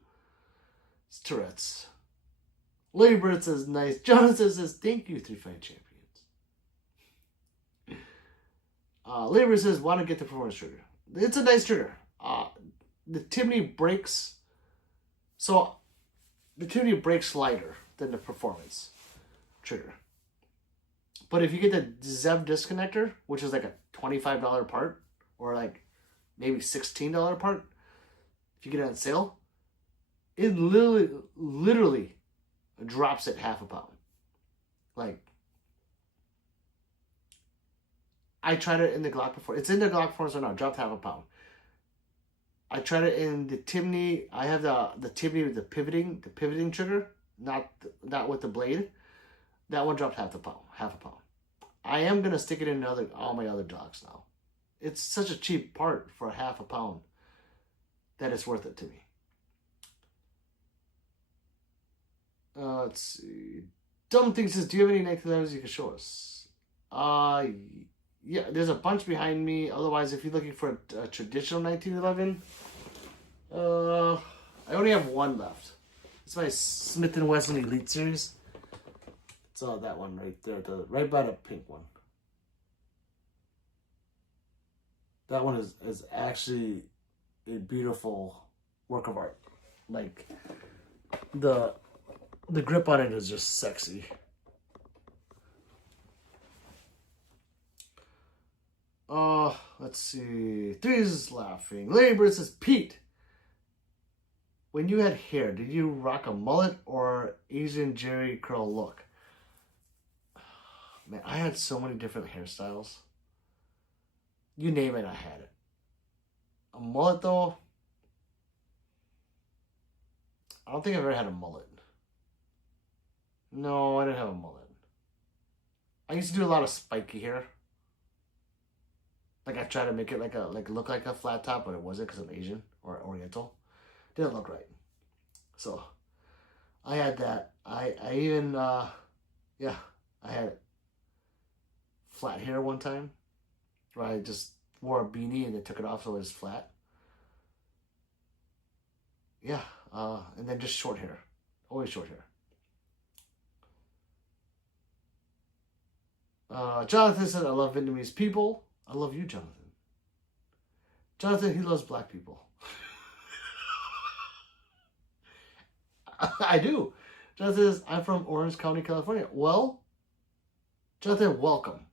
It's Tourette's. Larry Bird says, nice. Jonathan says, thank you, 3 Fight Champions. Larry Bird says, want to get the performance trigger. It's a nice trigger. The TIMMMMME breaks. So, the TIMMMMMME breaks lighter than the performance trigger. But if you get the Zev disconnector, which is like a $25 part, or like maybe $16 part, if you get it on sale, it literally drops at half a pound. Like, I tried it in the Glock before. It's in the Glock performance right now. Dropped half a pound. I tried it in the TIMMMMME. I have the TIMMMMME with the pivoting trigger, not with the blade. That one dropped half a pound. I am gonna stick it in all my other dogs now. It's such a cheap part for half a pound that it's worth it to me. Let's see. Dumb Thing says, do you have any 1911s you can show us? Yeah, there's a bunch behind me. Otherwise, if you're looking for a traditional 1911, I only have one left. It's my Smith & Wesson Elite Series. It's that one right there, right by the pink one. That one is actually a beautiful work of art. Like, the grip on it is just sexy. Let's see. Three's laughing. Larry Bird says, Pete, when you had hair, did you rock a mullet or Asian Jerry curl look? Man, I had so many different hairstyles. You name it, I had it. A mullet, though, I don't think I've ever had a mullet. No, I didn't have a mullet. I used to do a lot of spiky hair. Like I tried to make it look like a flat top, but it wasn't because I'm Asian or Oriental. Didn't look right. So I had that. I even yeah, I had flat hair one time where I just wore a beanie and then took it off so it was flat. Yeah, and then just short hair. Always short hair. Jonathan said, I love Vietnamese people. I love you, Jonathan. Jonathan, he loves black people. I do. Jonathan says, I'm from Orange County, California. Well, Jonathan, welcome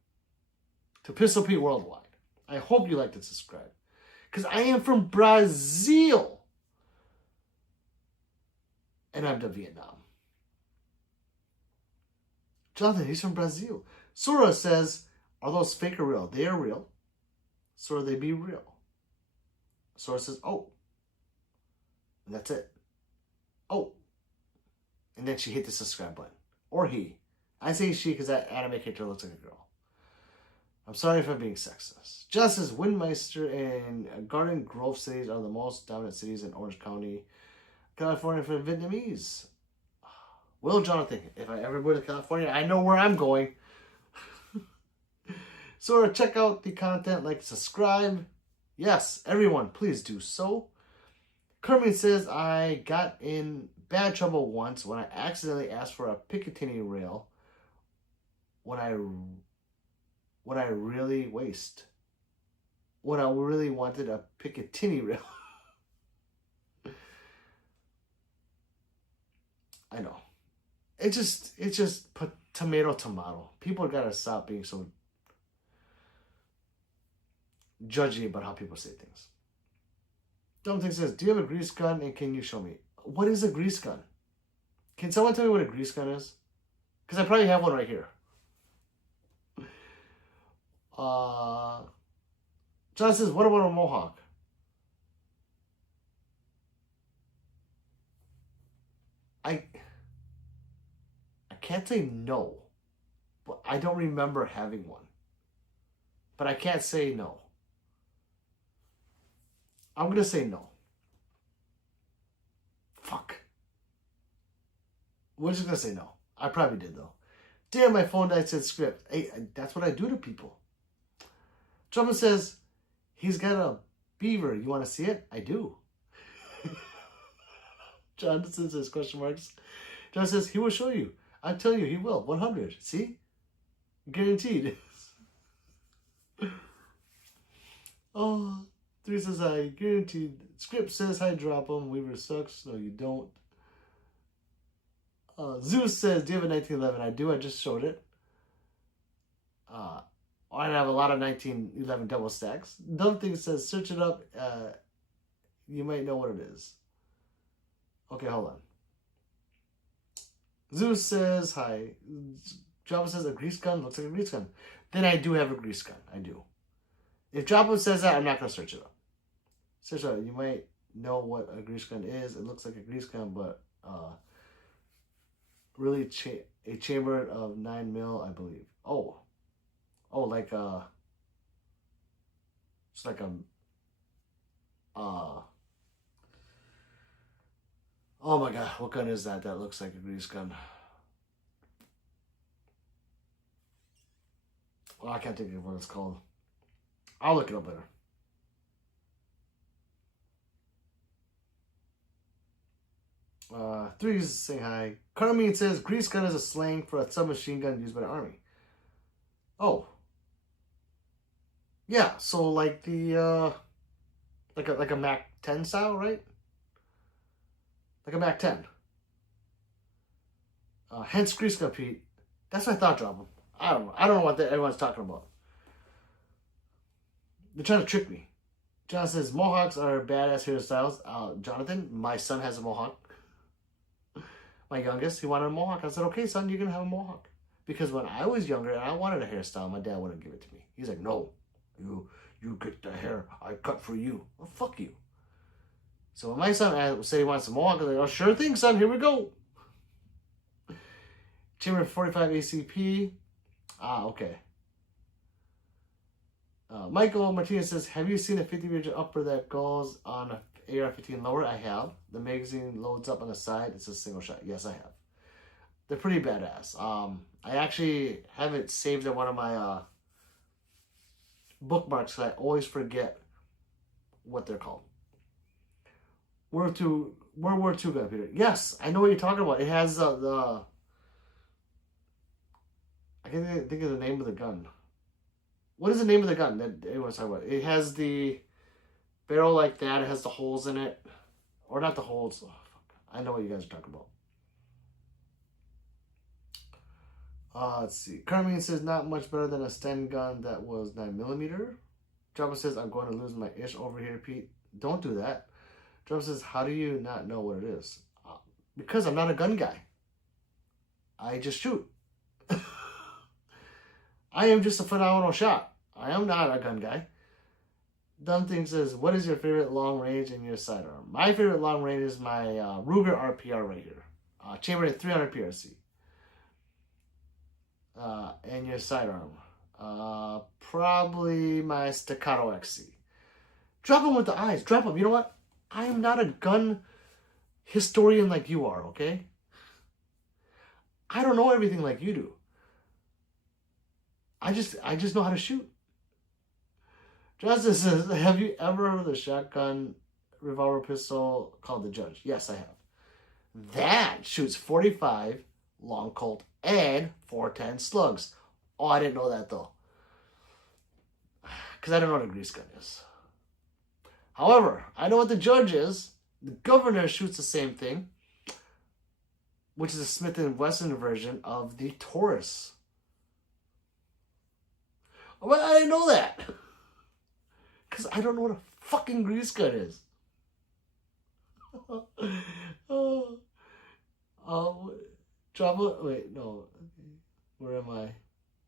to Pistol Pete Worldwide. I hope you like and subscribe. Because I am from Brazil. And I'm to Vietnam. Jonathan, he's from Brazil. Sora says, are those fake or real? They are real. Sora, they be real. Sora says, oh. And that's it. Oh. And then she hit the subscribe button. Or he. I say she because that anime character looks like a girl. I'm sorry if I'm being sexist. Justice Windmeister and Garden Grove cities are the most dominant cities in Orange County, California for Vietnamese. Well, Jonathan, if I ever go to California, I know where I'm going. So check out the content, like, subscribe. Yes, everyone, please do so. Kermit says, I got in bad trouble once when I accidentally asked for a Picatinny rail when I really wanted a Picatinny rail. I know. It's just tomato. People gotta stop being so judgy about how people say things. Dumb Thing says, do you have a grease gun and can you show me? What is a grease gun? Can someone tell me what a grease gun is? Because I probably have one right here. John says, what about a mohawk? I can't say no, but I don't remember having one. But I can't say no. I'm going to say no. Fuck. We're just going to say no. I probably did, though. Damn, my phone died, said script. Hey, that's what I do to people. Trumpet says, he's got a beaver. You want to see it? I do. Johnson says, question marks. John says, he will show you. I tell you, he will. 100. See? Guaranteed. Oh, 3 says, I guaranteed. Script says, I drop him. Weaver sucks. No, you don't. Zeus says, do you have a 1911? I do. I just showed it. I have a lot of 1911 double stacks. Dumb Thing says, search it up. You might know what it is. Okay, hold on. Zeus says, hi. Java says, a grease gun looks like a grease gun. Then I do have a grease gun. I do. If Java says that, I'm not going to search it up. Search it up. You might know what a grease gun is. It looks like a grease gun, but really a chamber of 9mm, I believe. Oh, like it's like a Oh my god, what gun is that? That looks like a grease gun. Well, I can't think of what it's called. I'll look it up later. Three's saying hi. Carmine says grease gun is a slang for a submachine gun used by the army. Oh. Yeah, so like the like a Mac 10 style, right? Like a Mac 10. Hence grease gun, Pete. That's what I thought, drop 'em. I don't know. I don't know what everyone's talking about. They're trying to trick me. John says mohawks are badass hairstyles. Jonathan, my son has a mohawk. My youngest, he wanted a mohawk. I said, okay, son, you're going to have a mohawk. Because when I was younger and I wanted a hairstyle, my dad wouldn't give it to me. He's like, no, you get the hair I cut for you. Well, fuck you. So when my son said he wants a mohawk, I was like, oh, sure thing, son, here we go. Chamber 45 ACP. Okay. Michael Martinez says, have you seen a 50-gauge upper that goes on a AR-15 lower? I have. The magazine loads up on the side. It's a single shot. Yes, I have. They're pretty badass. I actually have it saved in one of my bookmarks because I always forget what they're called. World War II gun, Peter. Yes, I know what you're talking about. It has the... I can't think of the name of the gun. What is the name of the gun that everyone's talking about? It has the barrel like that. It has the holes in it. Or not the holes. Oh, fuck. I know what you guys are talking about. Let's see. Carmine says, not much better than a Sten gun that was 9mm. Jabba says, I'm going to lose my ish over here, Pete. Don't do that. Jabba says, how do you not know what it is? Because I'm not a gun guy. I just shoot. I am just a phenomenal shot. I am not a gun guy. Dumb Thing says, what is your favorite long range and your sidearm? My favorite long range is my Ruger RPR right here. Chamber at 300 PRC. And your sidearm. Probably my Staccato XC. Drop them with the eyes. Drop them. You know what? I am not a gun historian like you are, okay? I don't know everything like you do. I just know how to shoot. Justice says, have you ever heard of the shotgun revolver pistol called the Judge? Yes, I have. That shoots 45 long Colt and 410 slugs. Oh, I didn't know that though. Because I don't know what a grease gun is. However, I know what the Judge is. The Governor shoots the same thing, which is a Smith & Wesson version of the Taurus. Well, I didn't know that. Because I don't know what a fucking grease gun is. Drama. Wait, no. Where am I?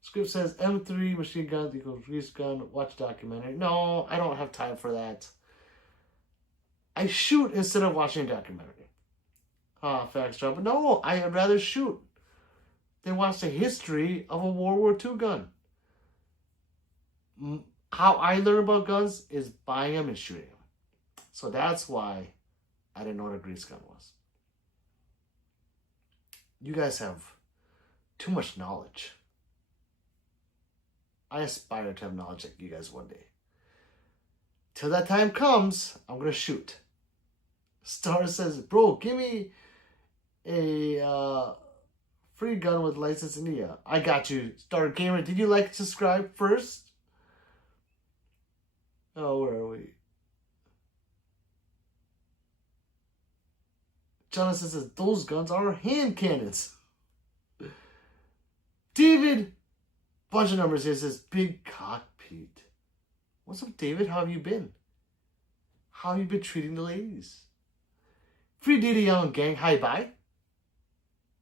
Script says M3 machine gun equals grease gun. Watch documentary. No, I don't have time for that. I shoot instead of watching a documentary. Facts drop. No, I'd rather shoot than watch the history of a World War II gun. How I learn about guns is buying them and shooting them. So that's why I didn't know what a grease gun was. You guys have too much knowledge. I aspire to have knowledge like you guys one day. Till that time comes, I'm going to shoot. Star says, bro, give me a free gun with license in India. I got you. Star Gamer, did you like and subscribe first? Oh, where are we? Jonathan says, those guns are hand cannons. David, bunch of numbers here, says, big cock Pete. What's up, David? How have you been? How have you been treating the ladies? Free Diddy Young Gang, hi, bye.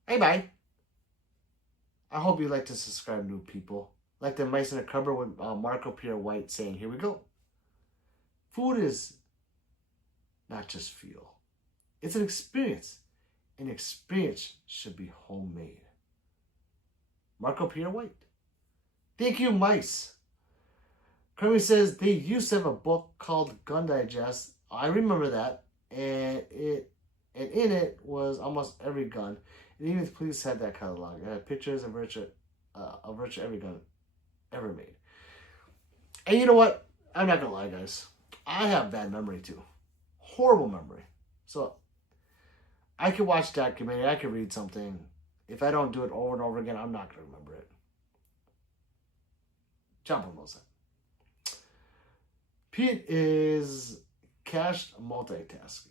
Hey, bye. I hope you like to subscribe, new people. Like the mice in a cupboard with Marco Pierre White saying, here we go. Food is not just fuel. It's an experience. An experience should be homemade. Marco Pierre White. Thank you, mice. Kermit says they used to have a book called Gun Digest. I remember that. And it And in it was almost every gun. And even the police had that catalog. It had pictures of virtually every gun ever made. And you know what? I'm not going to lie, guys. I have bad memory, too. Horrible memory. So, I can watch a documentary. I can read something. If I don't do it over and over again, I'm not going to remember it. Jump on those. Pete is cached multitasking.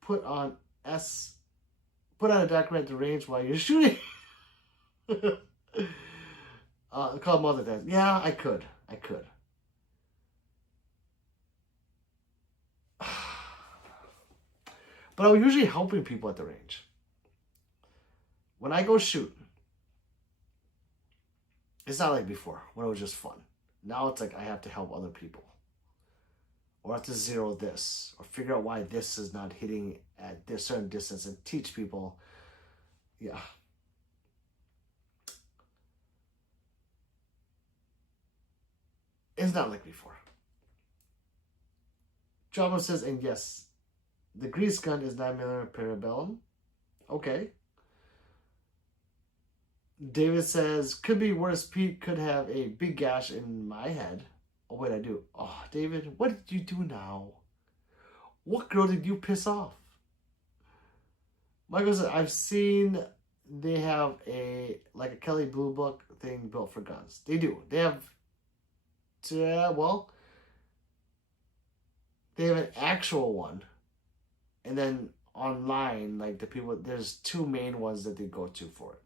Put on a document at the range while you're shooting. Called multitasking. Yeah, I could. But I'm usually helping people at the range. When I go shoot, it's not like before when it was just fun. Now it's like I have to help other people. Or I have to zero this. Or figure out why this is not hitting at this certain distance and teach people. Yeah. It's not like before. Java says, and yes, the grease gun is 9mm Parabellum. Okay. David says, could be worse. Pete could have a big gash in my head. Oh, wait, I do. Oh, David, what did you do now? What girl did you piss off? Michael said, I've seen they have a Kelly Blue Book thing built for guns. They do. They have, they have an actual one. And then online, like the people, there's two main ones that they go to for it.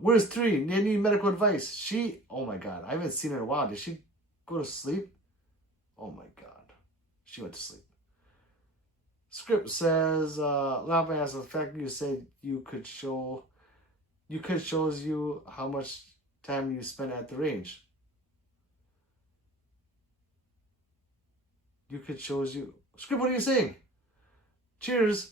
Where's 3? They need medical advice. Oh my God, I haven't seen her in a while. Did she go to sleep? Oh my God, she went to sleep. Script says, laughing at the fact you said shows you how much time you spend at the range. Script, what are you saying? Cheers.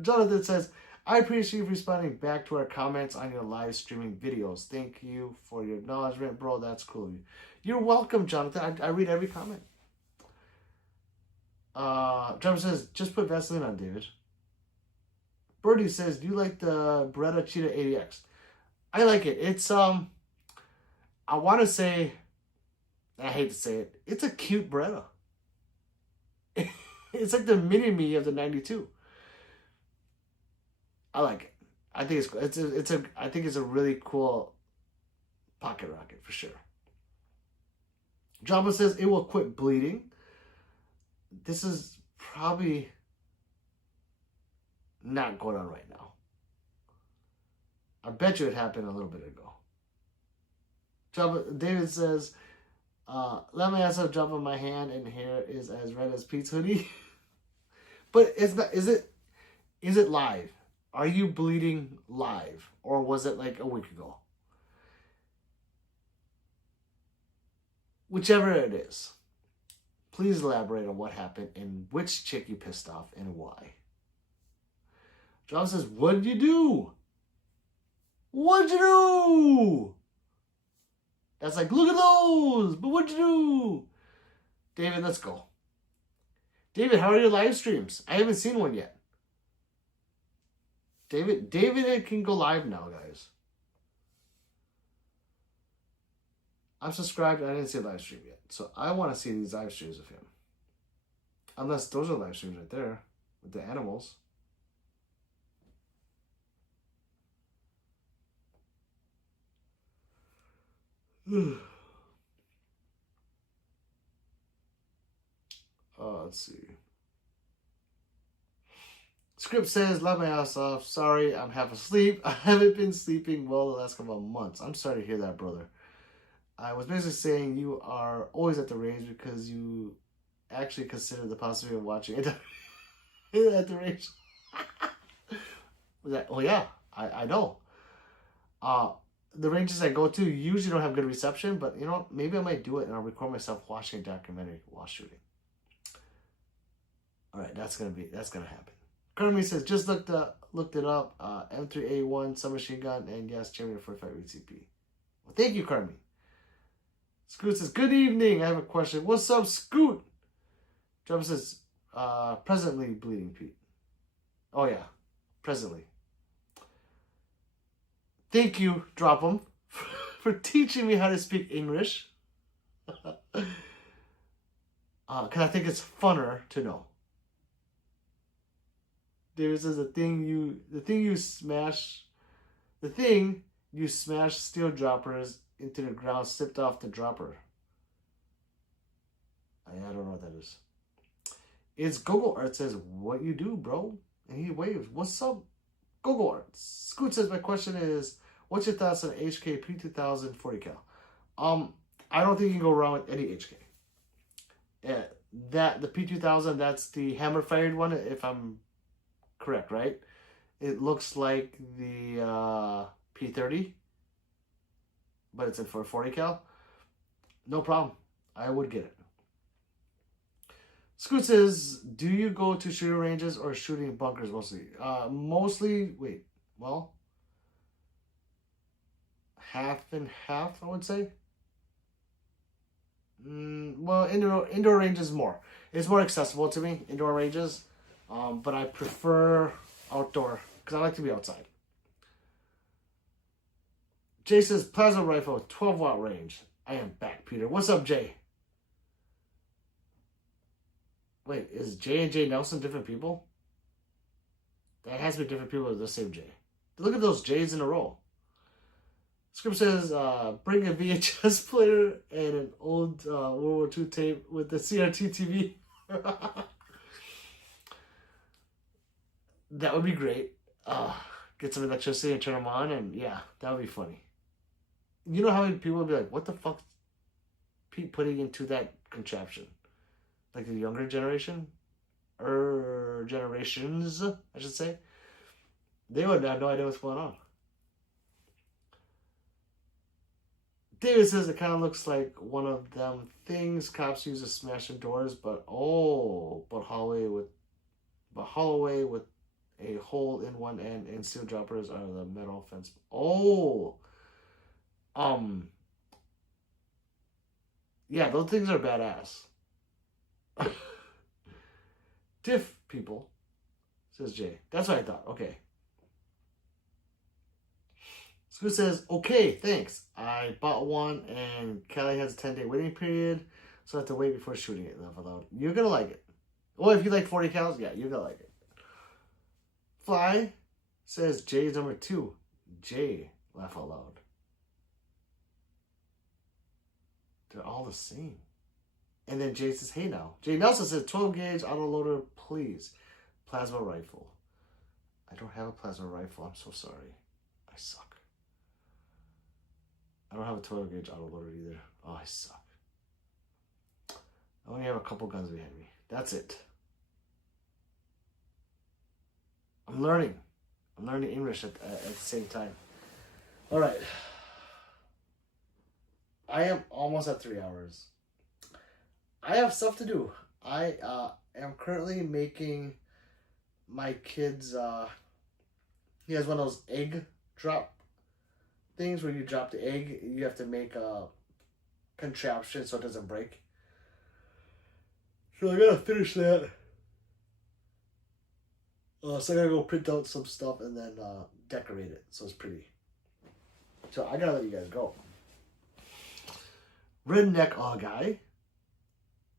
Jonathan says, I appreciate you responding back to our comments on your live streaming videos. Thank you for your acknowledgement, bro. That's cool of you. You're welcome, Jonathan. I read every comment. Jonathan says, just put Vaseline on, David. Birdie says, do you like the Beretta Cheetah 80X? I like it. It's, I want to say, I hate to say it, it's a cute Beretta. It's like the mini-me of the 92. I like it. I think it's cool. I think it's a really cool pocket rocket for sure. Jamba says it will quit bleeding. This is probably not going on right now. I bet you it happened a little bit ago. David says, let me ask a drop on my hand and hair is as red as Pete's hoodie. But it's not, is it live? Are you bleeding live? Or was it like a week ago? Whichever it is, please elaborate on what happened and which chick you pissed off and why. John says, what'd you do? What'd you do? That's like, look at those, but what'd you do? David, let's go. David, how are your live streams? I haven't seen one yet. David can go live now, guys. I'm subscribed. I didn't see a live stream yet. So I want to see these live streams of him. Unless those are live streams right there with the animals. Let's see. Script says, love my ass off. Sorry, I'm half asleep. I haven't been sleeping well the last couple of months. I'm sorry to hear that, brother. I was basically saying you are always at the range because you actually consider the possibility of watching it at the range. Oh yeah, I know. The ranges I go to usually don't have good reception, but you know, maybe I might do it and I'll record myself watching a documentary while shooting. All right, that's gonna happen. Kermit says, just looked it up. M3A1 submachine gun, and yes, Champion 45 ECP. Well, thank you, Kermit. Scoot says, good evening. I have a question. What's up, Scoot? Dropper says, presently bleeding, Pete. Oh, yeah. Presently. Thank you, Drop 'em, for teaching me how to speak English. Because I think it's funner to know. David says the thing you smash steel droppers into the ground slipped off the dropper. I don't know what that is. It's Google Art says, what you do, bro? And he waves. What's up, Google Art? Scoot says, my question is, what's your thoughts on HK P2000 40 cal? I don't think you can go wrong with any HK. Yeah, the P2000, that's the hammer fired one, if I'm correct, right? It looks like the P30, but it's in for 40 cal. No problem. I would get it. Scoot says, do you go to shooting ranges or shooting bunkers mostly? Half and half, I would say. Well, indoor ranges more. It's more accessible to me, indoor ranges. But I prefer outdoor because I like to be outside. Jay says, plasma rifle, 12-watt range. I am back, Peter. What's up, Jay? Wait, is Jay and Jay Nelson different people? That has to be different people with the same Jay. Look at those J's in a row. Script says, bring a VHS player and an old World War II tape with the CRT TV. That would be great. Get some electricity and turn them on, and yeah, that would be funny. You know how many people would be like, what the fuck Pete putting into that contraption? Like the younger generation? Or generations, I should say. They would have no idea what's going on. David says it kind of looks like one of them things cops use to smash in doors, but hallway with a hole in one end and steel droppers are the metal fence. Yeah, those things are badass. Diff people, says Jay. That's what I thought. Okay. Scoot says, okay, thanks. I bought one and Kelly has a 10-day waiting period, so I have to wait before shooting it. Laugh aloud. You're going to like it. Well, if you like 40 cals, yeah, you're going to like it. Fly says Jay is number 2. Jay, laugh out loud. They're all the same. And then Jay says, hey now. Jay Nelson says, 12 gauge autoloader, please. Plasma rifle. I don't have a plasma rifle. I'm so sorry. I suck. I don't have a 12 gauge autoloader either. Oh, I suck. I only have a couple guns behind me. That's it. I'm learning. I'm learning English at the same time. All right. I am almost at 3 hours. I have stuff to do. I am currently making my kids, he has one of those egg drop things where you drop the egg. You have to make a contraption so it doesn't break. So I gotta finish that. So I gotta go print out some stuff and then decorate it so it's pretty. So I gotta let you guys go. Redneck guy.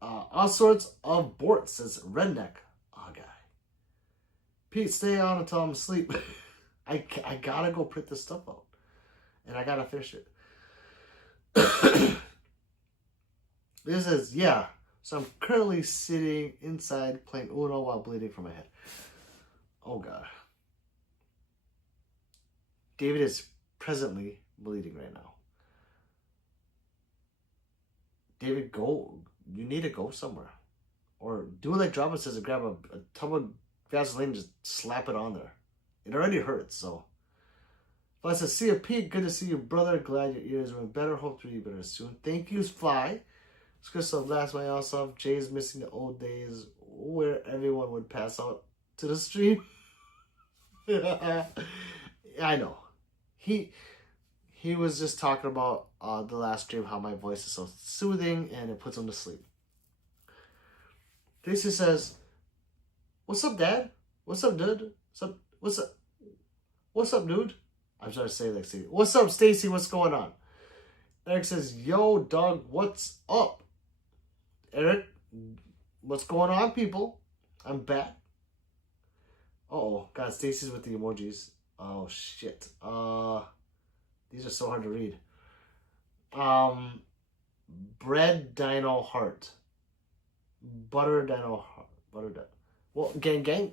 All sorts of borts, says Redneck guy. Pete, stay on until I'm asleep. I gotta go print this stuff out. And I gotta finish it. This is, yeah. So I'm currently sitting inside playing Uno while bleeding from my head. Oh God. David is presently bleeding right now. David, go. You need to go somewhere. Or do like Drama says and grab a tub of Vaseline and just slap it on there. It already hurts, so. But I said, see you, Pete. Good to see you, brother. Glad your ears are better. Hope to be better soon. Thank you, Fly. It's Crystal last my ass off. Jay's missing the old days where everyone would pass out to the stream. I know. He was just talking about the last stream, how my voice is so soothing and it puts him to sleep. Stacy says, "What's up, Dad? What's up, dude? What's up, dude?" I'm trying to say like, Stacy. "What's up, Stacy? What's going on?" Eric says, "Yo, dog, what's up?" Eric, "What's going on, people? I'm back." Uh-oh, God, Stacy's with the emojis. Oh, shit. These are so hard to read. Bread Dino Heart. Butter Dino Heart. Well, gang.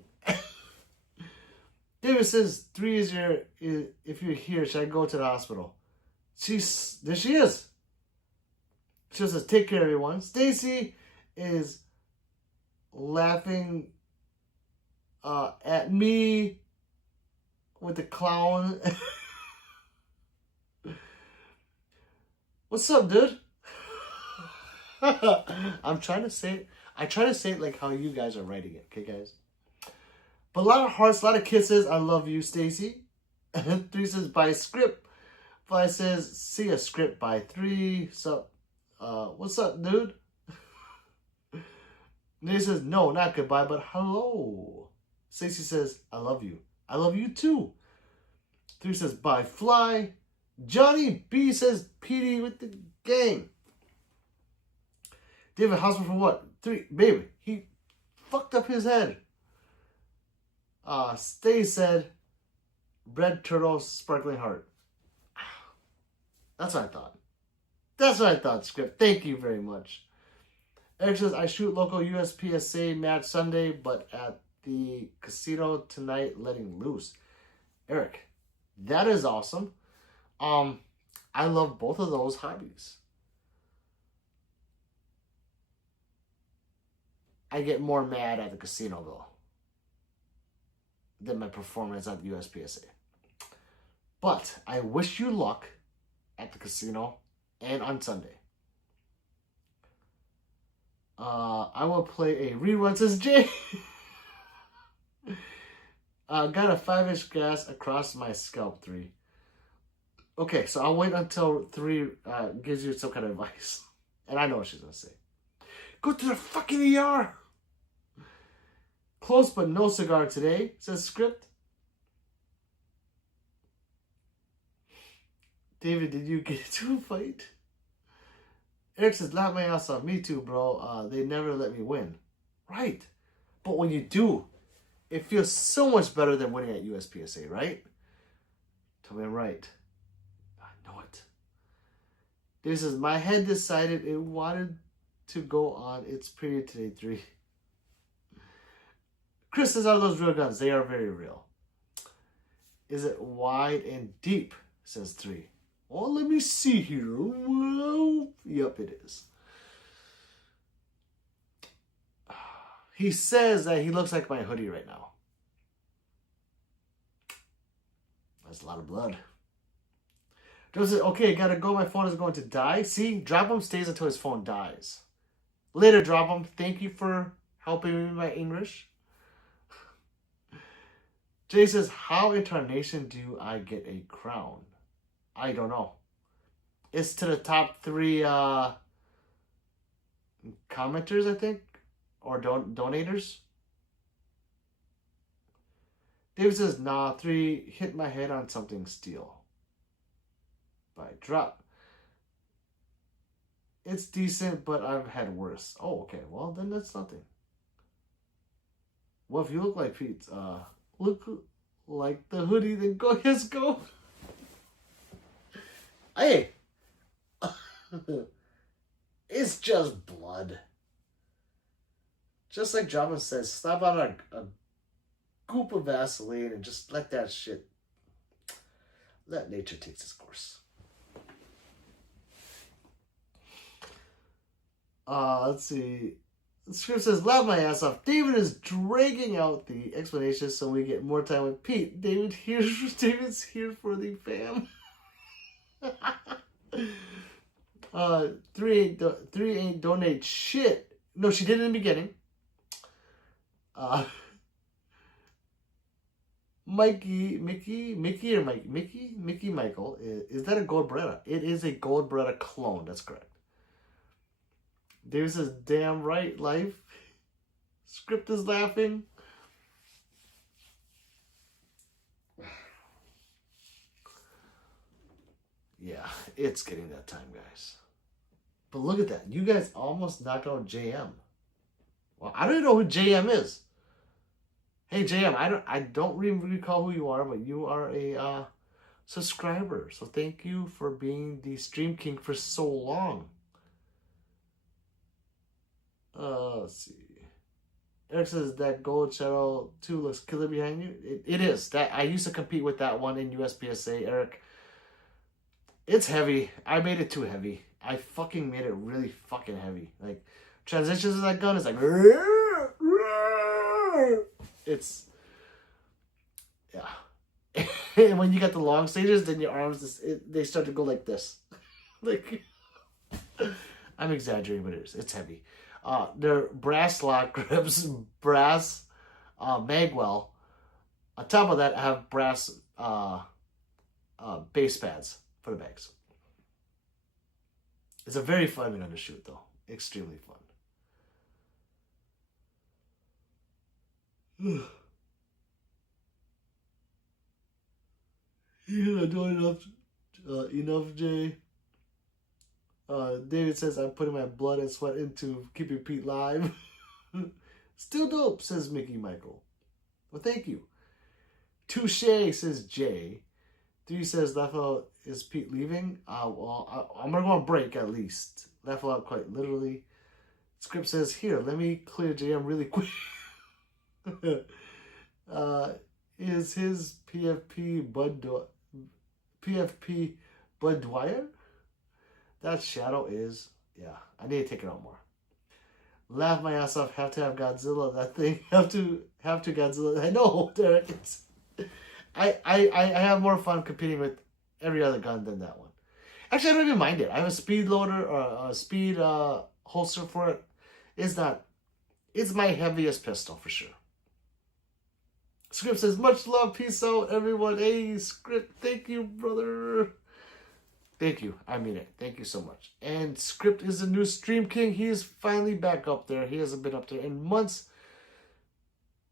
David says, 3 is your, if you're here, should I go to the hospital? There she is. She says, take care, everyone. Stacy is laughing at me with the clown. What's up, dude? I try to say it like how you guys are writing it, okay, guys? But a lot of hearts, a lot of kisses. I love you, Stacy. 3 says, by script. 5 says, see a script by 3. So, what's up, dude? Nate says, no, not goodbye, but hello. Stacy says, I love you. I love you too. 3 says, bye, fly. Johnny B says, PD with the gang. David, hospital for what? 3, baby, he fucked up his head. Stay said, bread, turtle, sparkling heart. That's what I thought. Script. Thank you very much. Eric says, I shoot local USPSA match Sunday, but at the casino tonight, letting loose. Eric, that is awesome. I love both of those hobbies. I get more mad at the casino, though, than my performance at the USPSA. But I wish you luck at the casino and on Sunday. I will play a rerun, says Jay. Got a 5-inch gas across my scalp, 3. Okay, so I'll wait until 3 gives you some kind of advice. And I know what she's going to say. Go to the fucking ER. Close but no cigar today, says script. David, did you get into a fight? Eric says, laugh my ass off. Me too, bro. They never let me win. Right. But when you do, it feels so much better than winning at USPSA, right? Tell me I'm right. I know it. David says, my head decided it wanted to go on its period today, 3. Chris says, are those real guns? They are very real. Is it wide and deep? Says 3. Well, let me see here. Well, yep, it is. He says that he looks like my hoodie right now. That's a lot of blood. Joe says, okay, gotta go. My phone is going to die. See, drop him stays until his phone dies. Later, drop him. Thank you for helping me with my English. Jay says, how in tarnation do I get a crown? I don't know. It's to the top 3 commenters, I think, or donators. David says, nah, 3 hit my head on something steel. By drop. It's decent, but I've had worse. Oh, okay. Well, then that's nothing. Well, if you look like Pete, look like the hoodie, then go. Yes, go. Hey. It's just blood. Just like Java says, slap on a goop of Vaseline and just let that shit, let nature take its course. Let's see. The script says, laugh my ass off. David is dragging out the explanation so we get more time with Pete. David's here for the fam. 3 ain't donate shit. No, she did in the beginning. Mickey Michael. Is that a gold Beretta? It is a gold Beretta clone. That's correct. David says, damn right, life. Script is laughing. Yeah, it's getting that time, guys. But look at that. You guys almost knocked out JM. Well, I don't even know who JM is. Hey, JM, I don't really recall who you are, but you are a subscriber. So thank you for being the Stream King for so long. Let's see. Eric says that gold shadow 2 looks killer behind you. It is. That I used to compete with that one in USPSA, Eric. It's heavy. I made it too heavy. I fucking made it really fucking heavy. Like, transitions of that gun is like... It's... Yeah. And when you get the long stages, then your arms, they start to go like this. Like... I'm exaggerating, but it's heavy. They're brass lock grips, brass magwell. On top of that, I have brass base pads for the bags. It's a very fun gun to shoot, though. Extremely fun. You're not doing enough, Jay. David says, I'm putting my blood and sweat into keeping Pete live. Still dope, says Mickey Michael. Well, thank you. Touche, says Jay. 3 says, laugh out, is Pete leaving? Well, I'm going to go on break at least. Laugh out quite literally. Script says, here, let me clear JM really quick. Is his PFP Bud Dwyer? That shadow is, yeah, I need to take it out more. Laugh my ass off, have to have Godzilla, that thing, have to Godzilla. I know, Derek, it's, I have more fun competing with every other gun than that one. Actually, I don't even mind it. I have a speed loader or a speed holster for it. It's my heaviest pistol for sure. Script says, much love, peace out, everyone. Hey, Script, thank you, brother. Thank you. I mean it. Thank you so much. And Script is the new Stream King. He is finally back up there. He hasn't been up there in months.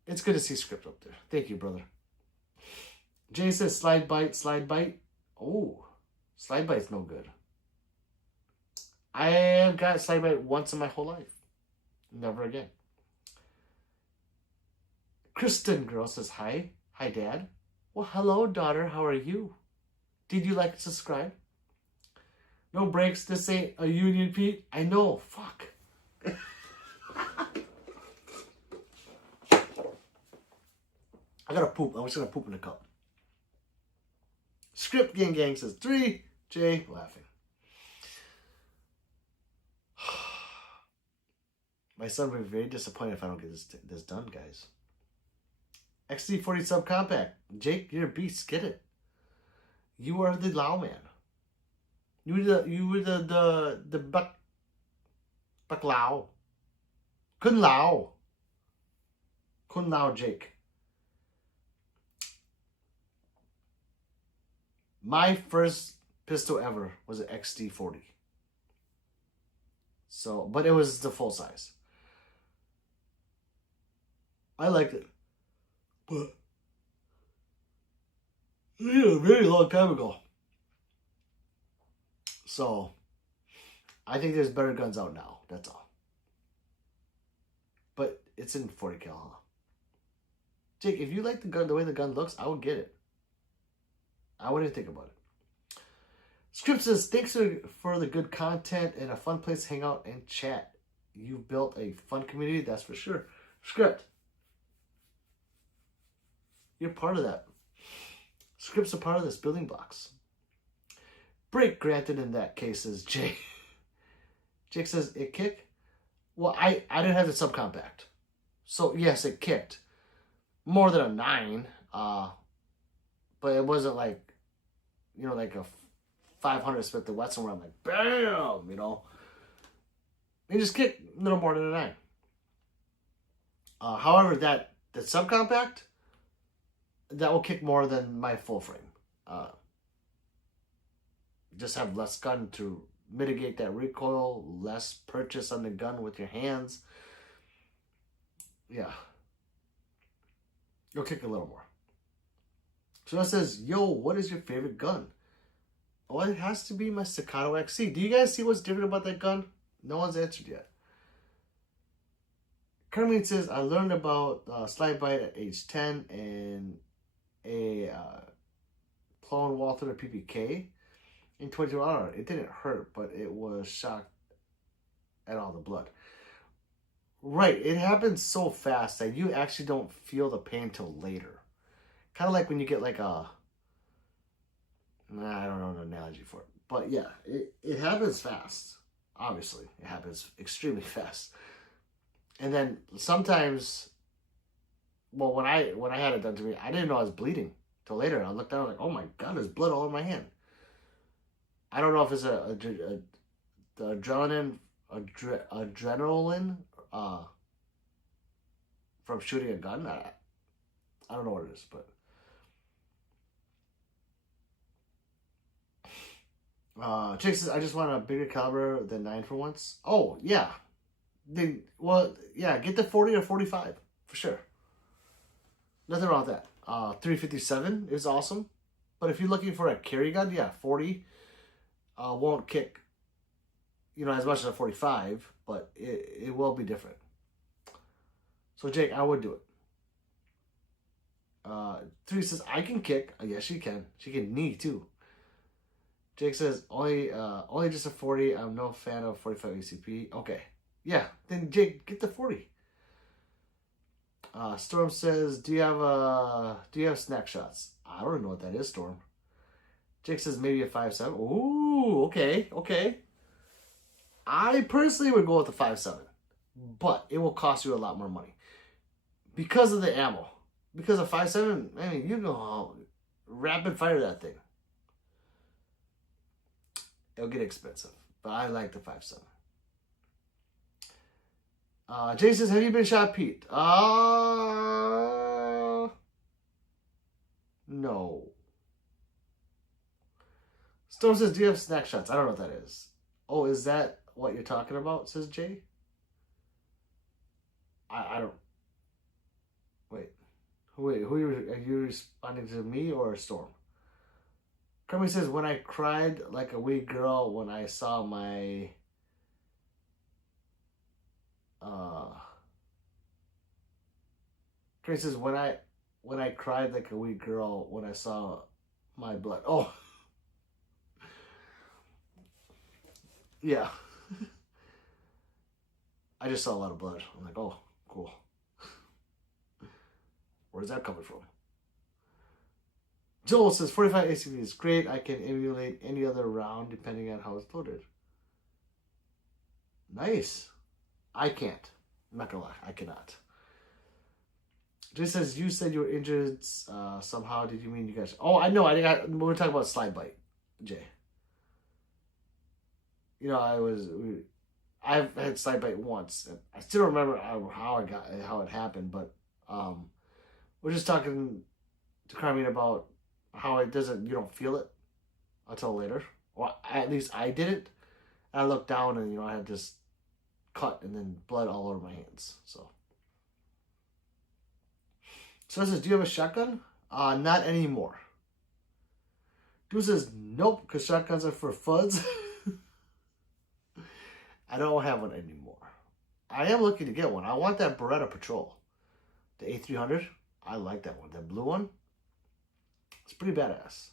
It's good to see Script up there. Thank you, brother. Jay says, slide bite, slide bite. Oh, slide bite's no good. I have got slide bite once in my whole life. Never again. Kristen girl says, hi. Hi, Dad. Well, hello, daughter. How are you? Did you like to subscribe? No breaks. This ain't a union, Pete. I know. Fuck. I gotta poop. I'm just gonna poop in the cup. Script Gang says 3. Jay laughing. My son will be very disappointed if I don't get this done, guys. XD40 subcompact. Jake, you're a beast. Get it. You are the Lao man. You were the Buck Lao. Kun Lao. Kun Lao Jake. My first pistol ever was an XD40. So, but it was the full size. I liked it. But, yeah, a very long time ago. So, I think there's better guns out now. That's all. But it's in 40 cal, huh? Jake, if you like the gun, the way the gun looks, I would get it. I wouldn't think about it. Script says, thanks for the good content and a fun place to hang out and chat. You've built a fun community, that's for sure. Script, you're part of that. Script's a part of this building blocks. Break granted in that case, says Jake. Jake says, it kicked? Well, I didn't have the subcompact. So, yes, it kicked. More than a 9. But it wasn't like, you know, like a 500 Smith & Wesson where I'm like, bam, you know. It just kicked a little more than a 9. However, the subcompact, that will kick more than my full frame. Just have less gun to mitigate that recoil, less purchase on the gun with your hands. yeah, you'll kick a little more. So that says, yo, what is your favorite gun? Oh, it has to be my Staccato XC. Do you guys see what's different about that gun? No one's answered yet. Kermit says, I learned about slide bite at age 10 and a clone Walther PPK in 22 hours. It didn't hurt, but it was shocked at all the blood. Right, it happens so fast that you actually don't feel the pain till later. Kind of like when you get like a, I don't know an analogy for it. But yeah, it happens fast. Obviously, it happens extremely fast. And then sometimes, well, when I had it done to me, I didn't know I was bleeding till later. I looked down, like, oh my God, there's blood all over my hand. I don't know if it's the adrenaline from shooting a gun. I don't know what it is, but Jake says, I just want a bigger caliber than 9 for once. Oh, yeah. Yeah, get the 40 or 45, for sure. Nothing wrong with that. 357 is awesome. But if you're looking for a carry gun, yeah, 40 won't kick, as much as a 45, but it will be different. So, Jake, I would do it. 3 says, I can kick. Yes, she can. She can knee, too. Jake says, only just a 40. I'm no fan of 45 ACP. Okay. Yeah, then Jake, get the 40. Storm says, do you have snack shots? I don't know what that is, Storm. Jake says maybe a 5.7. Ooh, okay. I personally would go with the 5.7, but it will cost you a lot more money because of the ammo. Because of 5.7, I mean, you go rapid fire that thing. It'll get expensive, but I like the 5.7. Jay says, have you been shot, Pete? No. Storm says, do you have snack shots? I don't know what that is. Oh, is that what you're talking about? Says Jay. I don't. Wait, who are you responding to, me or Storm? Kermit says, when I cried like a wee girl when I saw my Kermit says, when I cried like a wee girl when I saw my blood. Oh. Yeah. I just saw a lot of blood. I'm like, oh, cool. Where's that coming from? Joel says, 45 ACV is great. I can emulate any other round depending on how it's loaded. Nice. I can't. I'm not gonna lie. I cannot. Jay says, you said you were injured somehow. Did you mean you guys... Oh, I know. We're talking about slide bite, Jay. I've had slide bite once. And I still don't remember how it happened, but we're just talking to Carmine about how you don't feel it until later. Or at least I didn't. And I looked down and, I had this cut and then blood all over my hands. So it says, do you have a shotgun? Not anymore. Dude says, nope, because shotguns are for fuds. I don't have one anymore. I am looking to get one. I want that Beretta Patrol. The A300. I like that one. That blue one. It's pretty badass.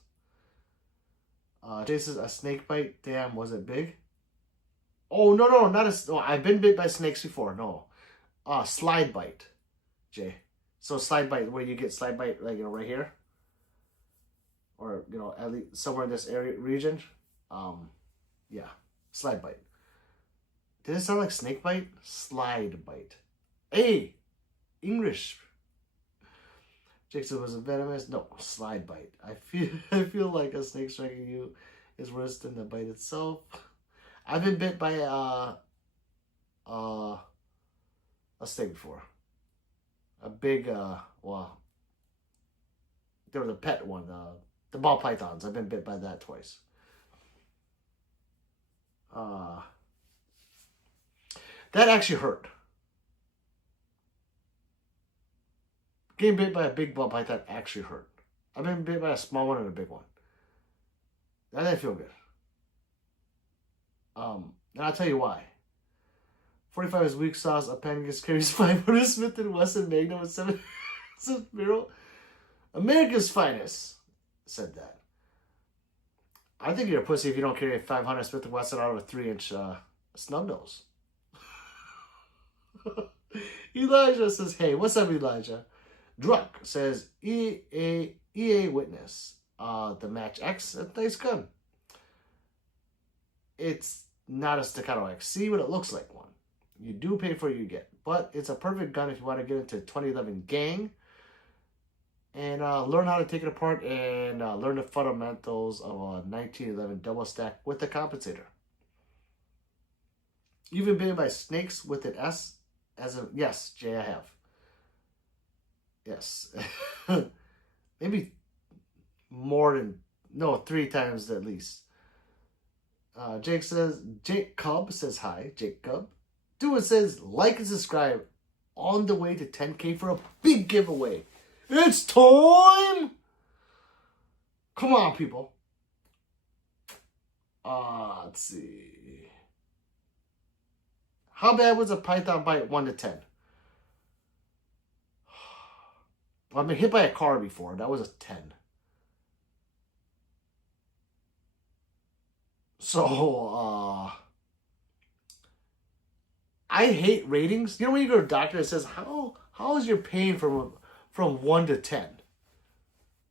Jay says, a snake bite. Damn, was it big? Oh, no, no, I've been bit by snakes before. No. Slide bite, Jay. So slide bite, where you get slide bite, like, right here. Or, at least somewhere in this region. Yeah, slide bite. Did it sound like snake bite? Slide bite. Hey, English. Jake said, was it venomous? No, slide bite. I feel like a snake striking you is worse than the bite itself. I've been bit by a snake before. A big, there was a pet one, the ball pythons. I've been bit by that twice. That actually hurt. Getting bit by a big ball python actually hurt. I've been bit by a small one and a big one. That didn't feel good. And I'll tell you why. 45 is weak sauce. Appendix carries 500 Smith & Wesson Magnum with 7 barrel. America's finest said that. I think you're a pussy if you don't carry a 500 Smith & Wesson out of a 3-inch snub nose. Elijah says, hey, what's up, Elijah? Druck says, EA witness. The Match X, a nice gun. It's not a Staccato X. See what it looks like one. You do pay for what you get. But it's a perfect gun if you want to get into 2011 gang and learn how to take it apart and learn the fundamentals of a 1911 double stack with the compensator. You've been bitten by snakes with an S as a... Yes, Jay, I have. Yes. Maybe more than... No, 3 times at least. Jake Cub says hi. Jake Cub. Dude says like and subscribe on the way to 10K for a big giveaway. It's time! Come on, people. Let's see. How bad was a python bite 1 to 10? Well, I've been hit by a car before. That was a 10. So, I hate ratings. You know when you go to a doctor that says, how is your pain from 1 to 10?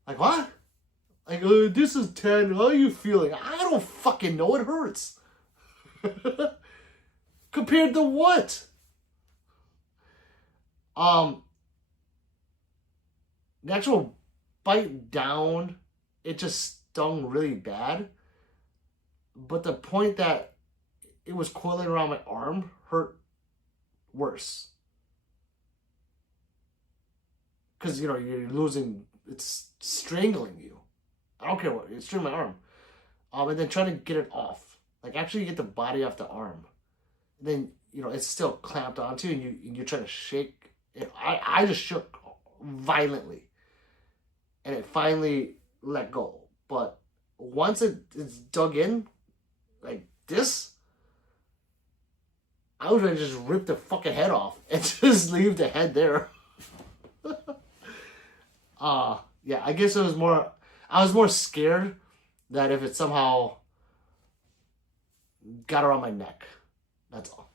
Like, what? Like, this is 10. How are you feeling? I don't fucking know. It hurts. Compared to what? The actual bite down, it just stung really bad. But the point that it was coiling around my arm hurt worse. Because, you know, you're losing, it's strangling you. I don't care what, it's strangling my arm. And then trying to get it off. Like, actually get the body off the arm. And then, you know, it's still clamped onto you and you're trying to shake it. I just shook violently. And it finally let go. But once it's dug in, like this, I was ready to just rip the fucking head off and just leave the head there. Yeah, I guess I was more scared that if it somehow got around my neck. That's all.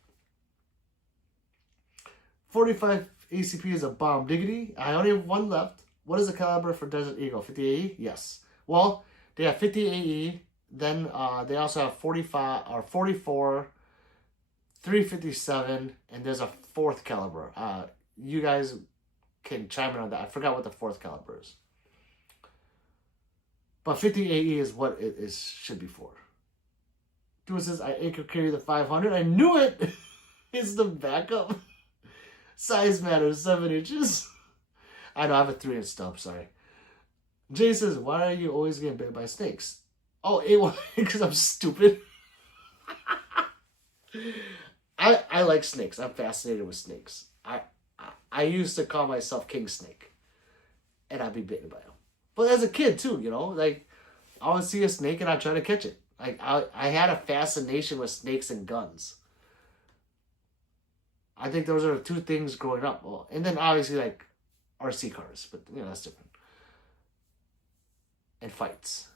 45 ACP is a bomb. Diggity. I only have 1 left. What is the caliber for Desert Eagle? 50 AE? Yes. Well, they have 50 AE. Then they also have 45 or 44, 357, and there's a 4th caliber. You guys can chime in on that. I forgot what the 4th caliber is. But 50 AE is what it should be for. Dude says, I could carry the 500. I knew it! It's the backup. Size matters, 7 inches. I know, I have a 3-inch stub, sorry. Jay says, why are you always getting bit by snakes? Oh, because I'm stupid. I like snakes. I'm fascinated with snakes. I used to call myself King Snake. And I'd be bitten by them. But as a kid, too, you know? Like, I would see a snake and I'd try to catch it. Like, I had a fascination with snakes and guns. I think those are the 2 things growing up. Well, and then obviously, like, RC cars. But, you know, that's different. And fights.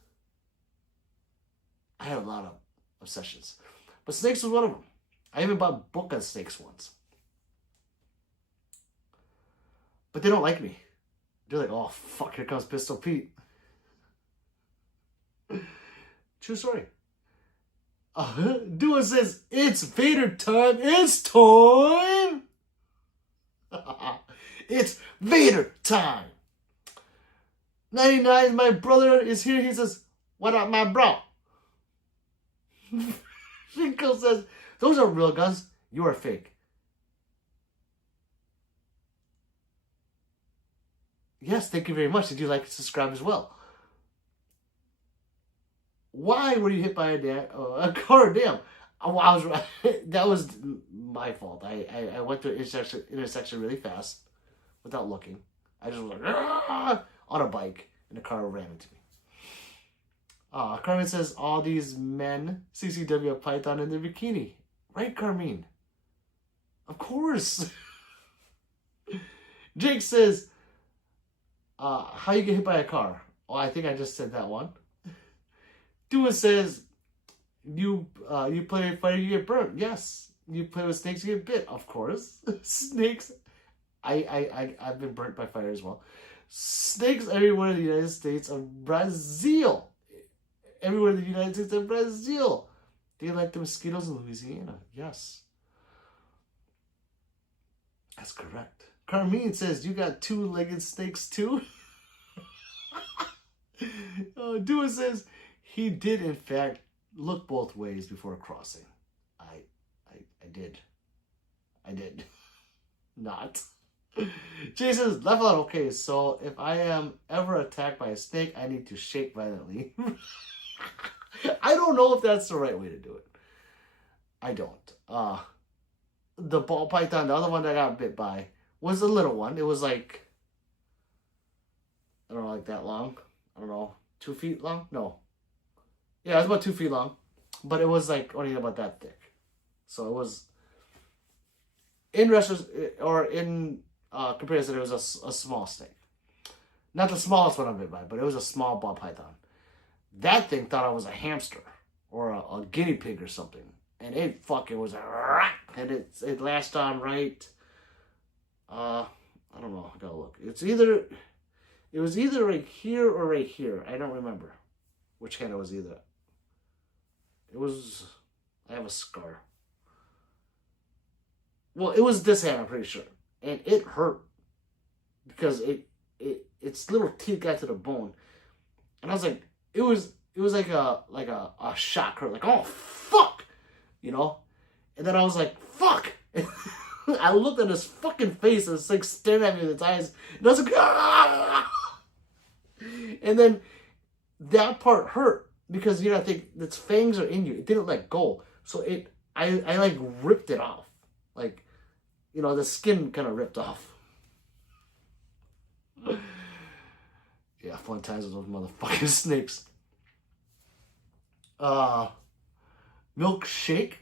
I had a lot of obsessions. But snakes was one of them. I even bought a book on snakes once. But they don't like me. They're like, oh, fuck, here comes Pistol Pete. True story. Dua says, it's Vader time. It's time. It's Vader time. 99, my brother is here. He says, what up, my bro? Finkel says, those are real guns. You are fake. Yes, thank you very much. Did you like and subscribe as well? Why were you hit by a car? Damn. I was that was my fault. I went through an intersection really fast without looking. I just was like, "Ah!" on a bike, and the car ran into me. Carmen says, all these men, CCW have Python in their bikini. Right, Carmine? Of course. Jake says, how you get hit by a car? Oh, I think I just said that one. Dua says, you play fighter, you get burnt. Yes. You play with snakes, you get bit. Of course. Snakes. I've been burnt by fire as well. Snakes everywhere in the United States of Brazil. Everywhere in the United States of Brazil. They like the mosquitoes in Louisiana. Yes. That's correct. Carmine says, you got two-legged snakes too? Dua says, he did in fact look both ways before crossing. I did. I did. Not. Jay says, level out. Okay, so if I am ever attacked by a snake, I need to shake violently. I don't know if that's the right way to do it. I don't. The ball python, the other one that I got bit by, was a little one. It was like, I don't know, like that long. I don't know, 2 feet long? No. Yeah, it was about 2 feet long. But it was like only about that thick. So it was, in comparison, it was a small snake. Not the smallest one I've been by, but it was a small ball python. That thing thought I was a hamster or a guinea pig or something. And it fucking was and it lashed on right. I don't know. I gotta look. It was either right here or right here. I don't remember which hand it was either. It was, I have a scar. Well, it was this hand, I'm pretty sure. And it hurt because its little teeth got to the bone. And I was like, it was like a shock hurt, like, oh fuck, you know? And then I was like, fuck. I looked at his fucking face and it's like staring at me with its eyes. And I was like, ah! And then that part hurt because, you know, I think its fangs are in you. It didn't let go. So I like ripped it off. Like, you know, the skin kind of ripped off. Yeah, fun times with those motherfucking snakes. Milk snake,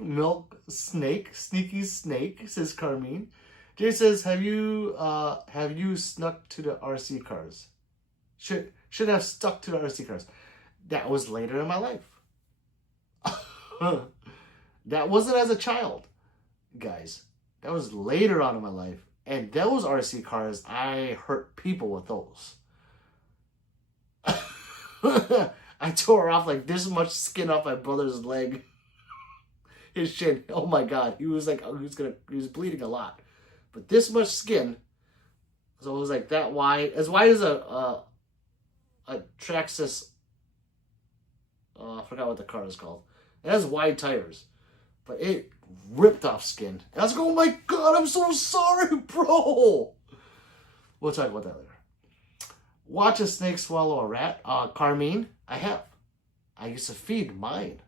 sneaky snake, says Carmine. Jay says, have you snuck to the RC cars? Should have stuck to the RC cars. That was later in my life. That wasn't as a child, guys. That was later on in my life. And those RC cars, I hurt people with those. I tore off like this much skin off my brother's leg. His shin. Oh my god. He was like, he was bleeding a lot. But this much skin. So it was like that wide. As wide as a Traxxas. I forgot what the car is called. It has wide tires. But it ripped off skin. And I was like, oh my god, I'm so sorry, bro. We'll talk about that later. Watch a snake swallow a rat. Carmine, I have. I used to feed mine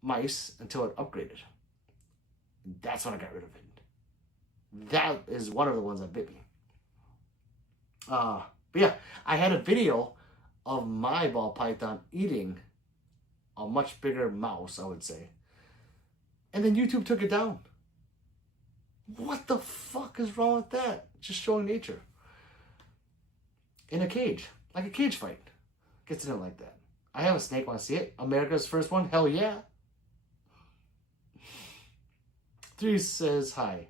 mice until it upgraded. That's when I got rid of it. That is one of the ones that bit me. But yeah, I had a video of my ball python eating a much bigger mouse, I would say. And then YouTube took it down. What the fuck is wrong with that? Just showing nature. In a cage. Like a cage fight. Gets in it like that. I have a snake. Want to see it? America's first one? Hell yeah. 3 says hi.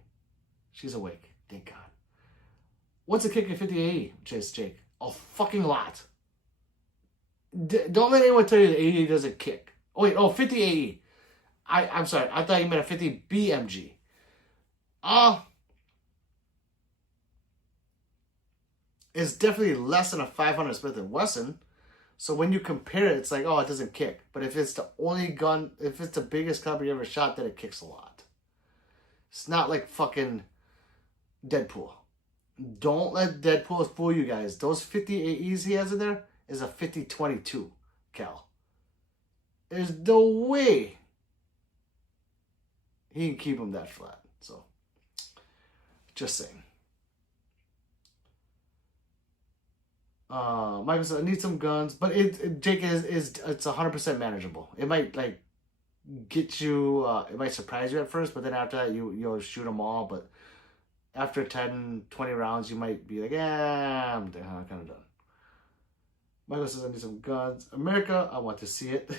She's awake. Thank God. What's a kick at 50 AE? Says Jake. A fucking lot. Don't let anyone tell you that 80 doesn't kick. Oh wait, 50 AE. I'm sorry. I thought you meant a 50 BMG. It's definitely less than a 500 Smith & Wesson. So when you compare it, it's like, oh, it doesn't kick. But if it's the only gun, if it's the biggest caliber you ever shot, then it kicks a lot. It's not like fucking Deadpool. Don't let Deadpool fool you guys. Those 50 AEs he has in there is a 50-22 cal. There's no way he can keep them that flat. So, just saying. Michael says, I need some guns, but Jake is it's 100% manageable. It might like get you, it might surprise you at first, but then after that you'll shoot them all. But after 10, 20 rounds, you might be like, yeah, I'm kind of done. Michael says, I need some guns. America, I want to see it.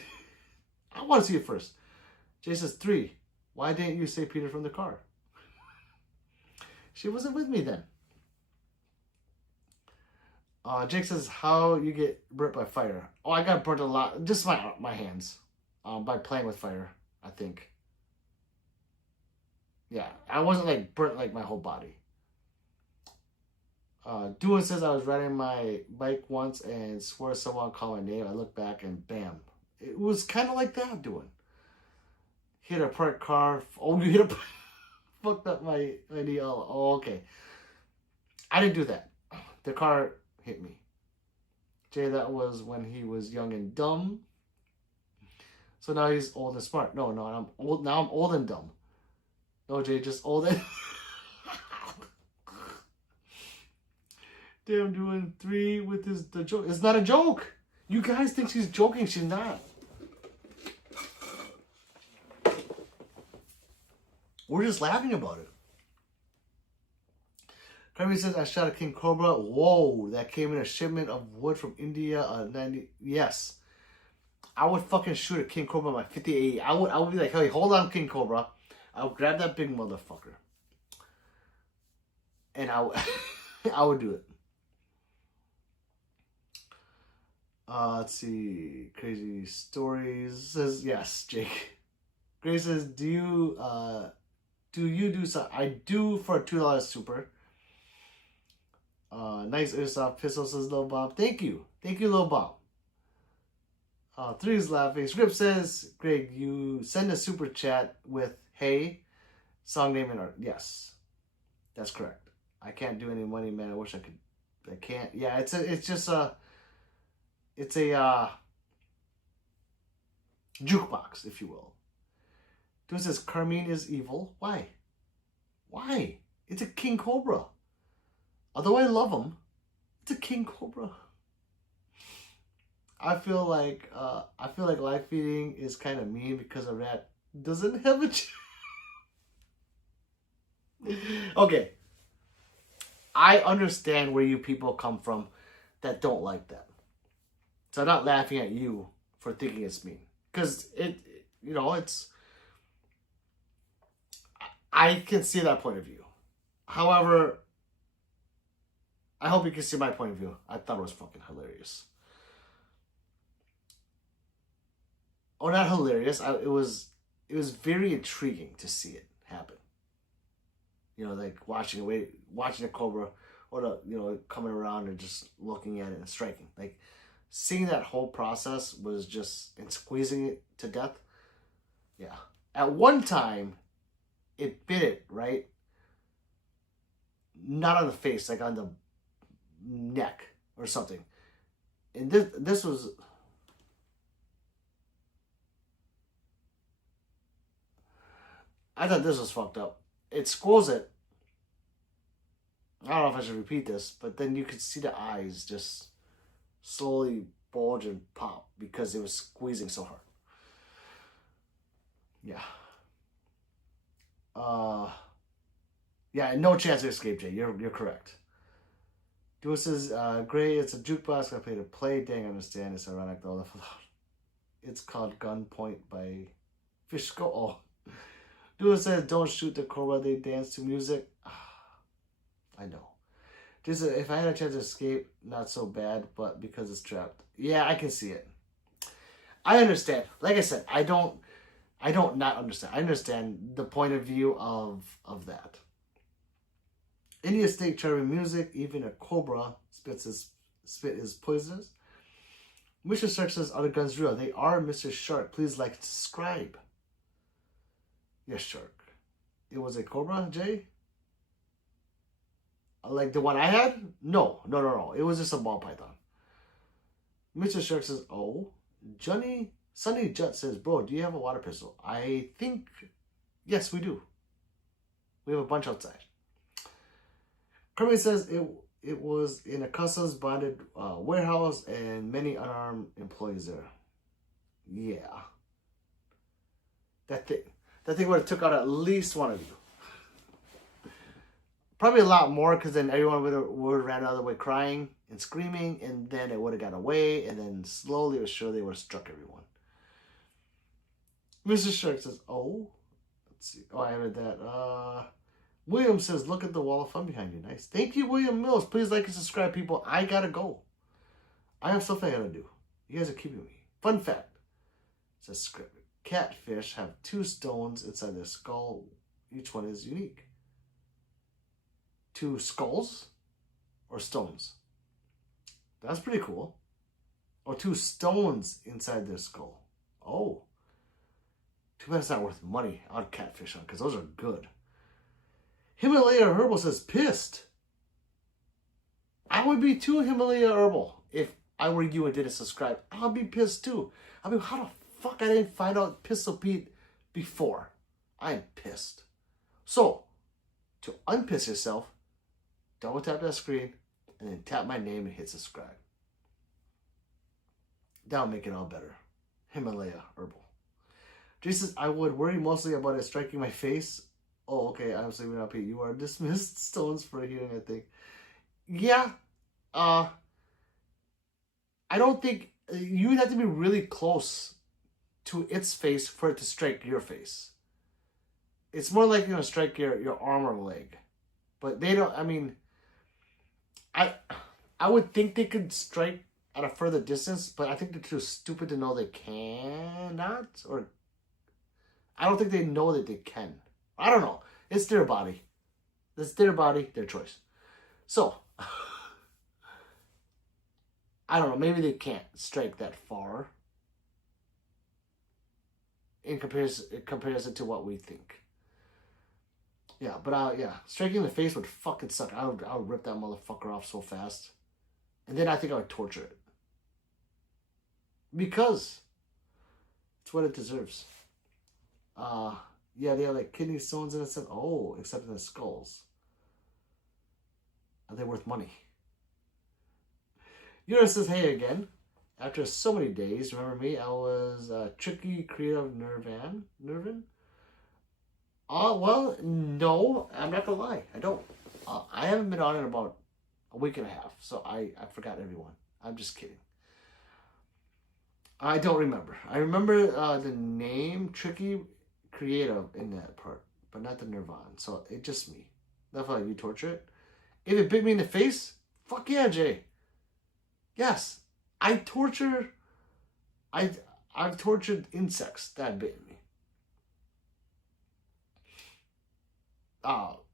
I want to see it first. Jay says, 3. Why didn't you say Peter from the car? She wasn't with me then. Jake says, how you get burnt by fire? Oh, I got burnt a lot. Just my hands. By playing with fire, I think. Yeah, I wasn't like burnt like my whole body. Duan says, I was riding my bike once and swore someone called my name. I looked back and bam. It was kind of like that, Duan. Hit a parked car. Oh, you hit a... fucked up my knee. Oh, okay. I didn't do that. The car hit me. Jay, that was when he was young and dumb. So now he's old and smart. No, I'm old. Now I'm old and dumb. No, Jay, just old and... Damn, doing 3 with the joke. It's not a joke. You guys think she's joking. She's not. We're just laughing about it. Kirby says, I shot a king cobra. Whoa, that came in a shipment of wood from India. 90. Yes. I would fucking shoot a king cobra by 58. I would be like, hey, hold on, king cobra. I would grab that big motherfucker. And I would do it. Let's see. Crazy stories says, yes, Jake. Grace says, do you do something? I do for a $2 super. Nice airsoft pistol, says Lil Bomb. Thank you. Thank you, Lil Bomb. 3 is laughing. Script says, Greg, you send a super chat with, hey, song name and art. Yes. That's correct. I can't do any money, man. I wish I could. I can't. Yeah, it's a jukebox, if you will. Dude says, Carmine is evil. Why? Why? It's a king cobra. Although I love him, it's a king cobra. I feel like live feeding is kind of mean because a rat doesn't have a Okay. I understand where you people come from that don't like that. So I'm not laughing at you for thinking it's mean. Because I can see that point of view. However, I hope you can see my point of view. I thought it was fucking hilarious. Oh, not hilarious. It was very intriguing to see it happen. Like watching a cobra, or coming around and just looking at it and striking. Like seeing that whole process was just, and squeezing it to death. Yeah. At one time, it bit it, right? Not on the face, like on the neck or something. And this was... I thought this was fucked up. It squirrels it. I don't know if I should repeat this, but then you could see the eyes just slowly bulge and pop because it was squeezing so hard. Yeah. Yeah, no chance to escape, Jay. You're correct. Duo says, Gray, it's a jukebox. I play to play. Dang, I understand. It's ironic though. It's called Gunpoint by Fishko. Oh. Duo says, don't shoot the cobra. They dance to music. I know. Just if I had a chance to escape, not so bad, but because it's trapped. Yeah, I can see it. I understand. Like I said, I don't not understand. I understand the point of view of that. India snake charming music, even a cobra spit is poisonous. Mr. Shark says, are the guns real? They are, Mr. Shark. Please like and subscribe. Yes, Shark. It was a cobra, Jay? Like the one I had? No. It was just a ball python. Mr. Shark says, oh. Sunny Jut says, bro, do you have a water pistol? I think, yes, we do. We have a bunch outside. Kermit says, It was in a customs bonded warehouse and many unarmed employees there. Yeah. That thing would have took out at least one of you. Probably a lot more, because then everyone would have ran out of the way crying and screaming, and then it would have got away, and then slowly but surely they would have struck everyone. Mr. Shark says, oh, let's see. Oh, I read that. William says, look at the wall of fun behind you. Nice. Thank you, William Mills. Please like and subscribe, people. I gotta go. I have stuff I gotta do. You guys are keeping me. Fun fact. It says script. Catfish have 2 stones inside their skull. Each one is unique. 2 skulls or stones? That's pretty cool. Or 2 stones inside their skull. Oh. Too bad it's not worth money on catfish on, because those are good. Himalaya Herbal says, pissed. I would be too, Himalaya Herbal. If I were you and didn't subscribe, I'll be pissed too. I mean, how the fuck I didn't find out Pistol Pete before? I am pissed. So, to unpiss yourself, double tap that screen and then tap my name and hit subscribe. That'll make it all better. Himalaya Herbal. Jason says, I would worry mostly about it striking my face. Oh, okay. Obviously, we're not Pete. You are dismissed. Stones for hearing, I think. Yeah. I don't think you would have to be really close to its face for it to strike your face. It's more like, strike your arm or leg. But they don't, I mean, I would think they could strike at a further distance, but I think they're too stupid to know they cannot, or I don't think they know that they can. I don't know. It's their body. It's their body, their choice. So, I don't know. Maybe they can't strike that far in comparison to what we think. Yeah, but yeah, striking the face would fucking suck. I would rip that motherfucker off so fast. And then I think I would torture it. Because it's what it deserves. Yeah, they have like kidney stones in it. Oh, except in the skulls. Are they worth money? Yura says, hey again. After so many days, remember me? I was tricky, creative, Nervin? Well, no, I'm not gonna lie. I don't. I haven't been on in about a week and a half, so I forgot everyone. I'm just kidding. I don't remember. I remember the name Tricky Creative in that part, but not the Nirvana. So it's just me. That's how you torture it. If it bit me in the face, fuck yeah, Jay. Yes, I've tortured insects that bit me.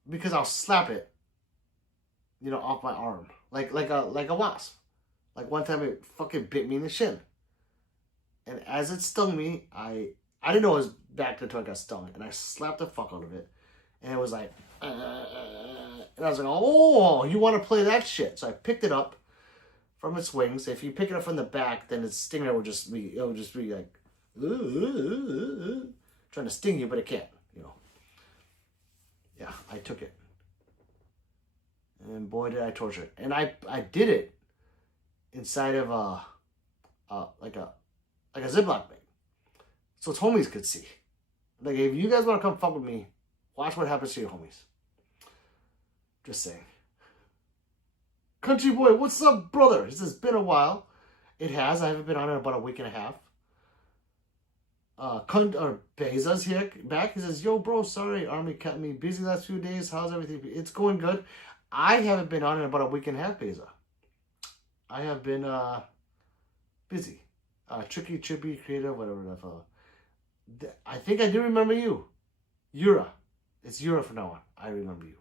Because I'll slap it, off my arm, like a wasp. Like one time it fucking bit me in the shin, and as it stung me, I didn't know it was back until I got stung, and I slapped the fuck out of it, and it was like, and I was like, oh, you want to play that shit? So I picked it up from its wings. If you pick it up from the back, then its stinger will just be like, trying to sting you, but it can't, Yeah, I took it. And boy, did I torture it. And I did it inside of like a Ziploc bag. So its homies could see. Like, if you guys want to come fuck with me, watch what happens to your homies. Just saying. Country Boy, what's up, brother? He says, it's been a while. It has. I haven't been on it about a week and a half. Beza's here back. He says, yo, bro, sorry. Army kept me busy last few days. How's everything? It's going good. I haven't been on it about a week and a half, Beza. I have been busy. Tricky, Chippy, Creative, whatever that fellow. I think I do remember you. Yura. It's Yura from now on. I remember you.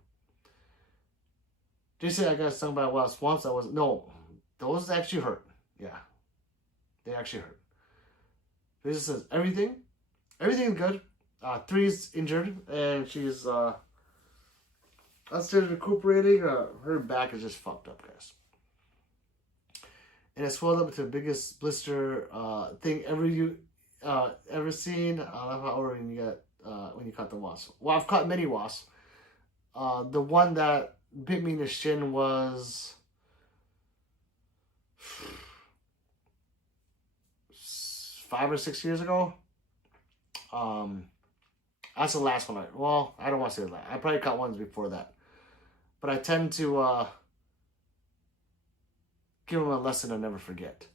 Jason, I got stung by wild swamps. No, those actually hurt. Yeah. They actually hurt. Jason says, everything's good. 3's injured, and she's upstairs recuperating. Her back is just fucked up, guys. And it swelled up to the biggest blister thing ever seen. I love how when you caught the wasp. Well, I've caught many wasps. The one that bit me in the shin was 5 or 6 years ago. That's the last one. I don't want to say that. I probably caught ones before that. But I tend to give them a lesson I'll never forget.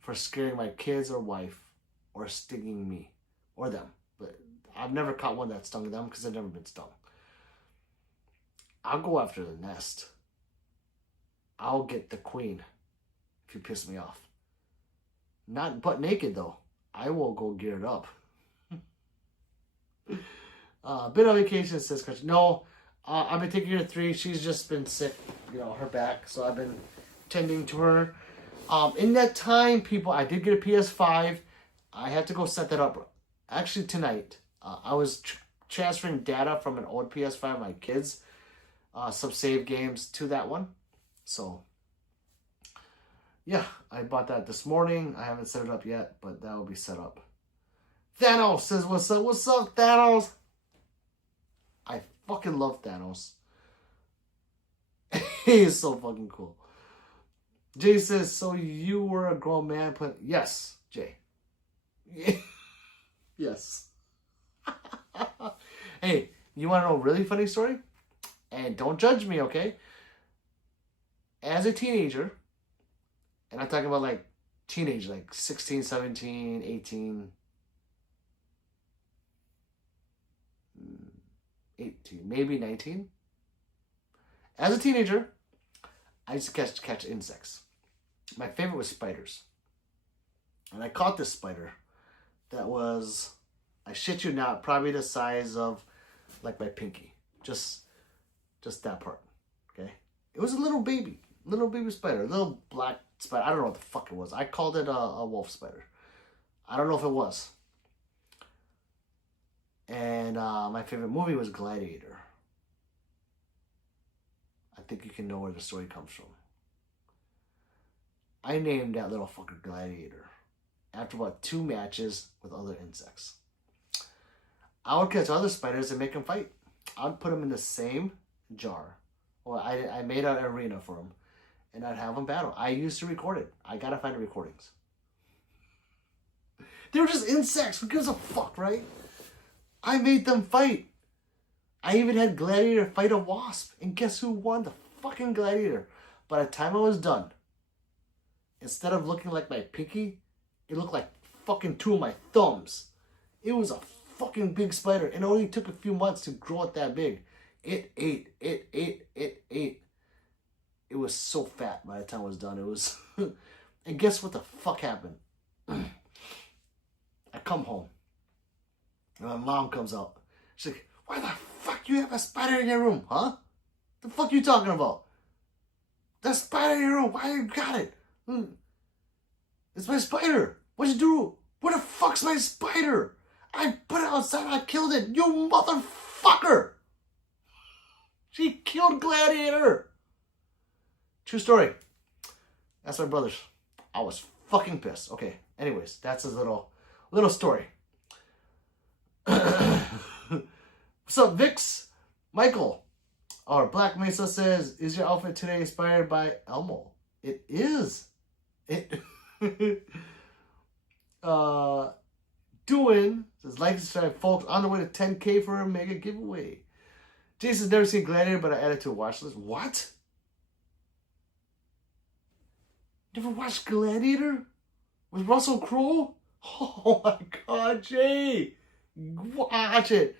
For scaring my kids or wife or stinging me or them. But I've never caught one that stung them because I've never been stung. I'll go after the nest. I'll get the queen if you piss me off. Not butt naked though. I will go gear it up. Been on vacation, says Coach. No, I've been taking her to 3. She's just been sick, her back. So I've been tending to her. In that time, people, I did get a PS5. I had to go set that up. Actually, tonight, I was transferring data from an old PS5, my kids, some save games to that one. So, yeah, I bought that this morning. I haven't set it up yet, but that will be set up. Thanos says, what's up? What's up, Thanos? I fucking love Thanos. He is so fucking cool. Jay says, so you were a grown man, but yes, Jay. Yes. Hey, you want to know a really funny story? And don't judge me, okay? As a teenager, and I'm talking about like teenage, like 16, 17, 18, 18, maybe 19. As a teenager, I used to catch insects. My favorite was spiders. And I caught this spider that was, I shit you not, probably the size of like my pinky. Just that part, okay? It was a little baby spider, a little black spider. I don't know what the fuck it was. I called it a wolf spider. I don't know if it was. And my favorite movie was Gladiator. I think you can know where the story comes from. I named that little fucker Gladiator after about 2 matches with other insects. I would catch other spiders and make them fight. I'd put them in the same jar. Well, I made an arena for them, and I'd have them battle. I used to record it. I gotta find the recordings. They were just insects. Who gives a fuck, right? I made them fight. I even had Gladiator fight a wasp, and guess who won? The fucking Gladiator. By the time I was done, instead of looking like my pinky, it looked like fucking 2 of my thumbs. It was a fucking big spider, and it only took a few months to grow it that big. It ate. It was so fat by the time I was done. It was... And guess what the fuck happened? I come home, and my mom comes out. She's like, why the fuck you have a spider in your room, huh? The fuck you talking about? That spider in your room, why you got it? It's my spider. What'd you do? Where the fuck's my spider? I put it outside, I killed it. You motherfucker! She killed Gladiator. True story. That's my brother's. I was fucking pissed. Okay, anyways, that's his little story. What's up, Vix? Michael, or Black Mesa says, is your outfit today inspired by Elmo? It is. It doing says, like and subscribe, folks, on the way to 10K for a mega giveaway. Jason's never seen Gladiator, but I added to a watch list. What? Never watched Gladiator with Russell Crowe? Oh my god, Jay, watch it.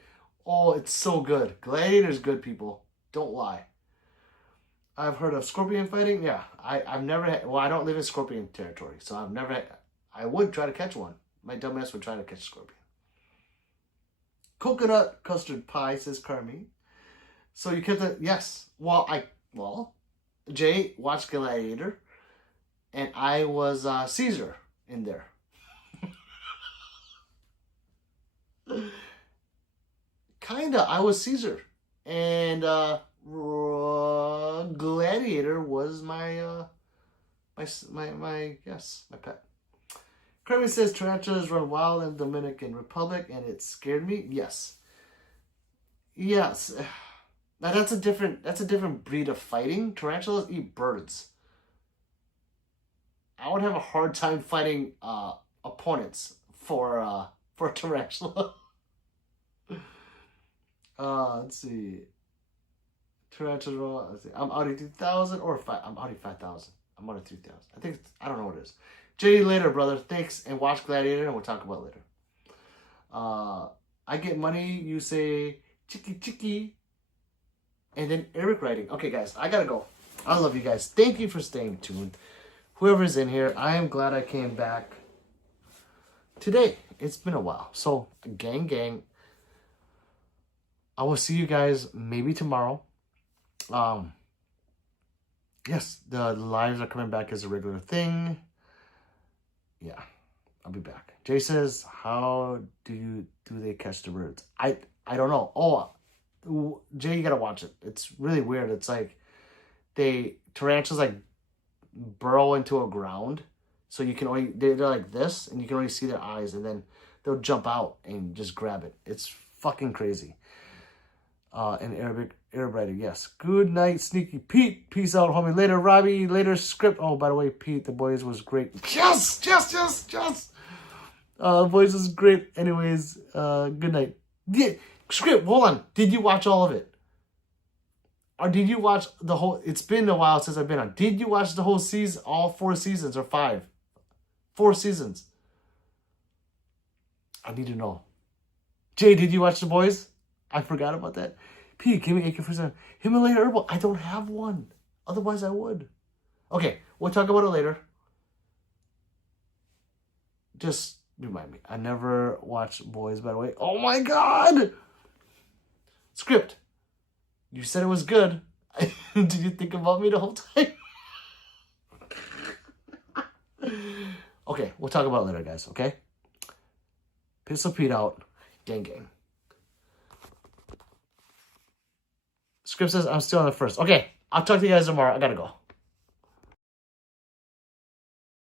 Oh, it's so good. Gladiator's good, people. Don't lie. I've heard of scorpion fighting. Yeah, I've never had... Well, I don't live in scorpion territory, so I've never had... I would try to catch one. My dumbass would try to catch a scorpion. Coconut custard pie, says Carmi. So you kept the... Yes. Well, Jay watched Gladiator, and I was Caesar in there. Kinda. I was Caesar. And Gladiator was my pet. Kirby says tarantulas run wild in the Dominican Republic and it scared me. Yes. Now that's a different breed of fighting. Tarantulas eat birds. I would have a hard time fighting opponents for a tarantula. Let's see. Tarantula. Let's see. I'm Audi 2000 or 5. I'm Audi 5000. I'm Audi 3000. I think I don't know what it is. JD later, brother. Thanks, and watch Gladiator, and we'll talk about it later. I get money. You say chicky chicky, and then Arabic writing. Okay, guys, I gotta go. I love you guys. Thank you for staying tuned. Whoever's in here, I am glad I came back today. It's been a while. So, gang. I will see you guys maybe tomorrow. Yes, the lives are coming back as a regular thing. Yeah, I'll be back. Jay says, how do they catch the birds? I don't know. Oh, Jay, you gotta watch it. It's really weird. It's like tarantulas like burrow into a ground, so you can only they're like this, and you can only see their eyes, and then they'll jump out and just grab it. It's fucking crazy. In Arab writing, yes. Good night, Sneaky Pete. Peace out, homie. Later, Robbie. Later, Script. Oh, by the way, Pete, the boys was great. Yes. The boys was great. Anyways, good night. Yeah, Script, hold on. Did you watch all of it? Or did you watch the whole... It's been a while since I've been on. Did you watch the whole season, all 4 seasons or 5? 4 seasons. I need to know. Jay, did you watch The Boys? I forgot about that. Pete, give me AK-47. Himalayan Herbal. I don't have one. Otherwise, I would. Okay, we'll talk about it later. Just remind me. I never watched Boys, by the way. Oh my God! Script. You said it was good. Did you think about me the whole time? Okay, we'll talk about it later, guys, okay? Pistol Pete out. Gang. Script says I'm still on the first. Okay, I'll talk to you guys tomorrow. I gotta go.